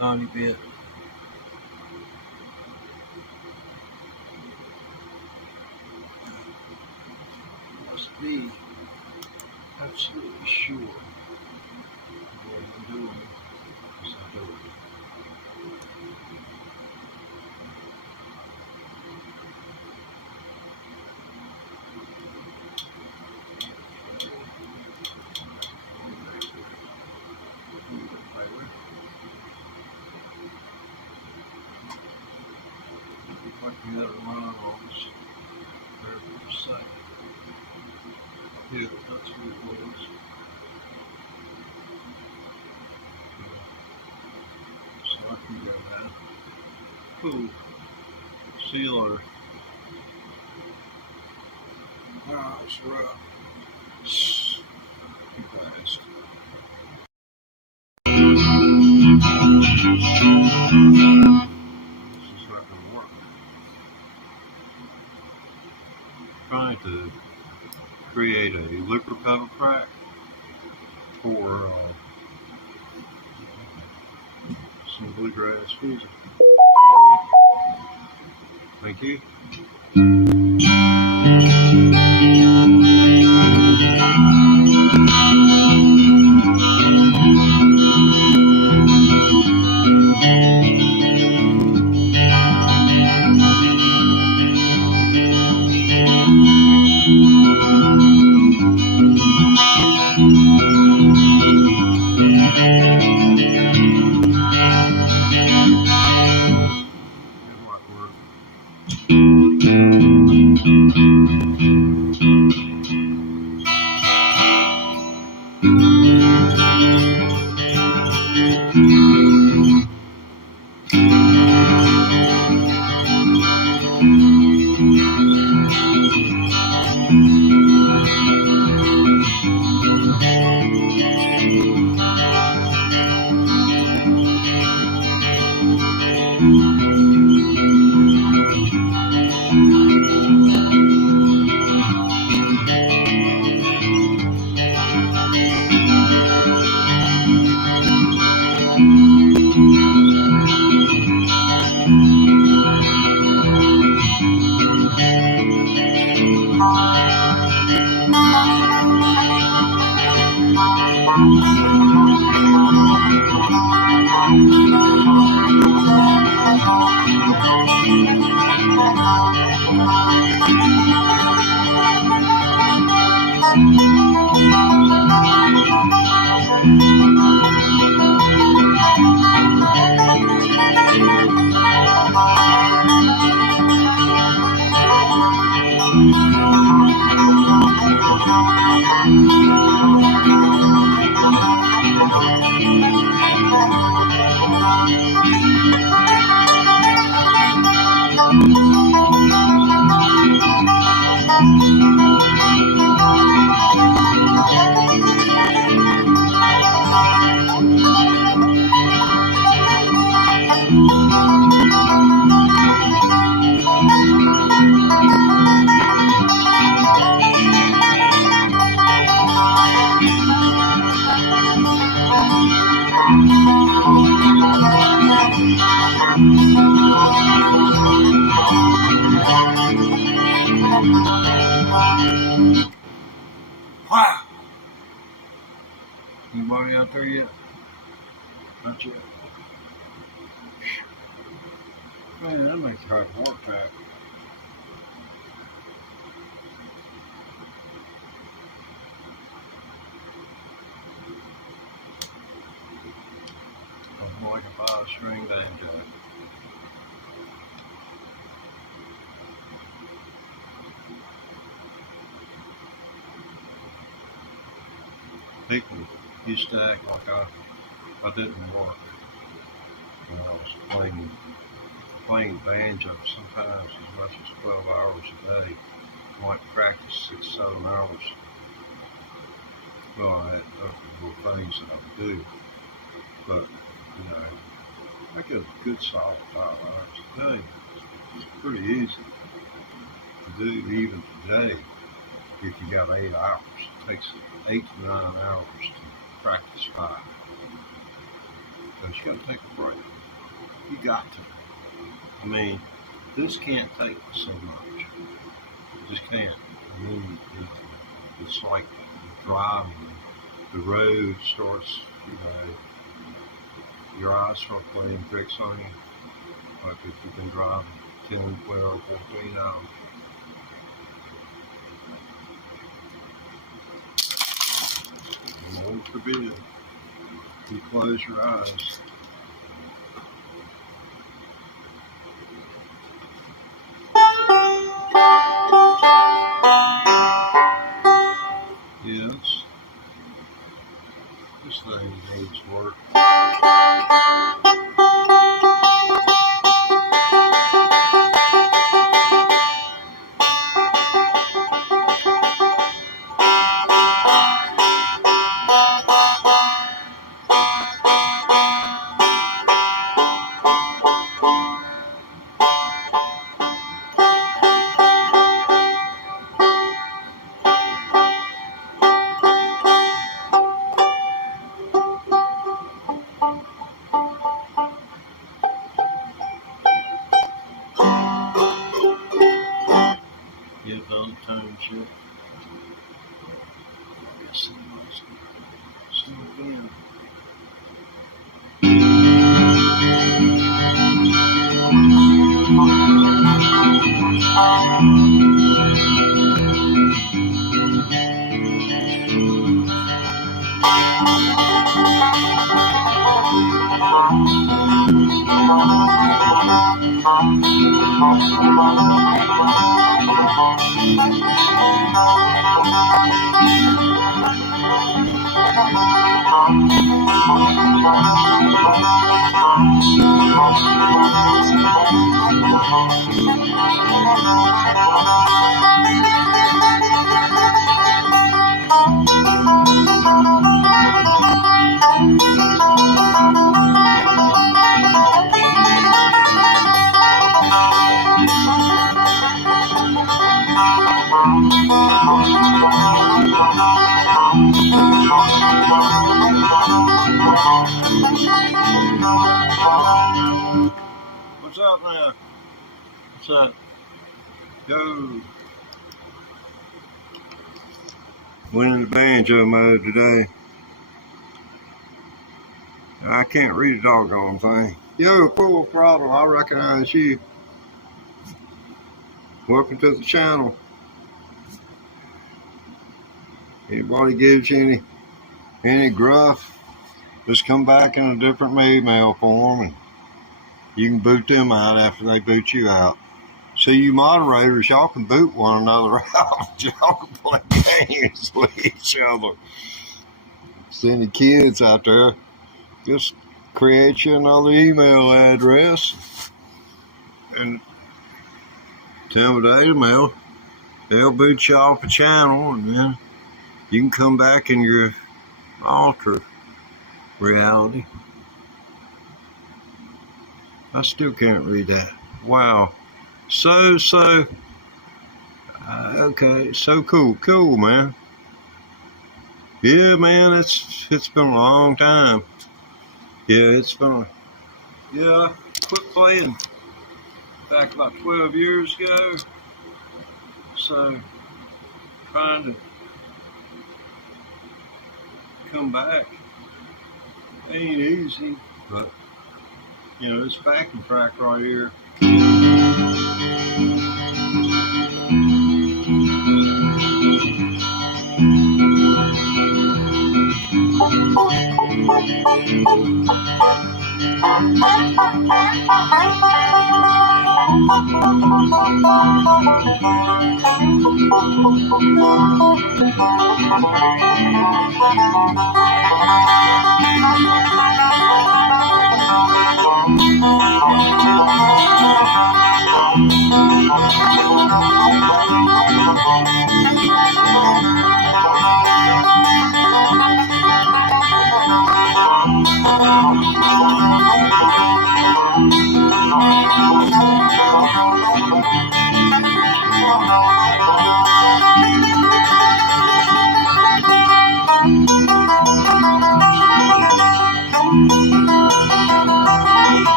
tiny bit. Must be absolutely sure what I'm doing. Yes, I do. Like the other line on this there for a second. Yeah, that's what it was. So I can go now. Cool. See you later. Wow, it's rough. Too fast. This is not going to work. Trying to create a liquor pedal track for some bluegrass music. Thank you. Wow! Anybody out there yet? Not yet. Man, that makes hard work out. I'm like a 5-string banjo. People used to act like I didn't work when I was playing banjo sometimes as much as 12 hours a day. I might practice 6-7 hours. Well, I had other things that I would do, but I get a good solid 5 hours a day. It's pretty easy to do even today if you got 8 hours. It takes 8 to 9 hours to practice 5. because you got to take a break. You got to. I mean, this can't take so much. It just can't. I mean, it's like driving. The road starts, your eyes start playing tricks on you. Like if you've been driving 10, 12, 14 hours. And Lord forbid, you close your eyes. Yes, this thing needs work. Get done time shit. So again. What's up now? What's up? Go. Went in the banjo mode today. I can't read a doggone thing. Yo, full throttle, I recognize you. Welcome to the channel. Anybody gives you any gruff, just come back in a different email form and you can boot them out after they boot you out. So you moderators, y'all can boot one another out. Y'all can play games with each other. So any kids out there, just create you another email address and tell them the email. They'll boot you off the channel and then you can come back in your alter reality. I still can't read that. Wow. Okay, so cool, man. Yeah, man, it's been a long time. Yeah, I quit playing back about 12 years ago. So, trying to come back ain't easy, but this backing track right here.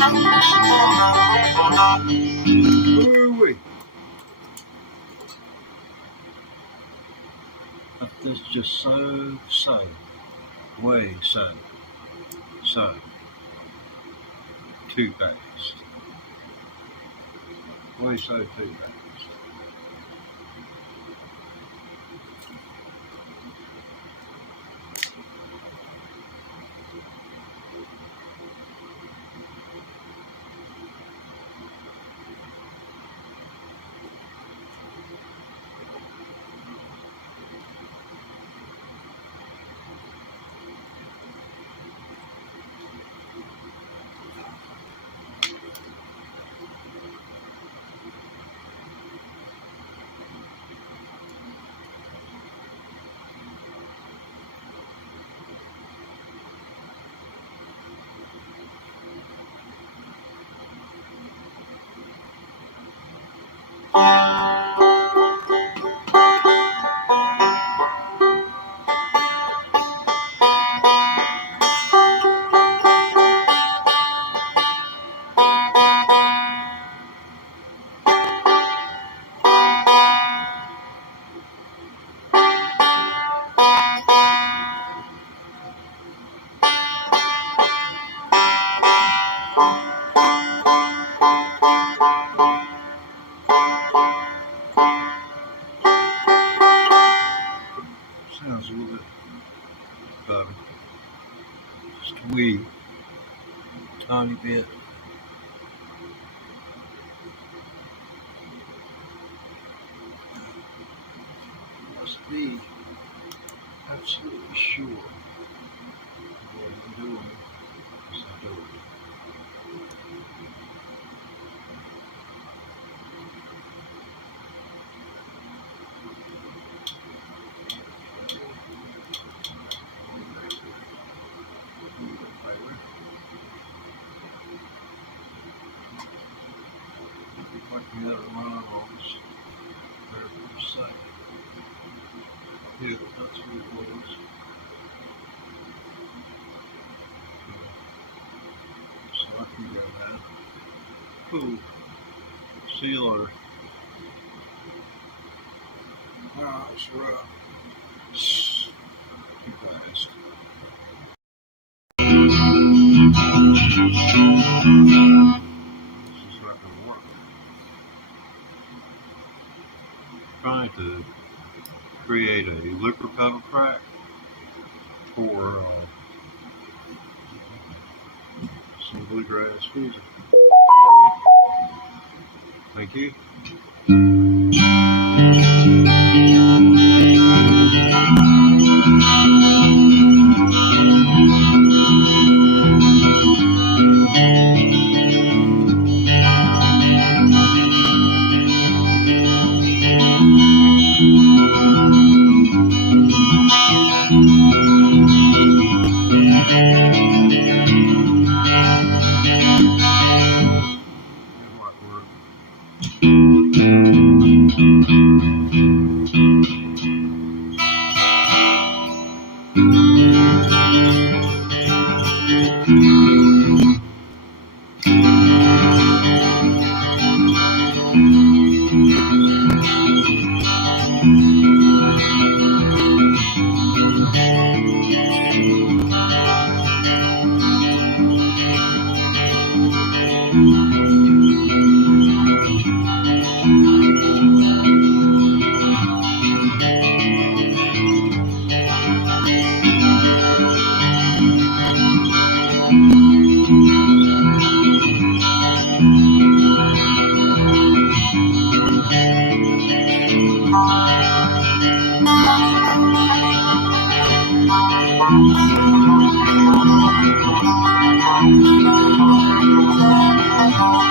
Ooh-wee. This is just so, way so too fast. Way so too fast. Sounds a little bit better. Just a wee tiny bit. Must be absolutely sure what I'm doing. Yes, I do. Like the other line on this very first side. Yeah, that's what it was. So I can go now. Cool. See you later. Wow, it's rough. Too fast. This is not going to work. Trying to create a liquid pedal track for some bluegrass music. Thank you.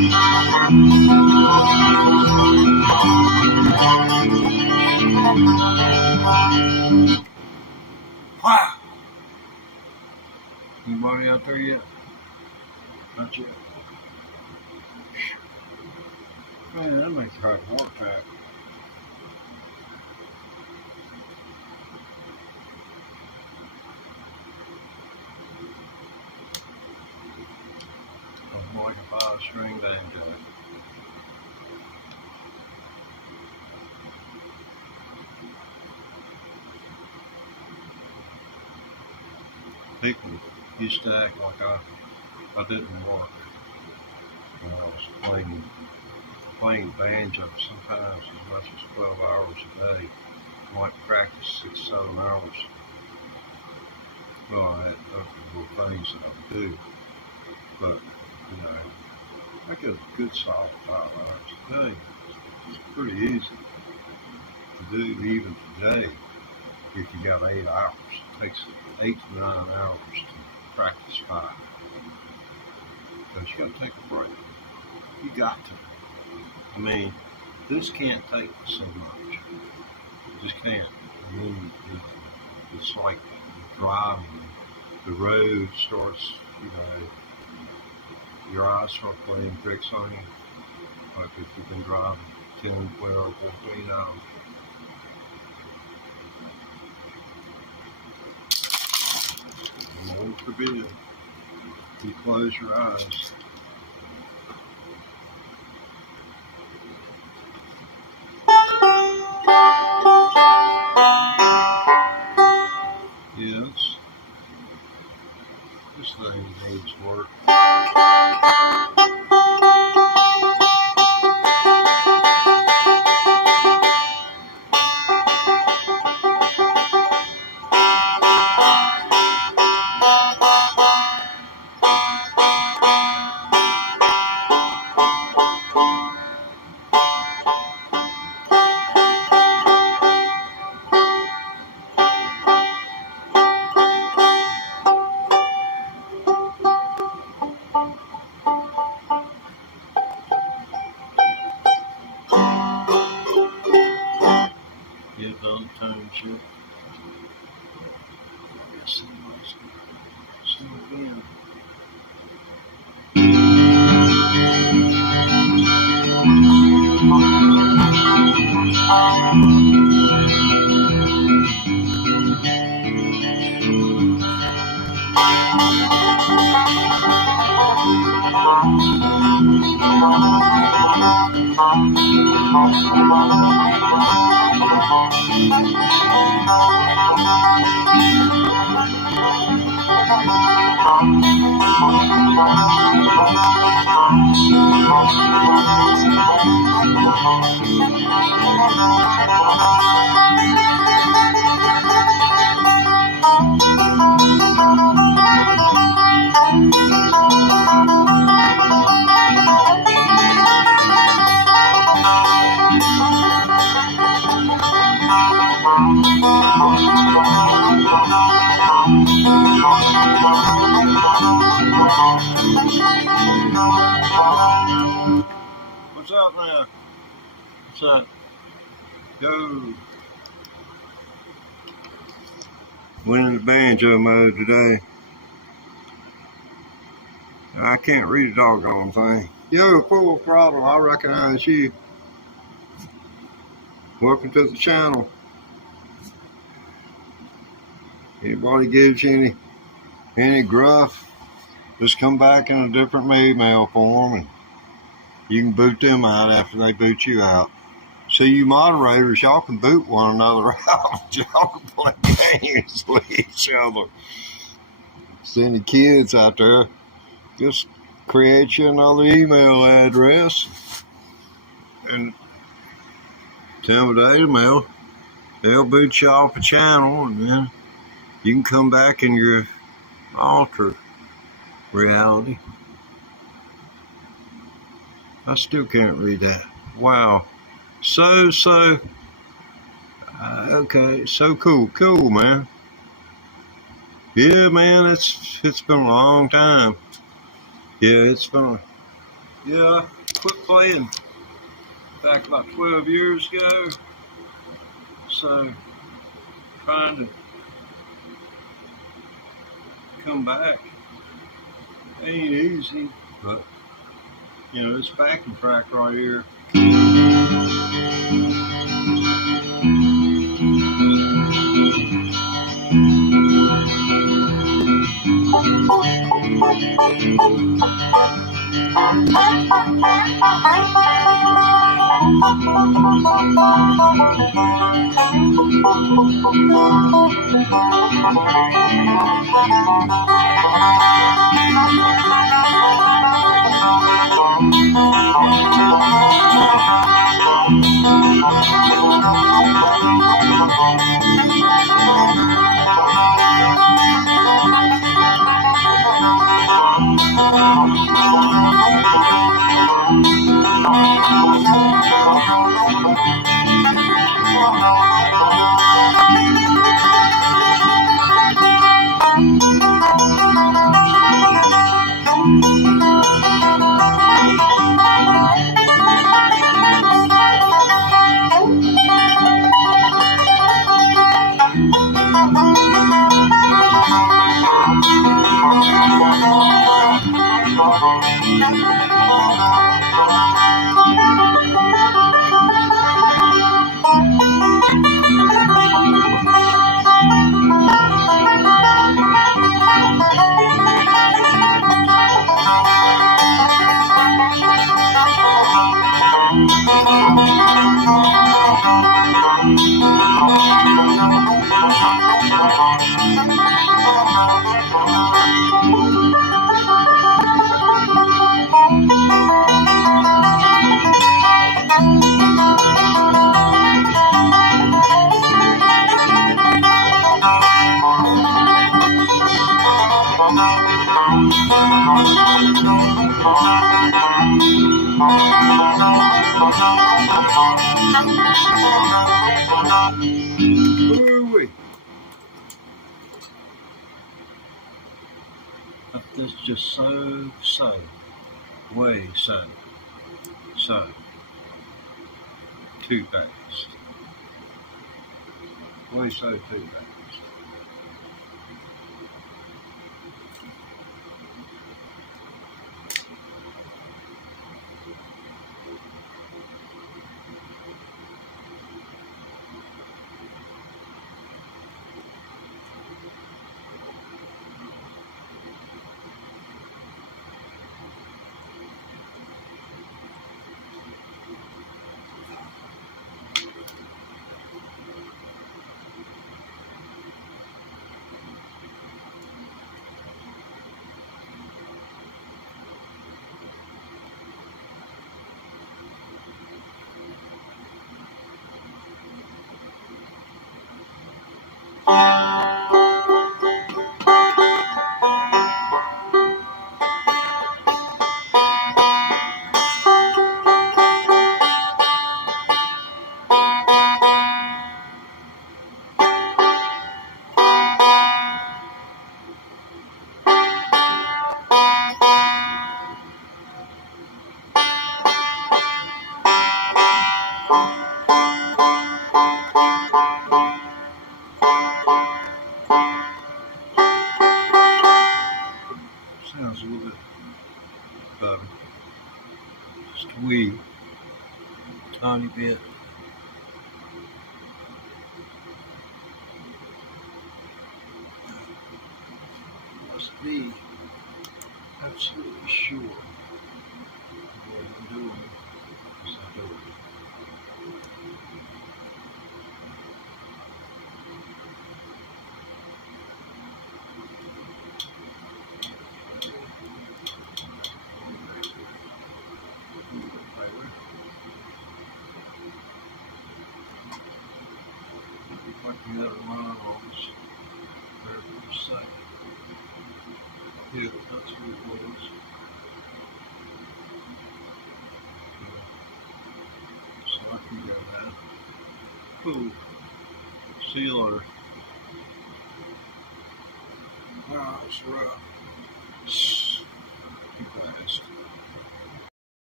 Wow! Anybody out there yet? Not yet. Man, that makes a heart attack. I'm like a 5-string banjo. People used to act like I didn't work when I was playing banjo sometimes as much as 12 hours a day. I might practice 6-7 hours. Well, I had other little things that I would do, but you know, I get a good solid 5 hours a day. It's pretty easy to do even today if you got 8 hours. It takes 8 to 9 hours to practice 5. But you got to take a break. You got to. I mean, this can't take so much. It just can't. I mean, it's like driving. The road starts, you know, your eyes start playing tricks on you. Like if you've been driving 10, 12, 14 hours. And Lord forbid, you close your eyes. Yes, this thing needs work. Get done time shit. Yes, so again. What's up now? What's up? Go. Went into banjo mode today. I can't read a doggone thing. Yo, full throttle, I recognize you. Welcome to the channel. Anybody gives you any gruff, just come back in a different email form and you can boot them out after they boot you out. So you moderators, y'all can boot one another out. Y'all can play games with each other. See any kids out there, just create you another email address and tell them the email. They'll boot you off a channel and then you can come back in your altered reality. I still can't read that. Wow. Okay, so cool, man. Yeah, man, it's been a long time. Yeah, it's been Yeah, I quit playing back about 12 years ago. So trying to come back ain't easy, but this backing track right here. Ooh-wee. That's just so, way so too fast. Way so too fast. Sounds a little bit better. Just a wee tiny bit. Must be absolutely sure what I'm doing. Yes, I do. Like the other line on this very first side. Yeah, that's what it was. So I can go now. Cool. See you later. Wow, it's rough. Too fast.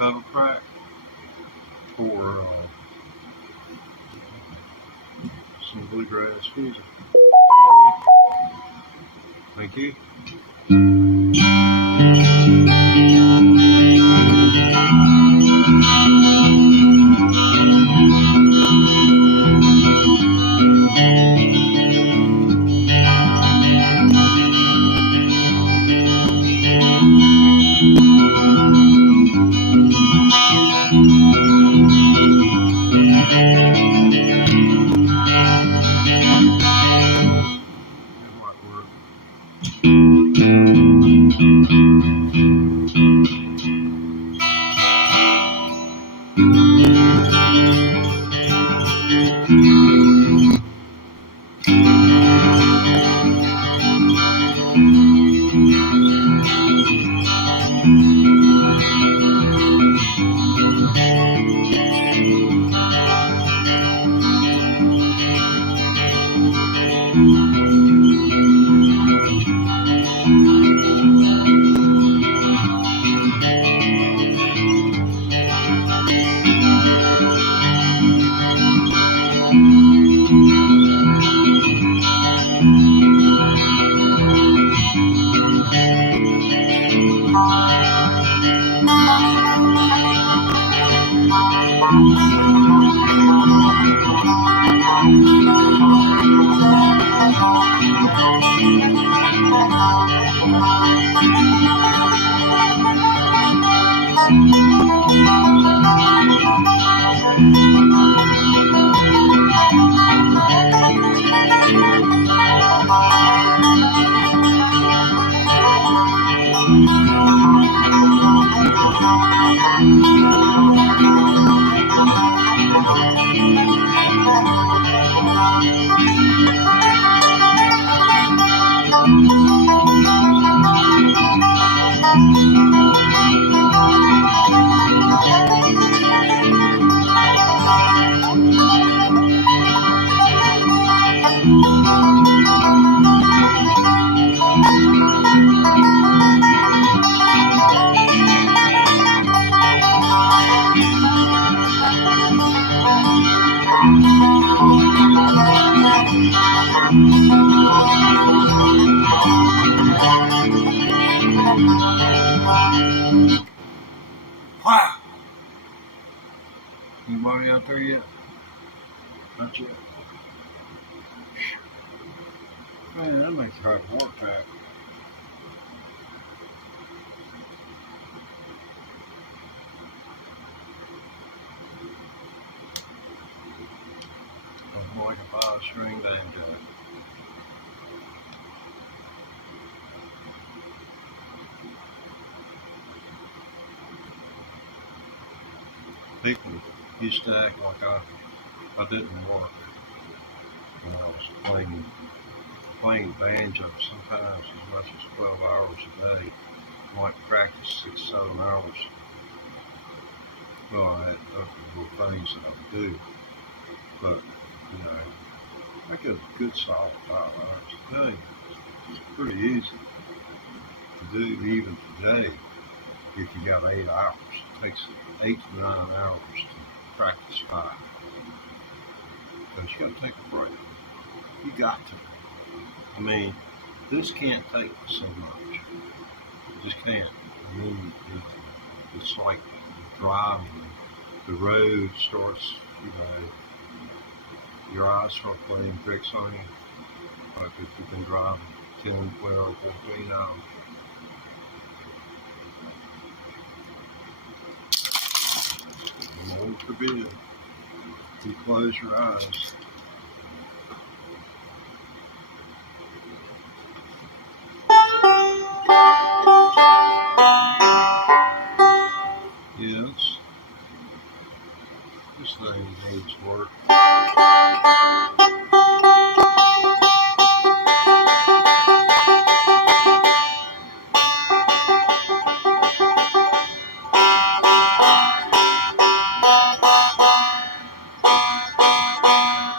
pedal track for some bluegrass music. Thank you. Wow! Anybody out there yet? Not yet. Man, that makes a hard work pack. I'm like a 5-string banjo. People used to act like I didn't work when I was playing banjo sometimes as much as 12 hours a day. I might practice 6-7 hours. Well, I had other little things that I would do, but you know, I get a good solid 5 hours a day. It's pretty easy to do even today if you got 8 hours. It takes 8 to 9 hours to practice 5. But you got to take a break. You got to. I mean, this can't take so much. It just can't. I mean, it's like driving. The road starts, you know, your eyes start playing tricks on you. Like if you've been driving 10, 12, 14 hours. Lord forbid, you close your eyes. Yes, this thing needs work.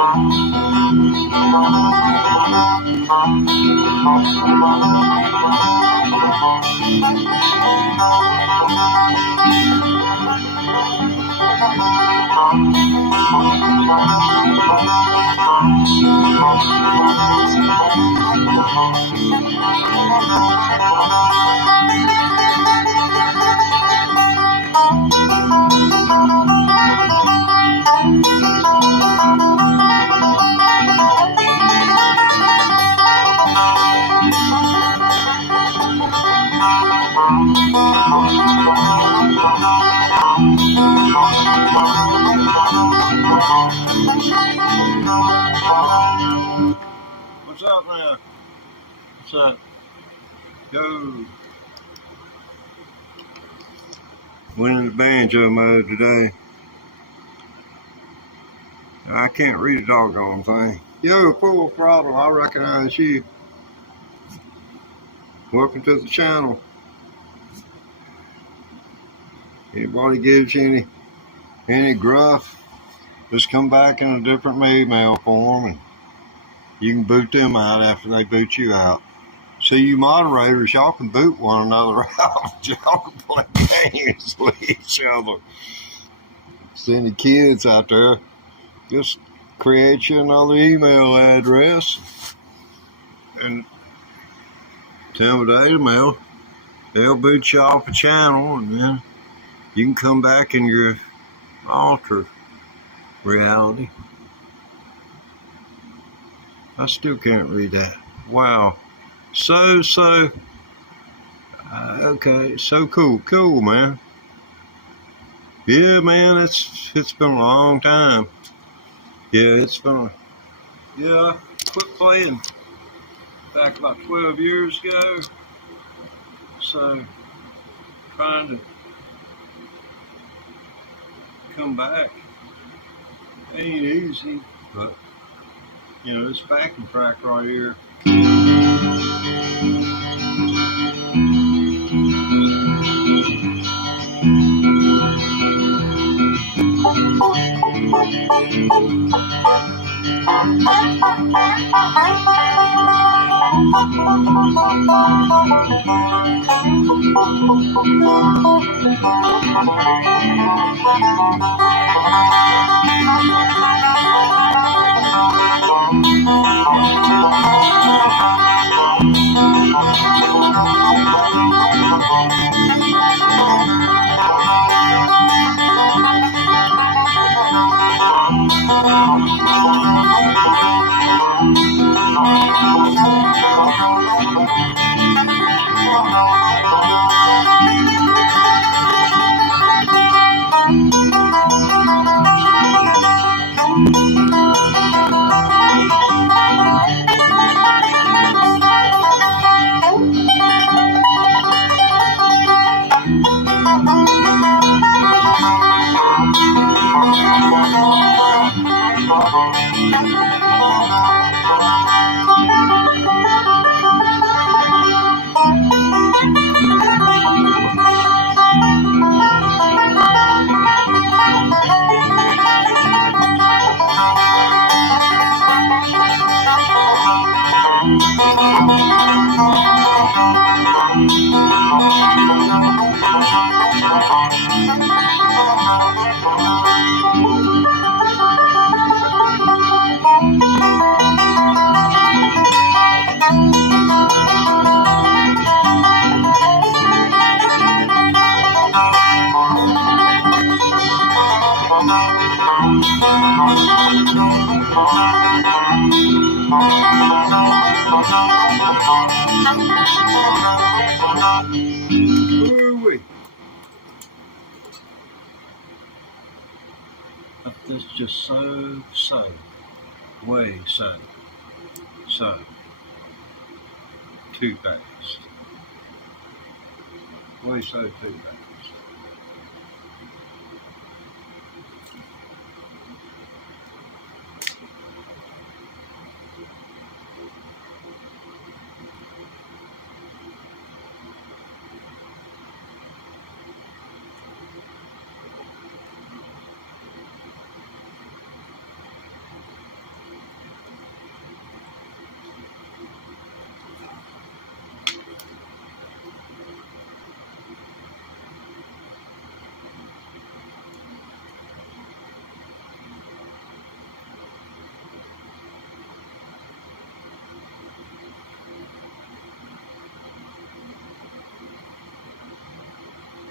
What's up now? What's up? Go. Went into banjo mode today. I can't read a doggone thing. Yo, full throttle, I recognize you. Welcome to the channel. Anybody gives you any gruff, just come back in a different email form and you can boot them out after they boot you out. So you moderators, y'all can boot one another out. Y'all can play games with each other. See any kids out there, just create you another email address and tell them the email. They'll boot you off a channel and then you can come back in your alter reality. I still can't read that. Wow. Okay, so cool, man. Yeah, man, it's been a long time. Yeah, I quit playing back about 12 years ago. So, trying to come back ain't easy, but, this backing track right here. Ooh-wee. That's just so, way so, too fast. Way so too fast.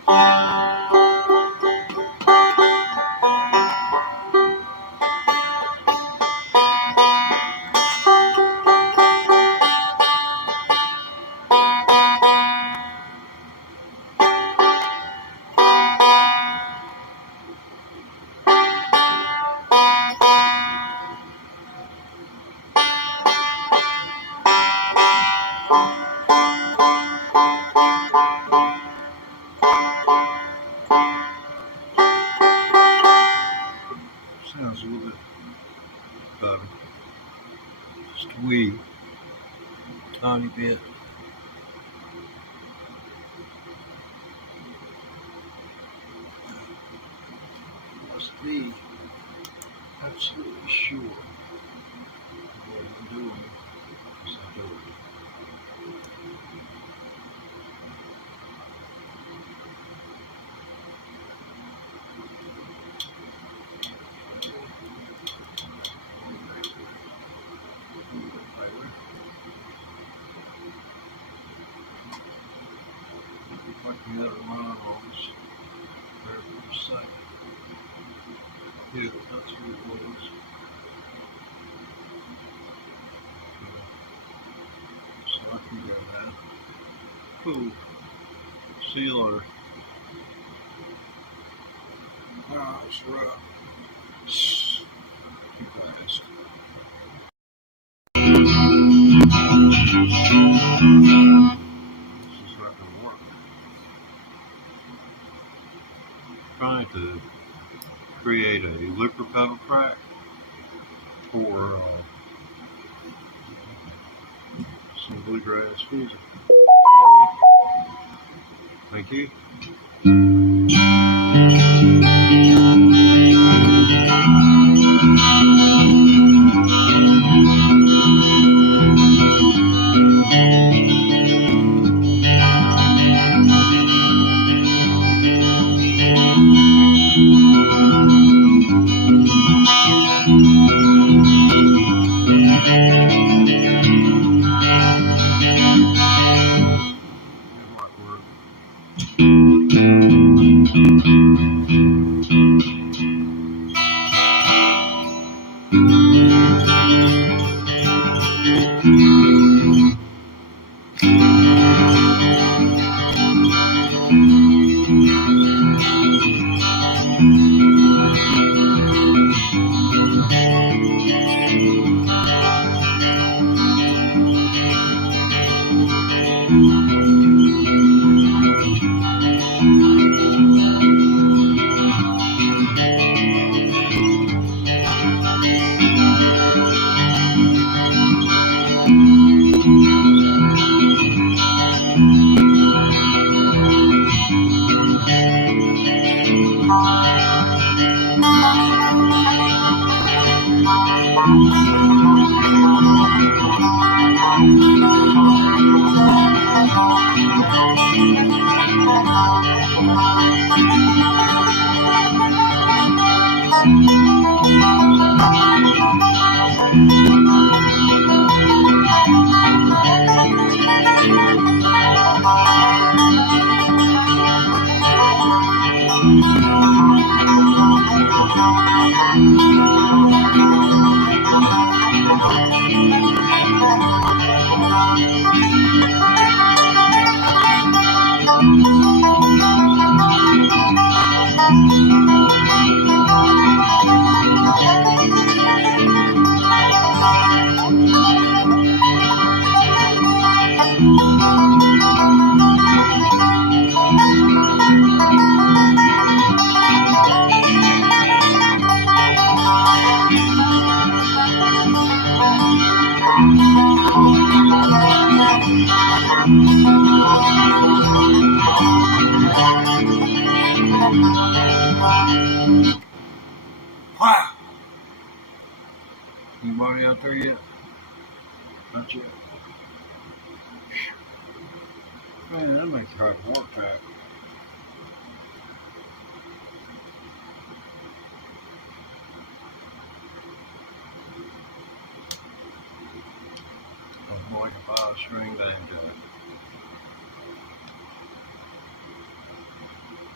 Sounds a little bit better. Just a wee tiny bit. Must be absolutely sure what I'm doing as I do it. Like the other line on this there for a second. Yeah, that's what it was. So I can go now. Cool. See you later. Ah, it's rough. Too fast. This is not going to work. Trying to create a liquor pedal track for some bluegrass music. Thank you. Wow! Anybody out there yet? Not yet. Man, that makes hard work out. I'm like a 5-string banjo.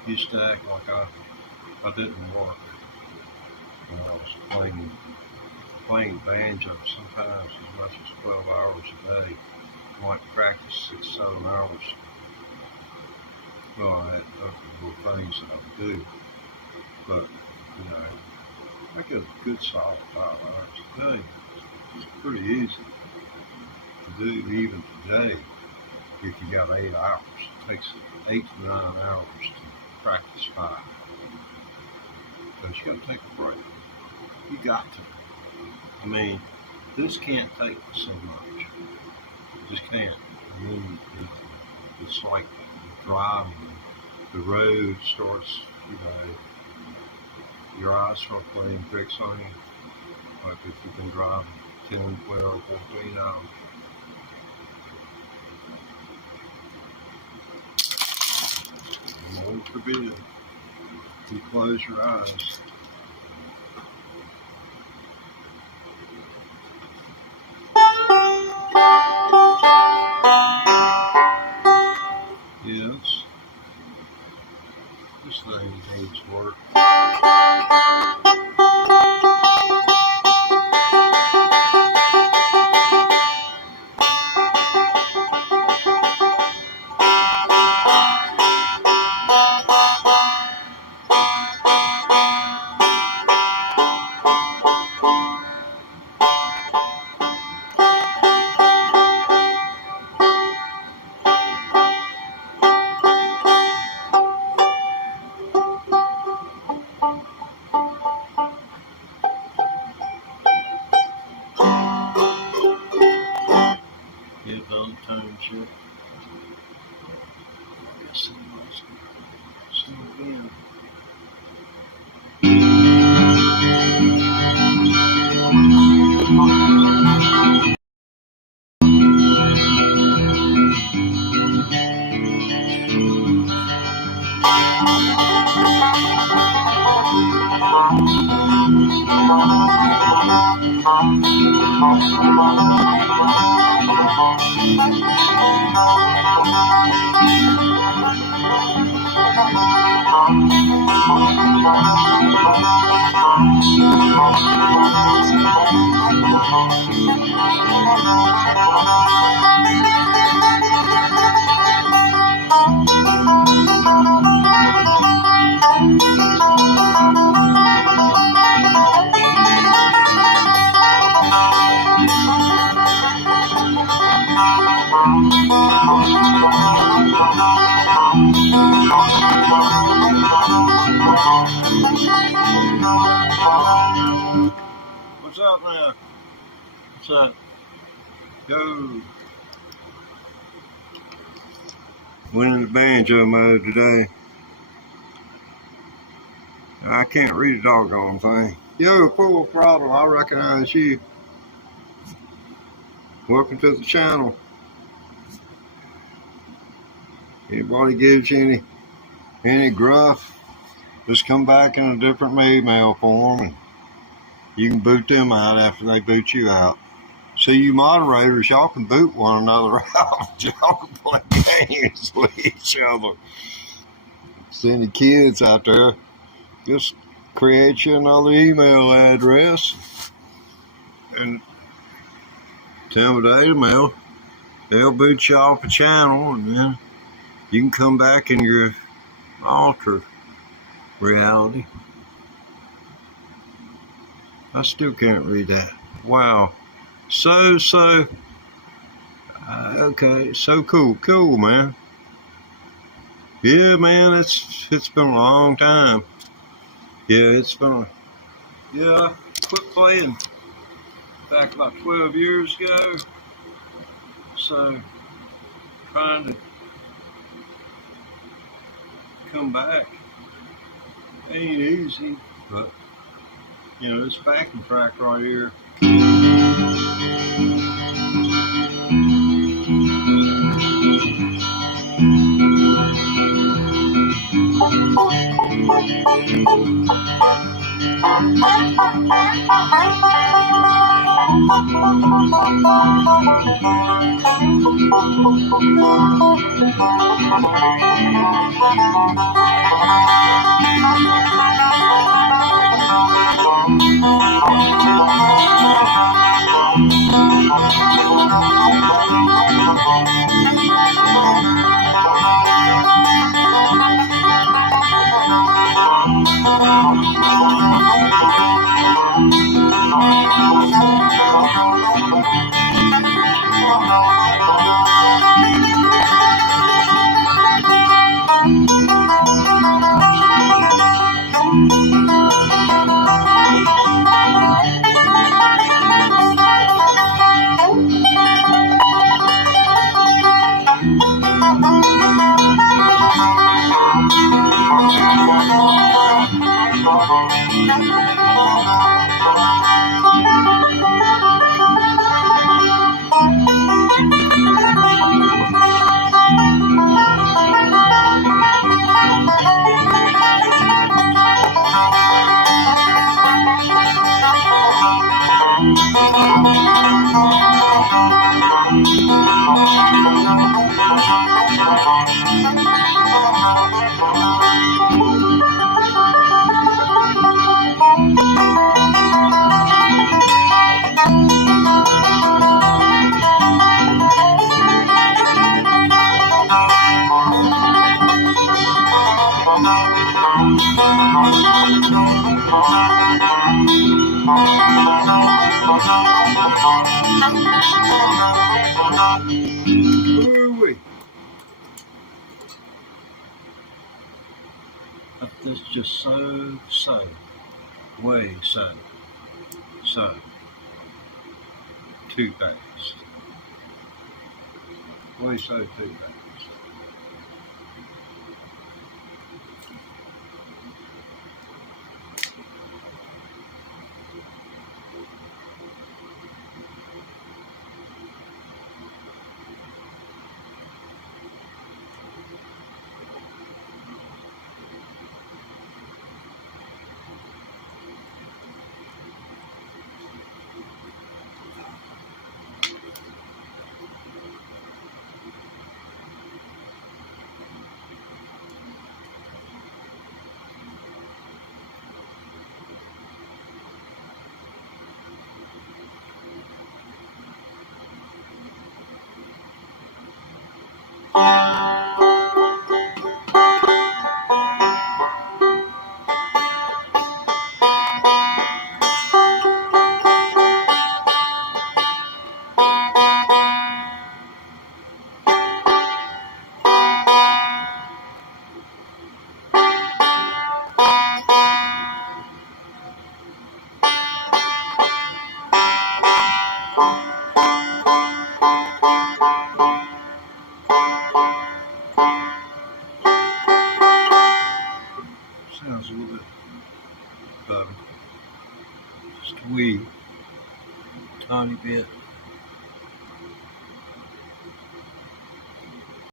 used to act like I didn't work when I was playing banjo, sometimes as much as 12 hours a day. I might practice 6, 7 hours. Well, I had other little things that I would do, but I get a good solid 5 hours a day. It's pretty easy to do even today if you got 8 hours. It takes 8 to 9 hours to practice 5. But you got to take a break. You got to. I mean, this can't take so much. It just can't. I mean, it's like driving. The road starts, your eyes start playing tricks on you. Like if you've been driving 10, 12, 14 hours. And Lord forbid, you close your eyes. Yes, this thing needs work. Get done time shit. Yes, it was. So again. What's up now? What's up? Go. Went into banjo mode today. I can't read a doggone thing. Yo, full throttle, I recognize you. Welcome to the channel. Anybody gives you any gruff, just come back in a different email form and you can boot them out after they boot you out. So you moderators, y'all can boot one another out. Y'all can play games with each other. If any kids out there, just create you another email address and intimidate them. They'll boot you off the channel, and then you can come back in your altered reality. I still can't read that. Wow. Okay, so cool, man. Yeah, man, it's been a long time. Yeah, I quit playing back about 12 years ago. So, trying to come back ain't easy, but this backing track right here. Ooh-wee. That's just so, way so too-faced. Way so too-faced. Sounds a little bit better. Just a wee tiny bit